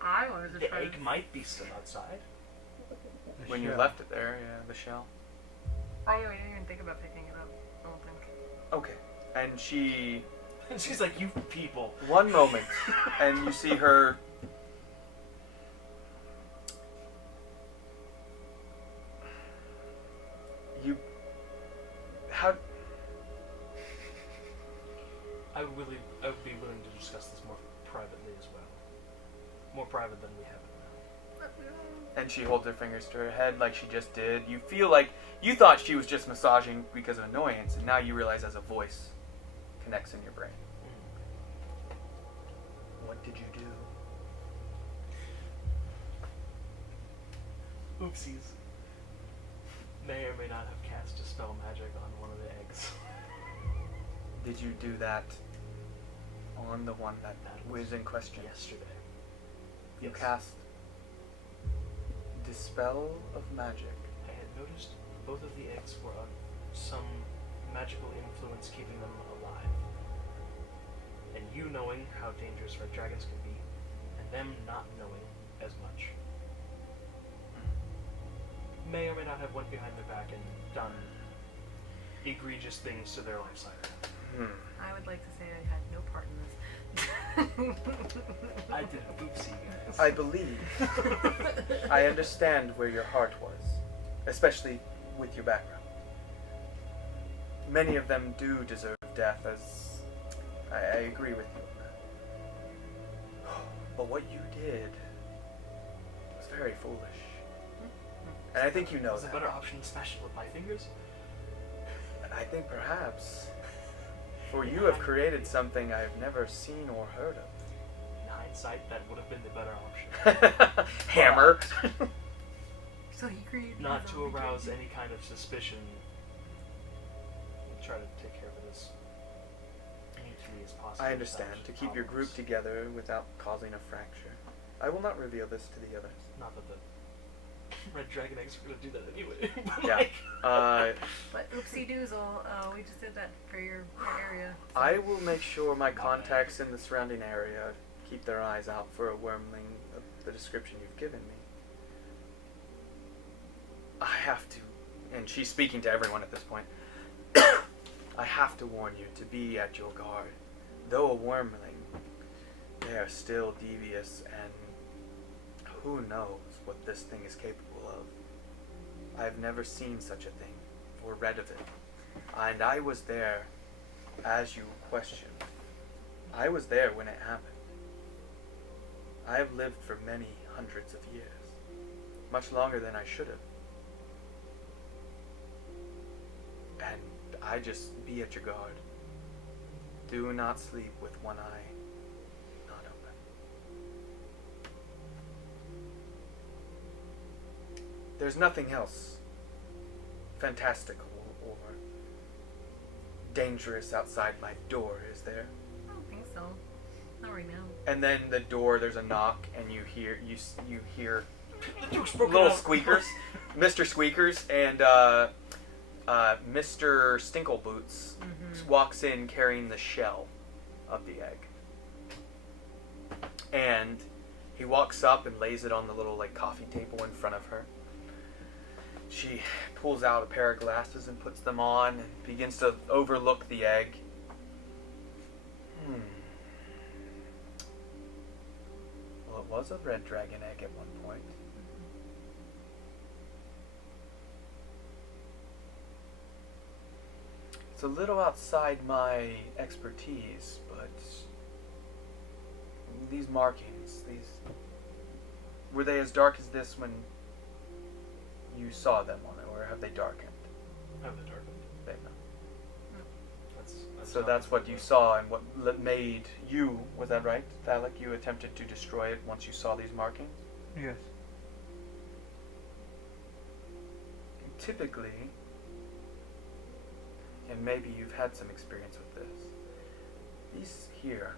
I wanted to The try. egg might be still outside. The When you shell. left it there, yeah, the shell. I didn't even think about picking it up. I don't think. Okay. And she... And she's like, you people. One moment, and you see her... You... How... I would be willing to discuss this more privately as well. More private than we have it now. And she holds her fingers to her head like she just did. You feel like... You thought she was just massaging because of annoyance, and now you realize as a voice connects in your brain. What did you do? Oopsies. May or may not have cast Dispel Magic on one of the eggs. Did you do that on the one that was in question? Yesterday. You Yes. cast Dispel of Magic. I had noticed both of the eggs were on some magical influence keeping them alive. And you knowing how dangerous red dragons can be, and them not knowing as much, may or may not have went behind their back and done egregious things to their life side. I would like to say I had no part in this. I did a oopsie, guys. I believe. I understand where your heart was, especially with your background. Many of them do deserve death, as I agree with you on that. But what you did was very foolish. And I think you know Was a that. better option to smash it with my fingers? I think perhaps, for you have created something I've never seen or heard of. In hindsight, that would have been the better option. Hammer. So he created Not his to own arouse dragon. any kind of suspicion. Try to take care of it as neatly as possible. I understand, to keep your group together without causing a fracture. I will not reveal this to the others. Not that the red dragon eggs were gonna do that anyway. But Yeah. like, But oopsie doozle, we just did that for your area. So. I will make sure my contacts in the surrounding area keep their eyes out for a wormling of the description you've given me. I have to, and she's speaking to everyone at this point, I have to warn you to be at your guard. Though a wormling, they are still devious, and who knows what this thing is capable of. I have never seen such a thing, or read of it. And I was there, as you questioned. I was there when it happened. I have lived for many hundreds of years, much longer than I should have. And I just be at your guard. Do not sleep with one eye not open. There's nothing else fantastical or dangerous outside my door, is there? I don't think so. Not right now. And then the door, there's a knock, and you hear the Duke's broken little out. squeakers, Mr. Squeakers, and Mr. Stinkleboots walks in carrying the shell of the egg. And he walks up and lays it on the little coffee table in front of her. She pulls out a pair of glasses and puts them on and begins to overlook the egg. Well, it was a red dragon egg at one point. It's a little outside my expertise, but these markings, were they as dark as this when you saw them on it, or have they darkened? Have the dark. They've not. That's So not that's the- what you saw, and what made you, was that right, Thalic? You attempted to destroy it once you saw these markings? Yes. Typically, and maybe you've had some experience with this, these here,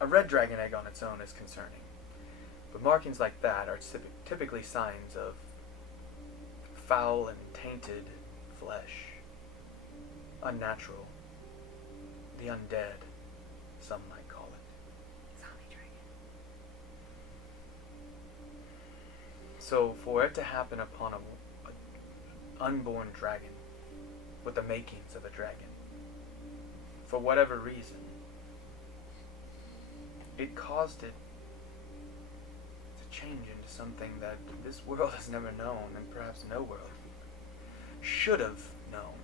a red dragon egg on its own is concerning, but markings like that are typically signs of foul and tainted flesh, unnatural, the undead, some might call it. Zombie dragon. So for it to happen upon an unborn dragon with the makings of a dragon, for whatever reason, it caused it to change into something that this world has never known, and perhaps no world should have known.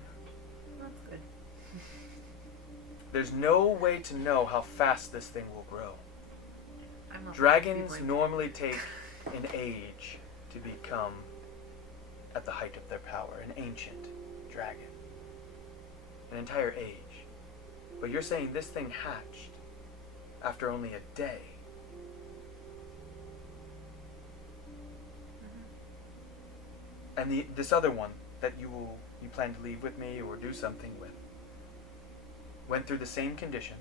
That's good. There's no way to know how fast this thing will grow. I'm not Dragons blamed. normally take an age to become at the height of their power, an ancient dragon. An entire age. But you're saying this thing hatched after only a day. And this other one that you plan to leave with me or do something with went through the same conditions.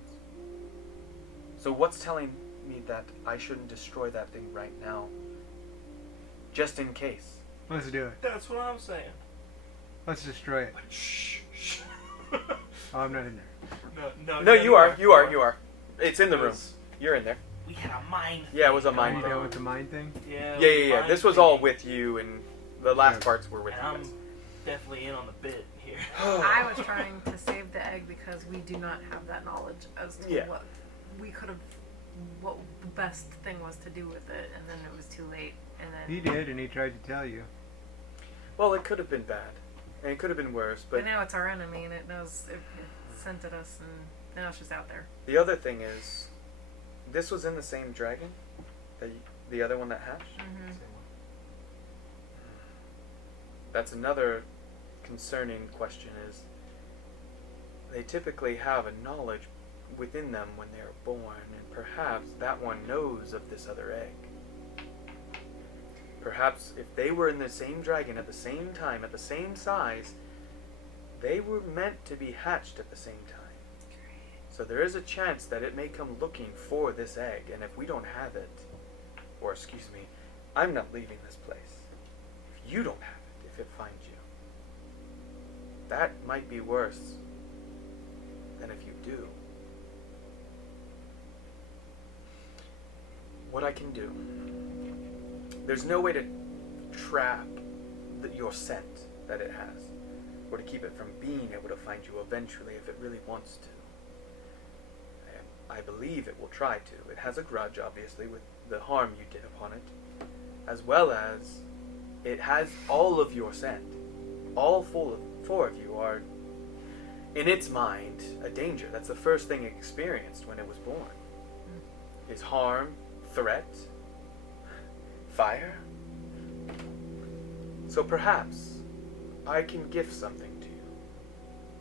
So what's telling me that I shouldn't destroy that thing right now? Just in case. Let's do it. That's what I'm saying. Let's destroy it. But shh. Oh, I'm not in there. No, you are. It's in the room. You're in there. We had a mind. Yeah, it was a mind You thing. know with the mind thing? Yeah. Yeah. This was all with you, and the last Yeah. parts were with And you I'm guys. definitely in on the bit here. I was trying to save the egg because we do not have that knowledge as to Yeah. what we could have, what the best thing was to do with it, and then it was too late, and then. He did, and he tried to tell you. Well, it could have been bad, and it could have been worse. But But now it's our enemy, and it knows it sent at us, and now it's just out there. the other thing is, this was in the same dragon, the other one that hatched. Mm-hmm. That's another concerning question. Is they typically have a knowledge within them when they are born, and perhaps that one knows of this other egg. Perhaps if they were in the same dragon at the same time, at the same size, they were meant to be hatched at the same time. So there is a chance that it may come looking for this egg, and if we don't have it, or excuse me, I'm not leaving this place. If you don't have it, if it finds you, that might be worse than if you do. What I can do, there's no way to trap your scent that it has, or to keep it from being able to find you eventually if it really wants to. I believe it will try to. It has a grudge, obviously, with the harm you did upon it, as well as it has all of your scent. All four of you are, in its mind, a danger. That's the first thing it experienced when it was born. Is harm, threat, fire. So perhaps I can gift something to you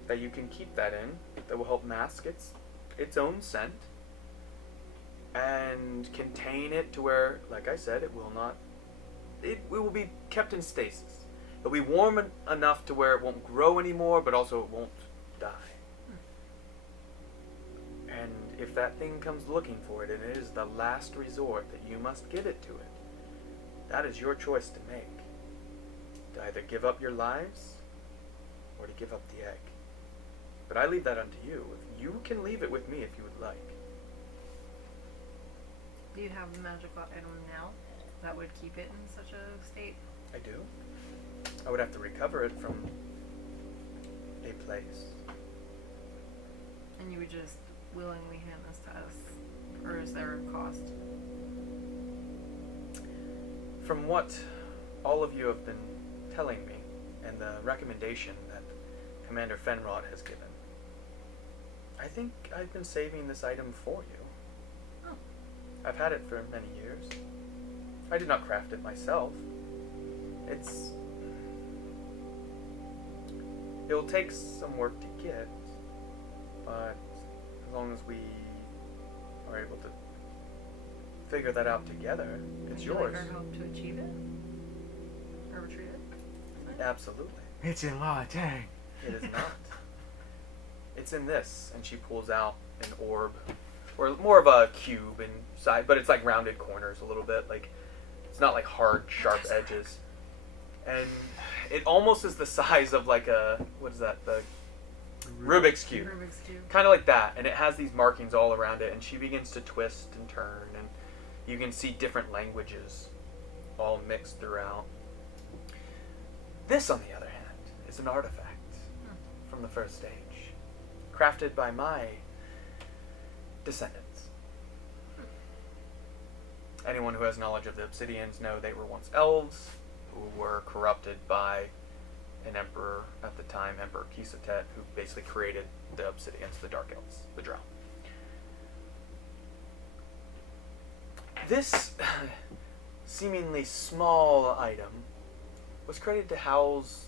that you can keep that in, that will help mask its own scent and contain it to where, like I said, it will be kept in stasis. It'll be warm enough to where it won't grow anymore, but also it won't die. And if that thing comes looking for it, and it is the last resort that you must give it to it, that is your choice to make. To either give up your lives, or to give up the egg. But I leave that unto you. You can leave it with me if you would like. Do you have the magical item now that would keep it in such a state? I do. I would have to recover it from a place. And you would just willingly hand this to us? Or is there a cost? From what all of you have been telling me, and the recommendation that Commander Fenrod has given, I think I've been saving this item for you. Oh. I've had it for many years. I did not craft it myself. It'll take some work to get, but as long as we are able to figure that out together, it's Would you yours. like our help to achieve it? Or retrieve it? Absolutely. It's in La Tang. It is not. It's in this, and she pulls out an orb, or more of a cube inside, but it's like rounded corners a little bit. Like it's not like hard, sharp edges, and it almost is the size of like a what is that? The Rubik's cube. Rubik's Cube. Kind of like that, and it has these markings all around it, and she begins to twist and turn, and you can see different languages all mixed throughout. This, on the other hand, is an artifact from the first stage. crafted by my descendants. Anyone who has knowledge of the Obsidians know they were once elves who were corrupted by an emperor at the time, Emperor Kisatet, who basically created the Obsidians, the Dark Elves, the Drow. This seemingly small item was created to house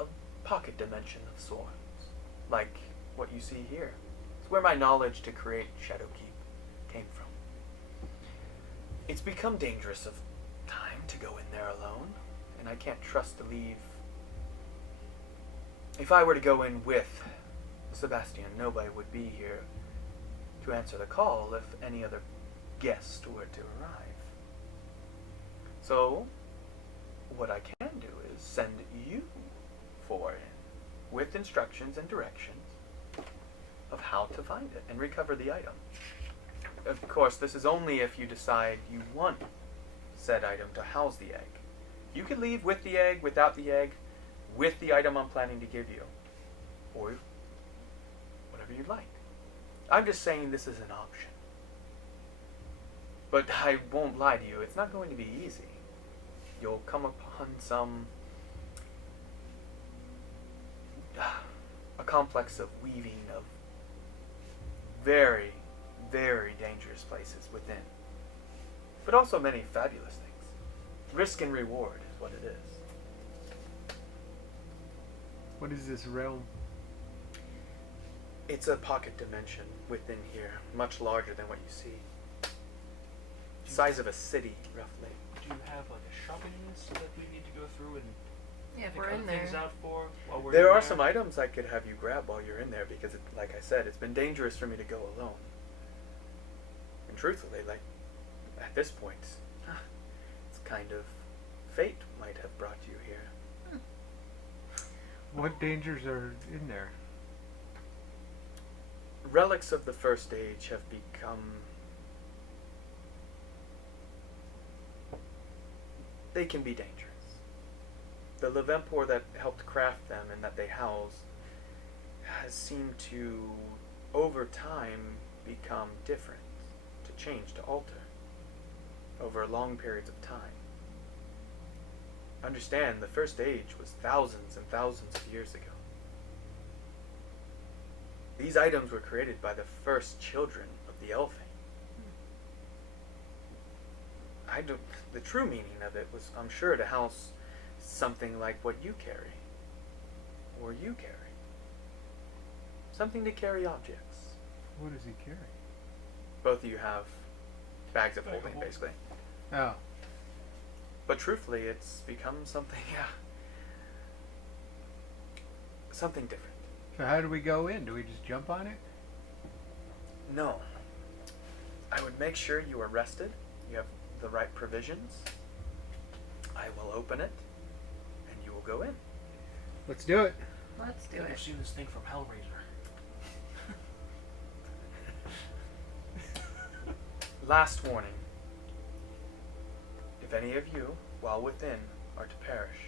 a pocket dimension of sorts, like what you see here. It's where my knowledge to create Shadowkeep came from. It's become dangerous of time to go in there alone, and I can't trust to leave. If I were to go in with Sebastian, nobody would be here to answer the call if any other guest were to arrive. So, what I can do is send you four in with instructions and directions of how to find it and recover the item. Of course, this is only if you decide you want said item to house the egg. You could leave with the egg, without the egg, with the item I'm planning to give you, or whatever you'd like. I'm just saying this is an option. But I won't lie to you, it's not going to be easy. You'll come upon a complex of weaving of very, very dangerous places within. But also many fabulous things. Risk and reward is what it is. What is this realm? It's a pocket dimension within here, much larger than what you see. Size of a city, roughly. Do you have like a shopping list that we need to go through and Yeah, if pick we're in things there. out for while we're There in are there? some items I could have you grab while you're in there because, like I said, it's been dangerous for me to go alone. And truthfully, like, at this point, it's kind of fate might have brought you here. What dangers are in there? Relics of the First Age have become... they can be dangerous. The Levempor that helped craft them and that they house has seemed to, over time, become different, to change, to alter, over long periods of time. Understand, the First Age was thousands and thousands of years ago. These items were created by the first children of the Elfing. The true meaning of it was, I'm sure, to house something like what you carry, or you carry. Something to carry objects. What does he carry? Both of you have bags of holding, basically. Oh. But truthfully, it's become something, something different. So how do we go in? Do we just jump on it? No. I would make sure you are rested, you have the right provisions. I will open it, and you will go in. Let's do it. Let's do I've it. seen this thing from Hellraiser. Last warning. If any of you, while within, are to perish,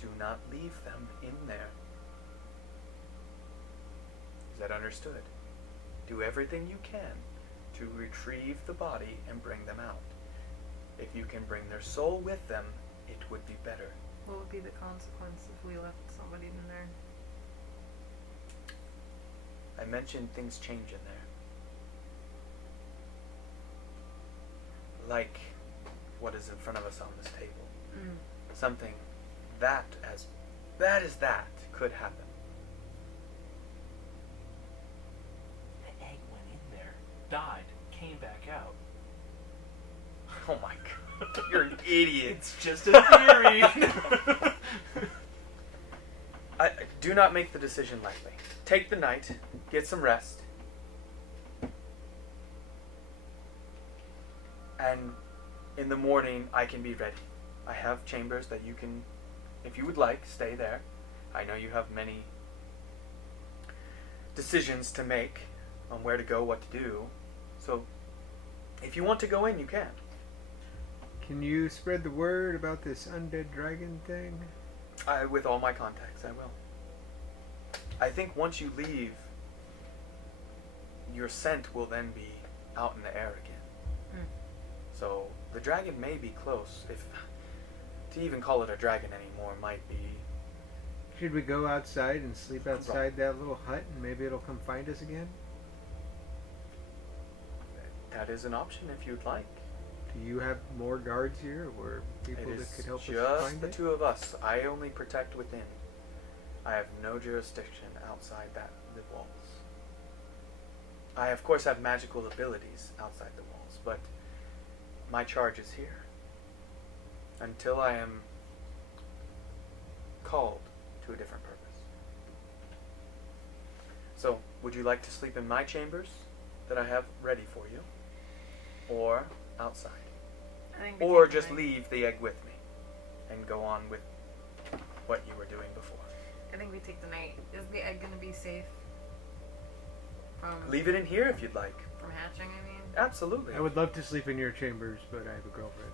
do not leave them in there. Is that understood? Do everything you can to retrieve the body and bring them out. If you can bring their soul with them, it would be better. What would be the consequence if we left somebody in there? I mentioned things change in there. Like what is in front of us on this table. Something that as bad as that could happen. The egg went in there, died, came back out. Oh my god, you're an idiot. It's just a theory. I do not make the decision lightly. Take the night, get some rest, and in the morning I can be ready. I have chambers that you can, if you would like, stay there. I know you have many decisions to make on where to go, what to do. So if you want to go in, you can. Can you spread the word about this undead dragon thing? With all my contacts, I will. I think once you leave, your scent will then be out in the air again. So the dragon may be close. If to even call it a dragon anymore might be. Should we go outside and sleep outside that little hut and maybe it'll come find us again? That is an option if you'd like. Do you have more guards here or people It that is could help us just find the it? two of us. I only protect within. I have no jurisdiction outside the walls. I of course have magical abilities outside the walls, but my charge is here. Until I am called to a different purpose. So, would you like to sleep in my chambers that I have ready for you? Or outside? I think we Or take the just night. leave the egg with me and go on with what you were doing before? I think we take the night. Is the egg gonna be safe from Leave it in here if you'd like. from hatching? I mean, Absolutely. I would love to sleep in your chambers, but I have a girlfriend.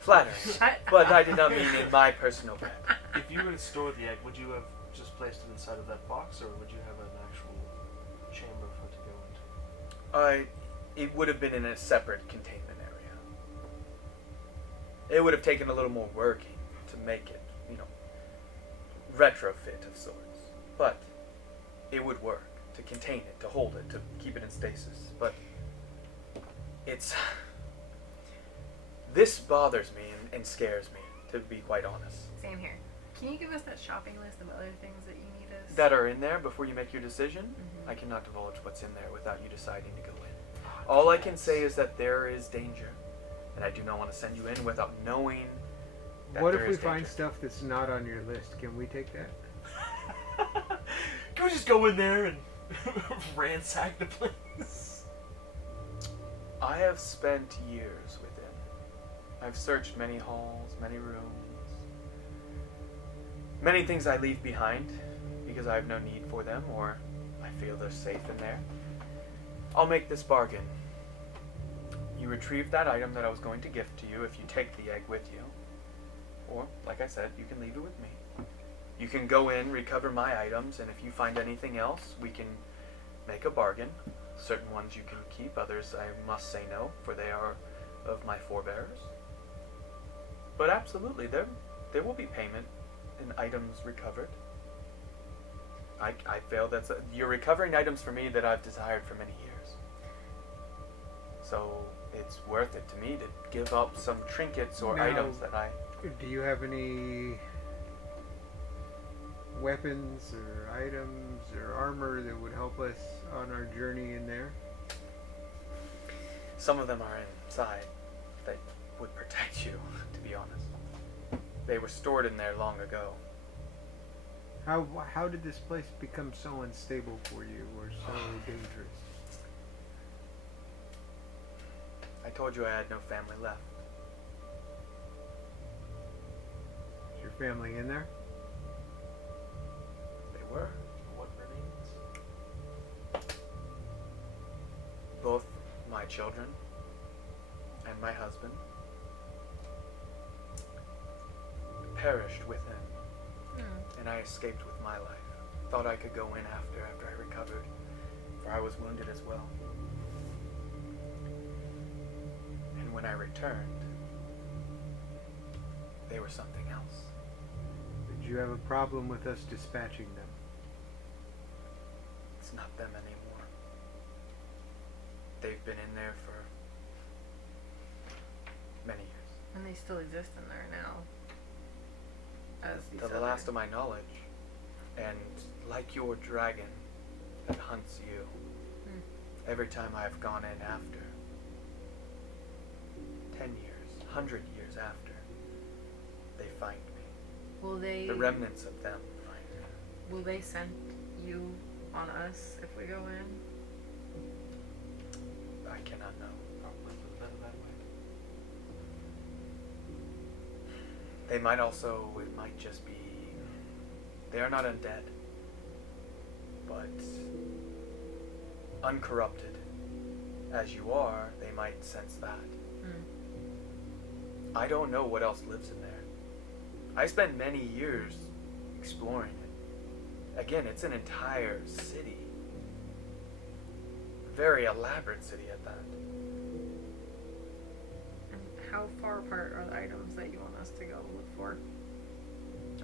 Flattering. Shut But I up. did not mean in my personal bed. If you were to store the egg, would you have just placed it inside of that box, or would you have an actual chamber for it to go into? It would have been in a separate containment area. It would have taken a little more working to make it, retrofit of sorts. But it would work to contain it, to hold it, to keep it in stasis. But this bothers me and scares me, to be quite honest. Same here. Can you give us that shopping list of other things that you need us? That are in there before you make your decision. Mhm. I cannot divulge what's in there without you deciding to go in. All I can say is that there is danger, and I do not want to send you in without knowing that What there if we is find danger. stuff that's not on your list? Can we take that? Can we just go in there and ransack the place? I have spent years within. I've searched many halls, many rooms, many things I leave behind because I have no need for them or I feel they're safe in there. I'll make this bargain. You retrieve that item that I was going to gift to you if you take the egg with you. Or, like I said, you can leave it with me. You can go in, recover my items, and if you find anything else, we can make a bargain. Certain ones you can keep, others I must say no, for they are of my forebears. But absolutely, there will be payment in items recovered. I feel you're recovering items for me that I've desired for many years. So it's worth it to me to give up some trinkets or Now- items that I... Do you have any weapons or items or armor that would help us on our journey in there? Some of them are inside that would protect you, to be honest. They were stored in there long ago. How did this place become so unstable for you or so dangerous? I told you I had no family left. Is your family in there? They were. What remains? Both my children and my husband perished with him, and I escaped with my life. Thought I could go in after I recovered, for I was wounded as well. And when I returned, they were something else. Did you have a problem with us dispatching them? It's not them anymore. They've been in there for many years. And they still exist in there now. As these To the other- last of my knowledge. And like your dragon that hunts you, every time I've gone in after, 10 years, 100 years after, they find me. Will they? The remnants of them find me. Will they send you on us if we go in? I cannot know. Probably for the better that way. They might also, it might just be, they are not undead, but uncorrupted. As you are, they might sense that. I don't know what else lives in there. I spent many years exploring it. again, it's an entire city. Very elaborate city at that. And how far apart are the items that you want us to go look for?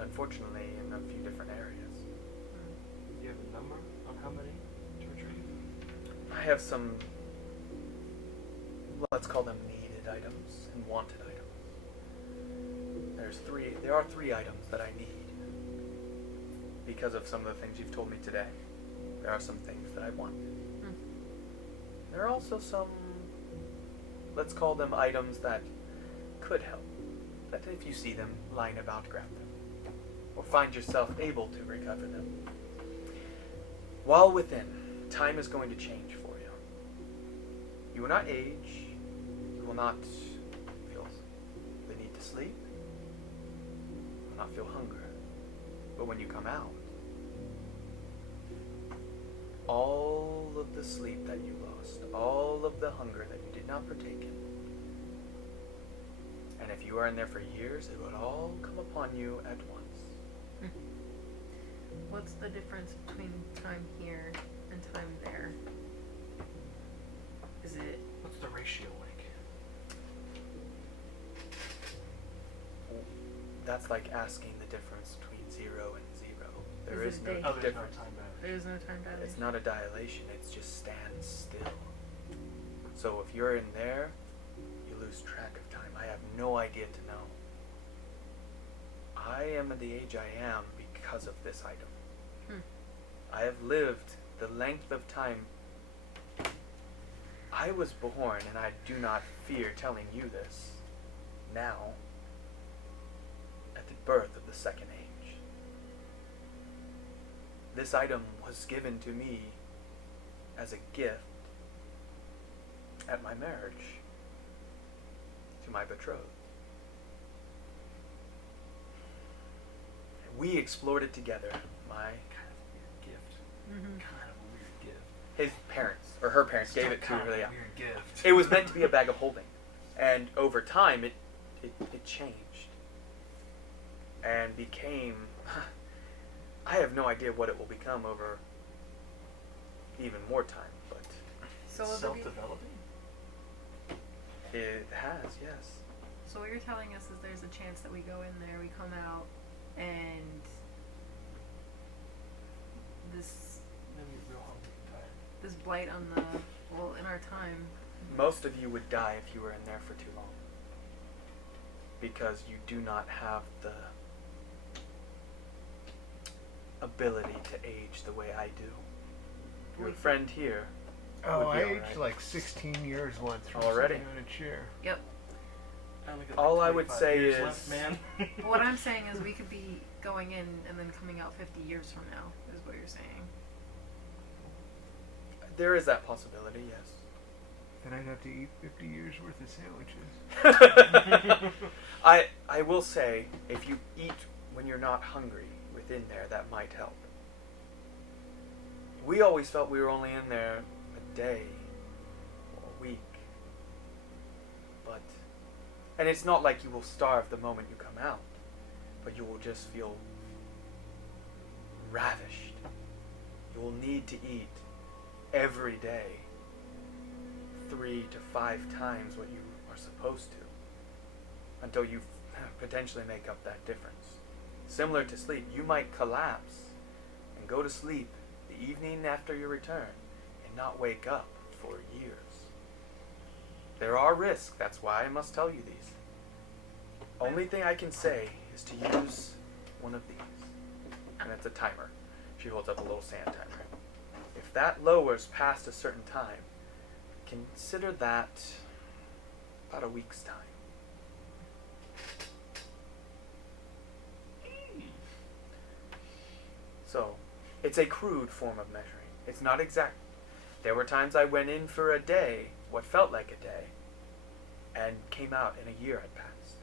Unfortunately, in a few different areas. Do you have a number on how many to retrieve? I have some, let's call them needed items and wanted items. There are three items that I need because of some of the things you've told me today. There are some things that I want. There are also some, let's call them items that could help. That if you see them lying about, grab them. Or find yourself able to recover them. While within, time is going to change for you. You will not age. You will not feel the need to sleep. You will not feel hunger. But when you come out, all of the sleep that you lost, all of the hunger that you did not partake in, and if you are in there for years, it would all come upon you at once. What's the difference between time here and time there? Is it... What's the ratio like? That's like asking the difference between 0 and 0. There Is is it no day? Oh, there's no difference. time bound. There is no time dilation? It's not a dilation, it's just stand still. So if you're in there, you lose track of time. I have no idea to know. I am at the age I am because of this item. I have lived the length of time. I was born, and I do not fear telling you this now, at the birth of the Second Age. This item was given to me as a gift at my marriage to my betrothed. We explored it together. Kind of a weird gift. Kind of a weird gift. His parents, or her parents, gave Still it to kind her. of a Yeah. weird gift. It was meant to be a bag of holding. And over time, it changed. And became... I have no idea what it will become over even more time, but So will there be... Self-developing? it has, yes. So what you're telling us is there's a chance that we go in there, we come out, and this Maybe real hungry and tired. this blight on the in our time. Most of you would die if you were in there for too long. Because you do not have the ability to age the way I do. Your friend here Oh, would be I alright. aged like 16 years once from Already? sitting on a chair. Yep. I only got All like I would 25 say years is- left, man. But what I'm saying is we could be going in and then coming out 50 years from now, is what you're saying. There is that possibility, yes. Then I'd have to eat 50 years worth of sandwiches. I will say, if you eat when you're not hungry within there, that might help. We always felt we were only in there a day or a week. And it's not like you will starve the moment you come out, but you will just feel ravished. You will need to eat every day 3 to 5 times what you are supposed to until you potentially make up that difference. Similar to sleep, you might collapse and go to sleep the evening after your return and not wake up for years. There are risks, that's why I must tell you these. Only thing I can say is to use one of these. And it's a timer. She holds up a little sand timer. If that lowers past a certain time, consider that about a week's time. So, it's a crude form of measuring. It's not exact. There were times I went in for a day, what felt like a day, and came out and a year had passed.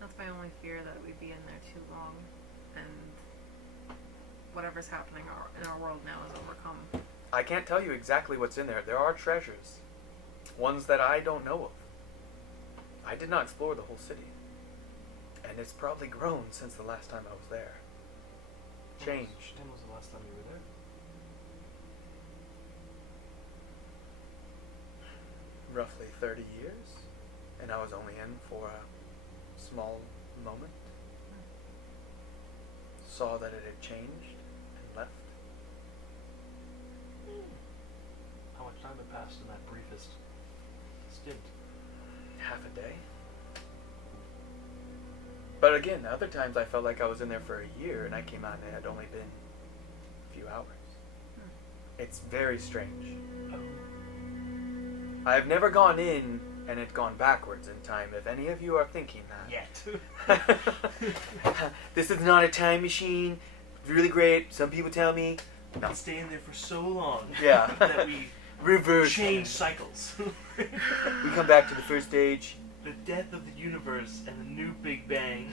That's my only fear, that we'd be in there too long and whatever's happening in our world now is overcome. I can't tell you exactly what's in there. There are treasures. Ones that I don't know of. I did not explore the whole city. And it's probably grown since the last time I was there. changed. When was the last time you were there? Roughly 30 years, and I was only in for a small moment. Saw that it had changed and left. How much time had passed in that briefest stint? Half a day. But again, other times I felt like I was in there for a year, and I came out and it had only been a few hours. It's very strange. Oh. I've never gone in and it gone backwards in time, if any of you are thinking that. Yet. This is not a time machine. It's really great. Some people tell me. No. Stay in there for so long. Yeah. That we Reverse. change cycles. We come back to the first stage. The death of the universe and the new Big Bang.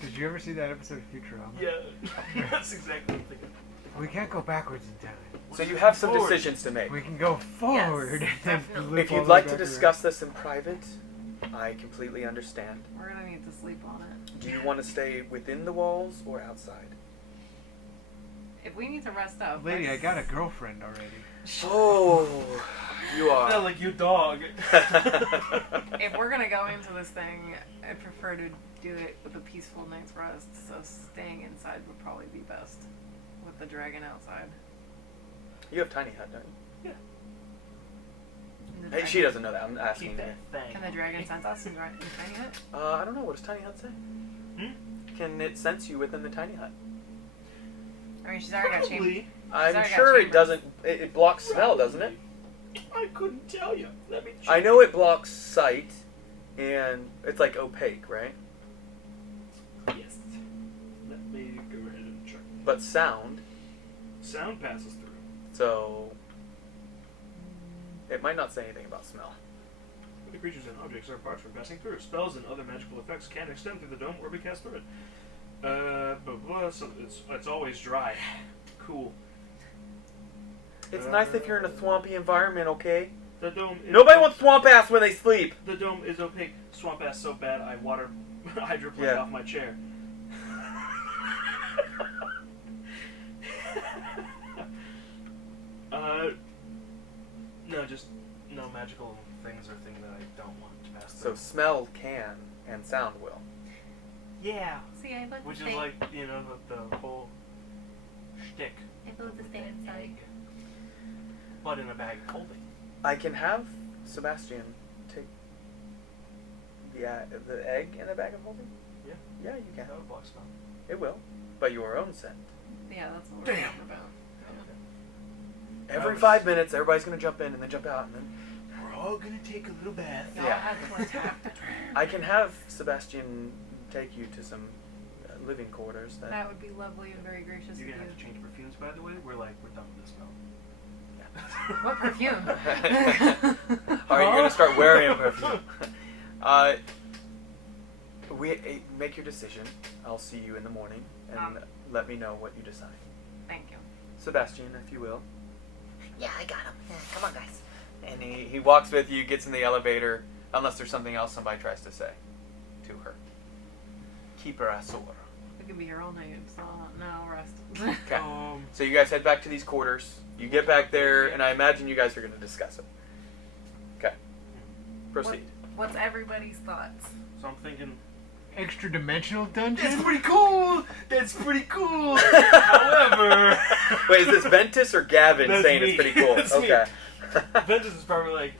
Did you ever see that episode of Futurama? Yeah. That's exactly what I'm thinking. We can't go backwards in time. So you have some Forward. decisions to make. We can go forward. Yes, and then definitely. loop If all you'd the way like to back discuss this in private, I completely understand. We're gonna need to sleep on it. Do you want to stay within the walls or outside? If we need to rest up. around. Lady, I let's- got a girlfriend already. Oh, you Not are. like your dog. If we're gonna go into this thing, I'd prefer to do it with a peaceful night's rest. So staying inside would probably be best, with the dragon outside. You have tiny hut, don't you? And the Hey, she dragon- doesn't know that. I'm asking Keep you. that thing. Can the dragon sense us in tiny hut? I don't know. What does tiny hut say? Hmm? Can it sense you within the tiny hut? I mean, she's already got chamber. Probably. I'm already got sure it chambers. doesn't. It blocks smell, doesn't it? I couldn't tell you. Let me check. I know it blocks sight, and it's like opaque, right? Yes. Let me go ahead and check. But sound, Sound passes through. so it might not say anything about smell. The creatures and objects are apart from passing through. Spells and other magical effects can extend through the dome or be cast through it. So it's always dry. Cool. It's nice if you're in a swampy environment, okay? The dome. Is Nobody wants swamp ass when they sleep. The dome is opaque. Swamp ass so bad I water hydroplane Yeah. off my chair. No, just no magical things or things that I don't want to pass So through. smell can, and sound will. Yeah. See, I love Which to is stay. like, you know, the whole shtick. I love to stay inside. But in a bag of holding. I can have Sebastian take the egg in a bag of holding. Yeah. Yeah, you can. That would block spell. It will, but your own scent. Yeah, that's what we're Damn. talking about. Every was- 5 minutes, everybody's gonna jump in and then jump out, and then We're all gonna take a little bath. Y'all Yeah. have to attack the dragon. I can have Sebastian take you to some living quarters. That would be lovely and very gracious You're of gonna have to you. change perfumes, by the way. We're done with this spell. What perfume? Are you gonna start wearing perfume? Make your decision. I'll see you in the morning, and let me know what you decide. Thank you. Sebastian, if you will. Yeah, I got him. Yeah, come on, guys. And he walks with you, gets in the elevator, unless there's something else somebody tries to say to her. Keep her Asura. We could be here all night, so no rest. Okay. So you guys head back to these quarters. You get back there, and I imagine you guys are going to discuss it. Okay. Proceed. What's everybody's thoughts? So I'm thinking, Extra dimensional dungeon? pretty cool. That's pretty cool. However, Wait, is this Ventus or Gavin That's saying me. it's pretty cool? That's me. Okay. Ventus is probably like,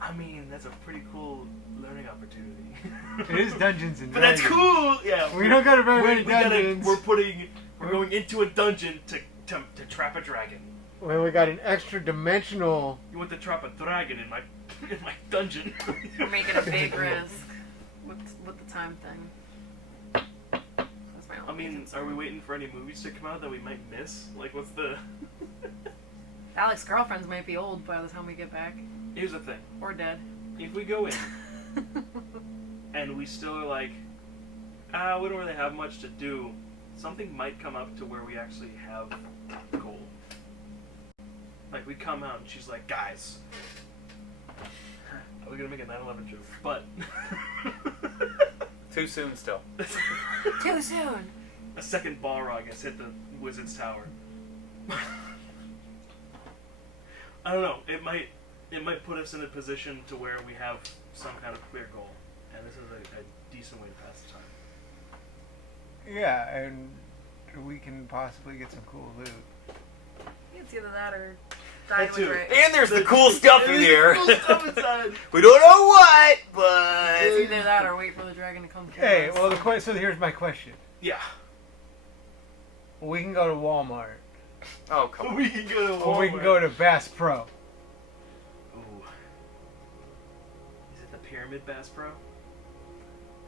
I mean, that's a pretty cool learning opportunity. It is Dungeons and But that's Dragons. cool. Yeah. We don't got a very many we gotta- dungeons. We're going into a dungeon to trap a dragon. Well, we got an extra dimensional. You want to trap a dragon in my dungeon? We're making a big risk with the time thing. That's my I only mean, concern. are we waiting for any movies to come out that we might miss? Like, what's the? Alex's girlfriends might be old by the time we get back, Here's the thing: or dead. if we go in and we still are like, we don't really have much to do, something might come up to where we actually have a goal. Like, we come out and she's like, guys, we're gonna make a 9/11 joke, but Too soon still. Too soon. a second Balrog has hit the wizard's tower. I don't know. It might put us in a position to where we have some kind of clear goal, and this is a decent way to pass the time. Yeah, and we can possibly get some cool loot. It's either that or die That with too. Drake. And there's the cool stuff in here. Cool stuff inside. We don't know what, but It's either that or wait for the dragon to come kill Hey, us. well, so here's my question. Yeah. We can go to Walmart, oh come on. We can go to Walmart. or we can go to Bass Pro. Ooh. Is it the Pyramid Bass Pro?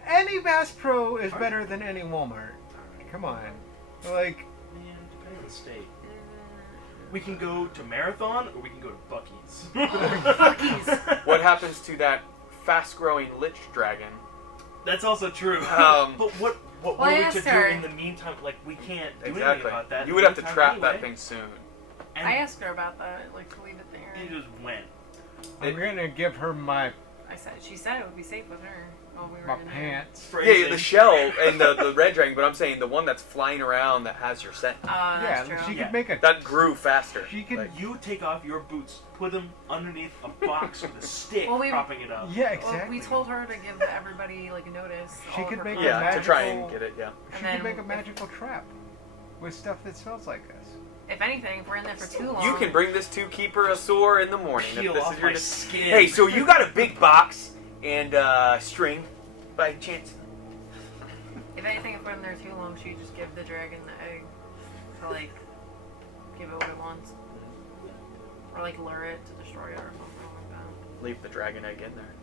Any Bass Pro is Alright. better than any Walmart. Come on. Like, Man, depending on the state. We can go to Marathon, or we can go to Buc-ee's. Buc-ee's. What happens to that fast-growing Lich dragon? That's also true. But what Well, were I we to asked do her. in the meantime? Like, we can't do anything Exactly. about that. You in would the have to meantime trap anyway. that thing soon. And I asked her about that, like to leave it there. it just went. I'm gonna give her my She said it would be safe with her. Oh, we were my in there. pants. Yeah, Phrasing. the shell and the red dragon, but I'm saying the one that's flying around that has your scent. Yeah, That's true. she Yeah. could make a. That grew faster. She could. Like, You take off your boots, put them underneath a box with a stick, Well, propping it up. Yeah, exactly. Well, we told her to give everybody like a notice. She all of could her make a friends. yeah, to magical- try and get it. Yeah. She and then could make a if- magical trap with stuff that smells like this. If anything, if we're in there for too long, You can bring this to Keeper Azor in the morning. If Peel this off is your my dis- skin. Hey, so you got a big box and string, by chance? If anything, if we're in there too long, she just give the dragon the egg to like give it what it wants, or like lure it to destroy it or something like that. Leave the dragon egg in there.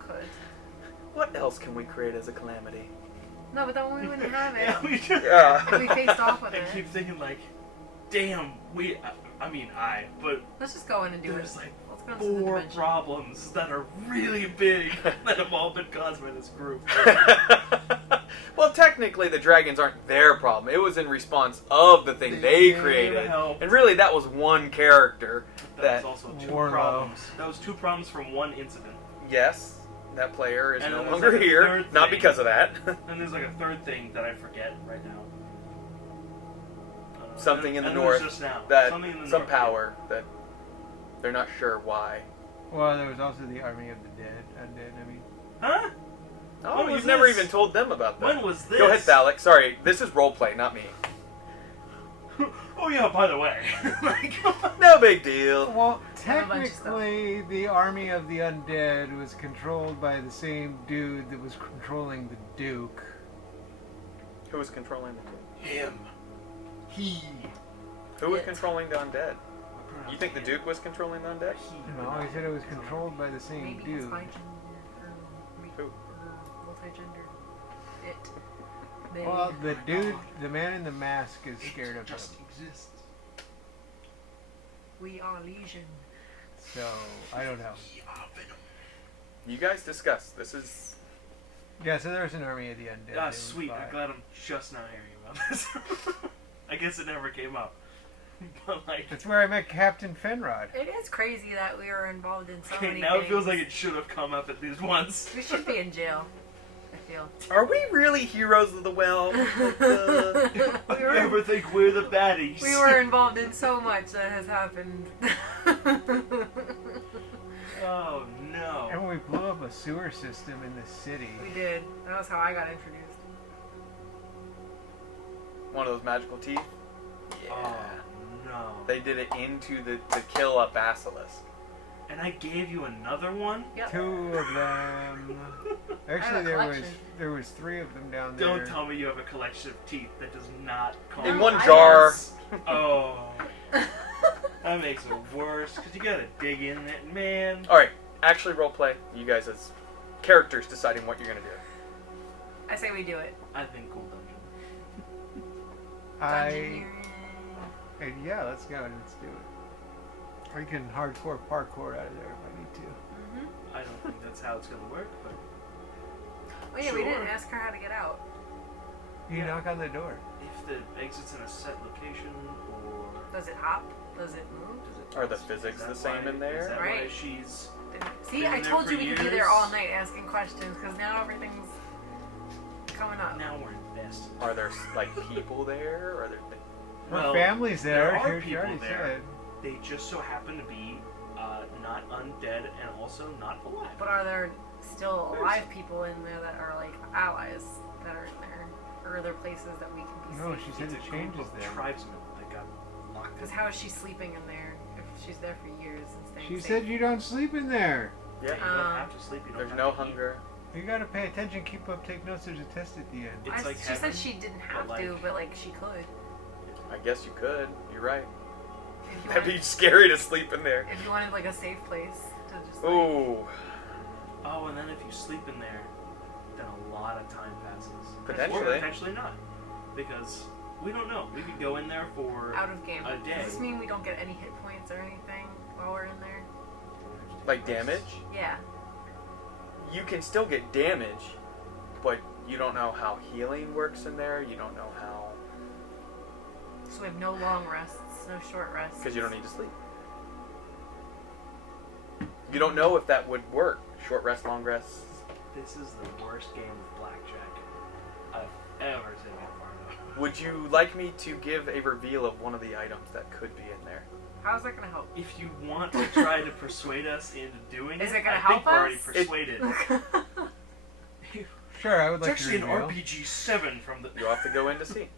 Could. What else can we create as a calamity? No, but then we wouldn't have it. Yeah, we just, Yeah. If we faced off with I it. keep thinking like, damn, but Let's just go in and do there's it. like Let's go into the 4 dimension. problems that are really big that have all been caused by this group. Well, technically, the dragons aren't their problem. It was in response of the thing they They created, helped. and really, that was one character. That That was also 2 Warlow. problems. That was 2 problems from one incident. yes, that player is And no then there's longer like a here, third not thing. because of that. And there's like a 3rd thing that I forget right now. Something in the and then there's north just now. that Something in the some north. power that they're not sure why. Well, there was also the army of the dead. Undead. I mean, Huh? Oh, When was you've never this? even told them about that. When was this? Go ahead, Thalek. Sorry, this is roleplay, not me. Oh yeah, by the way. Like, No big deal. well, Have a bunch of stuff. technically, the army of the undead was controlled by the same dude that was controlling the Duke. Who was controlling the two? him. He. Who was It. controlling the undead? You think the Duke was controlling the undead? No, I said it was controlled by the same Maybe it's dude. Who? Multi-gender. It. They. Well, the dude, the man in the mask is scared of him. Just exists. We are Legion. So, I don't know. We are Venom. You guys discuss. This is. Yeah, so there's an army of the undead. Ah, It was sweet. I'm fine. glad I'm just now hearing about this. I guess it never came up. But like, That's where I met Captain Finrod. It is crazy that we are involved in so okay, many now things. it feels like it should have come up at least once. We should be in jail. I feel. Are we really heroes of the well? I never think we're the baddies. We were involved in so much that has happened. Oh no. And we blew up a sewer system in the city. We did. That was how I got introduced. One of those magical teeth? Yeah. Oh no. They did it into the to kill a basilisk. And I gave you another one? Yep. 2 of them. Actually, collection. there was 3 of them down there. Don't tell me you have a collection of teeth that does not call In No, one I jar. Oh. That makes it worse, because you gotta dig in it, man. Alright, actually roleplay. You guys as characters deciding what you're gonna do. I say we do it. I think cool dungeon. Yeah, let's go and let's do it. Or you can hardcore parkour out of there if I need to. I don't think that's how it's gonna work, but Oh yeah, we Sure. didn't ask her how to get out. You Yeah. knock on the door. if the exit's in a set location, or Does it hop? Does it move? does it Are the is physics that the same why- in there? Is that why Right. she's See, Been I there told for you we could be there years. all night asking questions because now everything's coming up. Now we're invested. Are there like people there? Are there? Her family's there. There are She people already there. said. They just so happen to be not undead and also not alive. But are there still alive people in there that are like allies that are in there? Or are there places that we can be No, safe? she said It's the a change group is of there. tribesmen that got locked Because in. how is she sleeping in there if she's there for years and staying She safe? said you don't sleep in there. Yeah, you don't have to sleep. You don't There's have no to eat. hunger. You gotta pay attention, keep up, take notes. There's a test at the end. It's like she heaven, said she didn't have but to, like- but like she could. I guess you could. You're right. If you That'd be wanted, scary to sleep in there. if you wanted like a safe place to just like, Ooh, Oh, and then if you sleep in there, then a lot of time passes. Potentially. Or potentially not. Because we don't know. We could go in there for out of game. a day. Does this mean we don't get any hit points or anything while we're in there? like damage. Yeah. You can still get damage, but you don't know how healing works in there. You don't know how So we have no long rests, no short rests. because you don't need to sleep. You don't know if that would work. Short rest, long rests. This is the worst game of blackjack I've ever taken part of. Would you like me to give a reveal of one of the items that could be in there? How's that gonna help? If you want to try to persuade us into doing Is it, it gonna I help think we're already us? persuaded. Sure, I would It's like to actually an reveal. RPG 7 from the. You'll have to go in to see.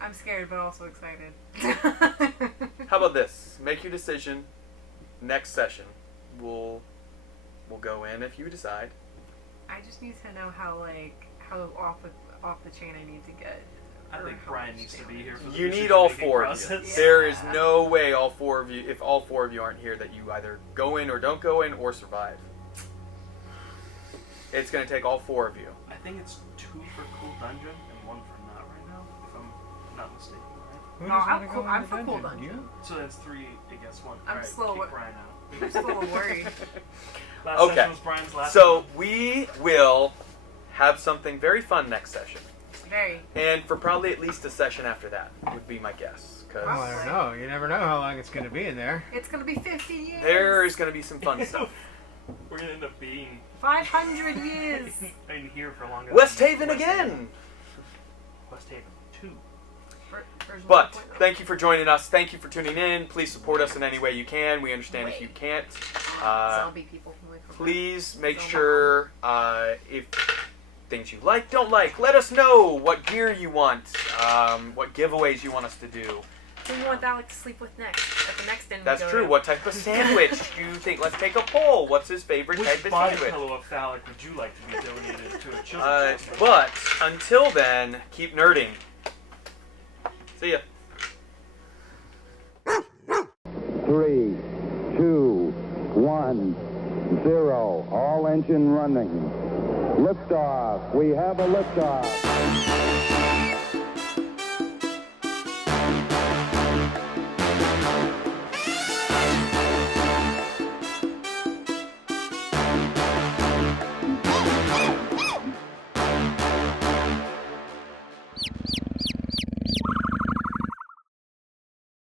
I'm scared, but also excited. How about this? Make your decision. Next session, we'll go in if you decide. I just need to know how off the chain I need to get. I or think how Brian much needs to damage. be here for the You need decision all making four of process. you. Yeah. There is no way all four of you, if all four of you aren't here, that you either go in or don't go in or survive. It's going to take all four of you. I think it's 2 for cool dungeon and 1 for not right now, if I'm not mistaken. Right? Who No, doesn't I'm wanna cool- go I'm in for the cool dungeon? dungeon. So that's 3 against 1. I'm Alright, slow. kick Brian out. I'm just a little worried. Last Okay. session was Brian's last So one. we will have something very fun next session. Very. And for probably at least a session after that, would be my guess. Well, Because I don't know. You never know how long it's going to be in there. It's gonna be 50 years. there is going to be some fun stuff. We're gonna end up being 500 years. in here for longer. West than Haven West again! Haven. West Haven 2. Version But 1.0. thank you for joining us. Thank you for tuning in. Please support us in any way you can. We understand if you can't. Zombie people from like Please make sure if things you like, don't like, let us know what gear you want, what giveaways you want us to do. Who you want Alec to sleep with next? At the next inn we That's go true. to? What type of sandwich do you think? Let's take a poll. What's his favorite Which type of body sandwich? pillow of phallic would you like to be donated to a children's hospital? But until then, keep nerding. See ya. 3, 2, 1, 0. All engine running. Liftoff. We have a liftoff.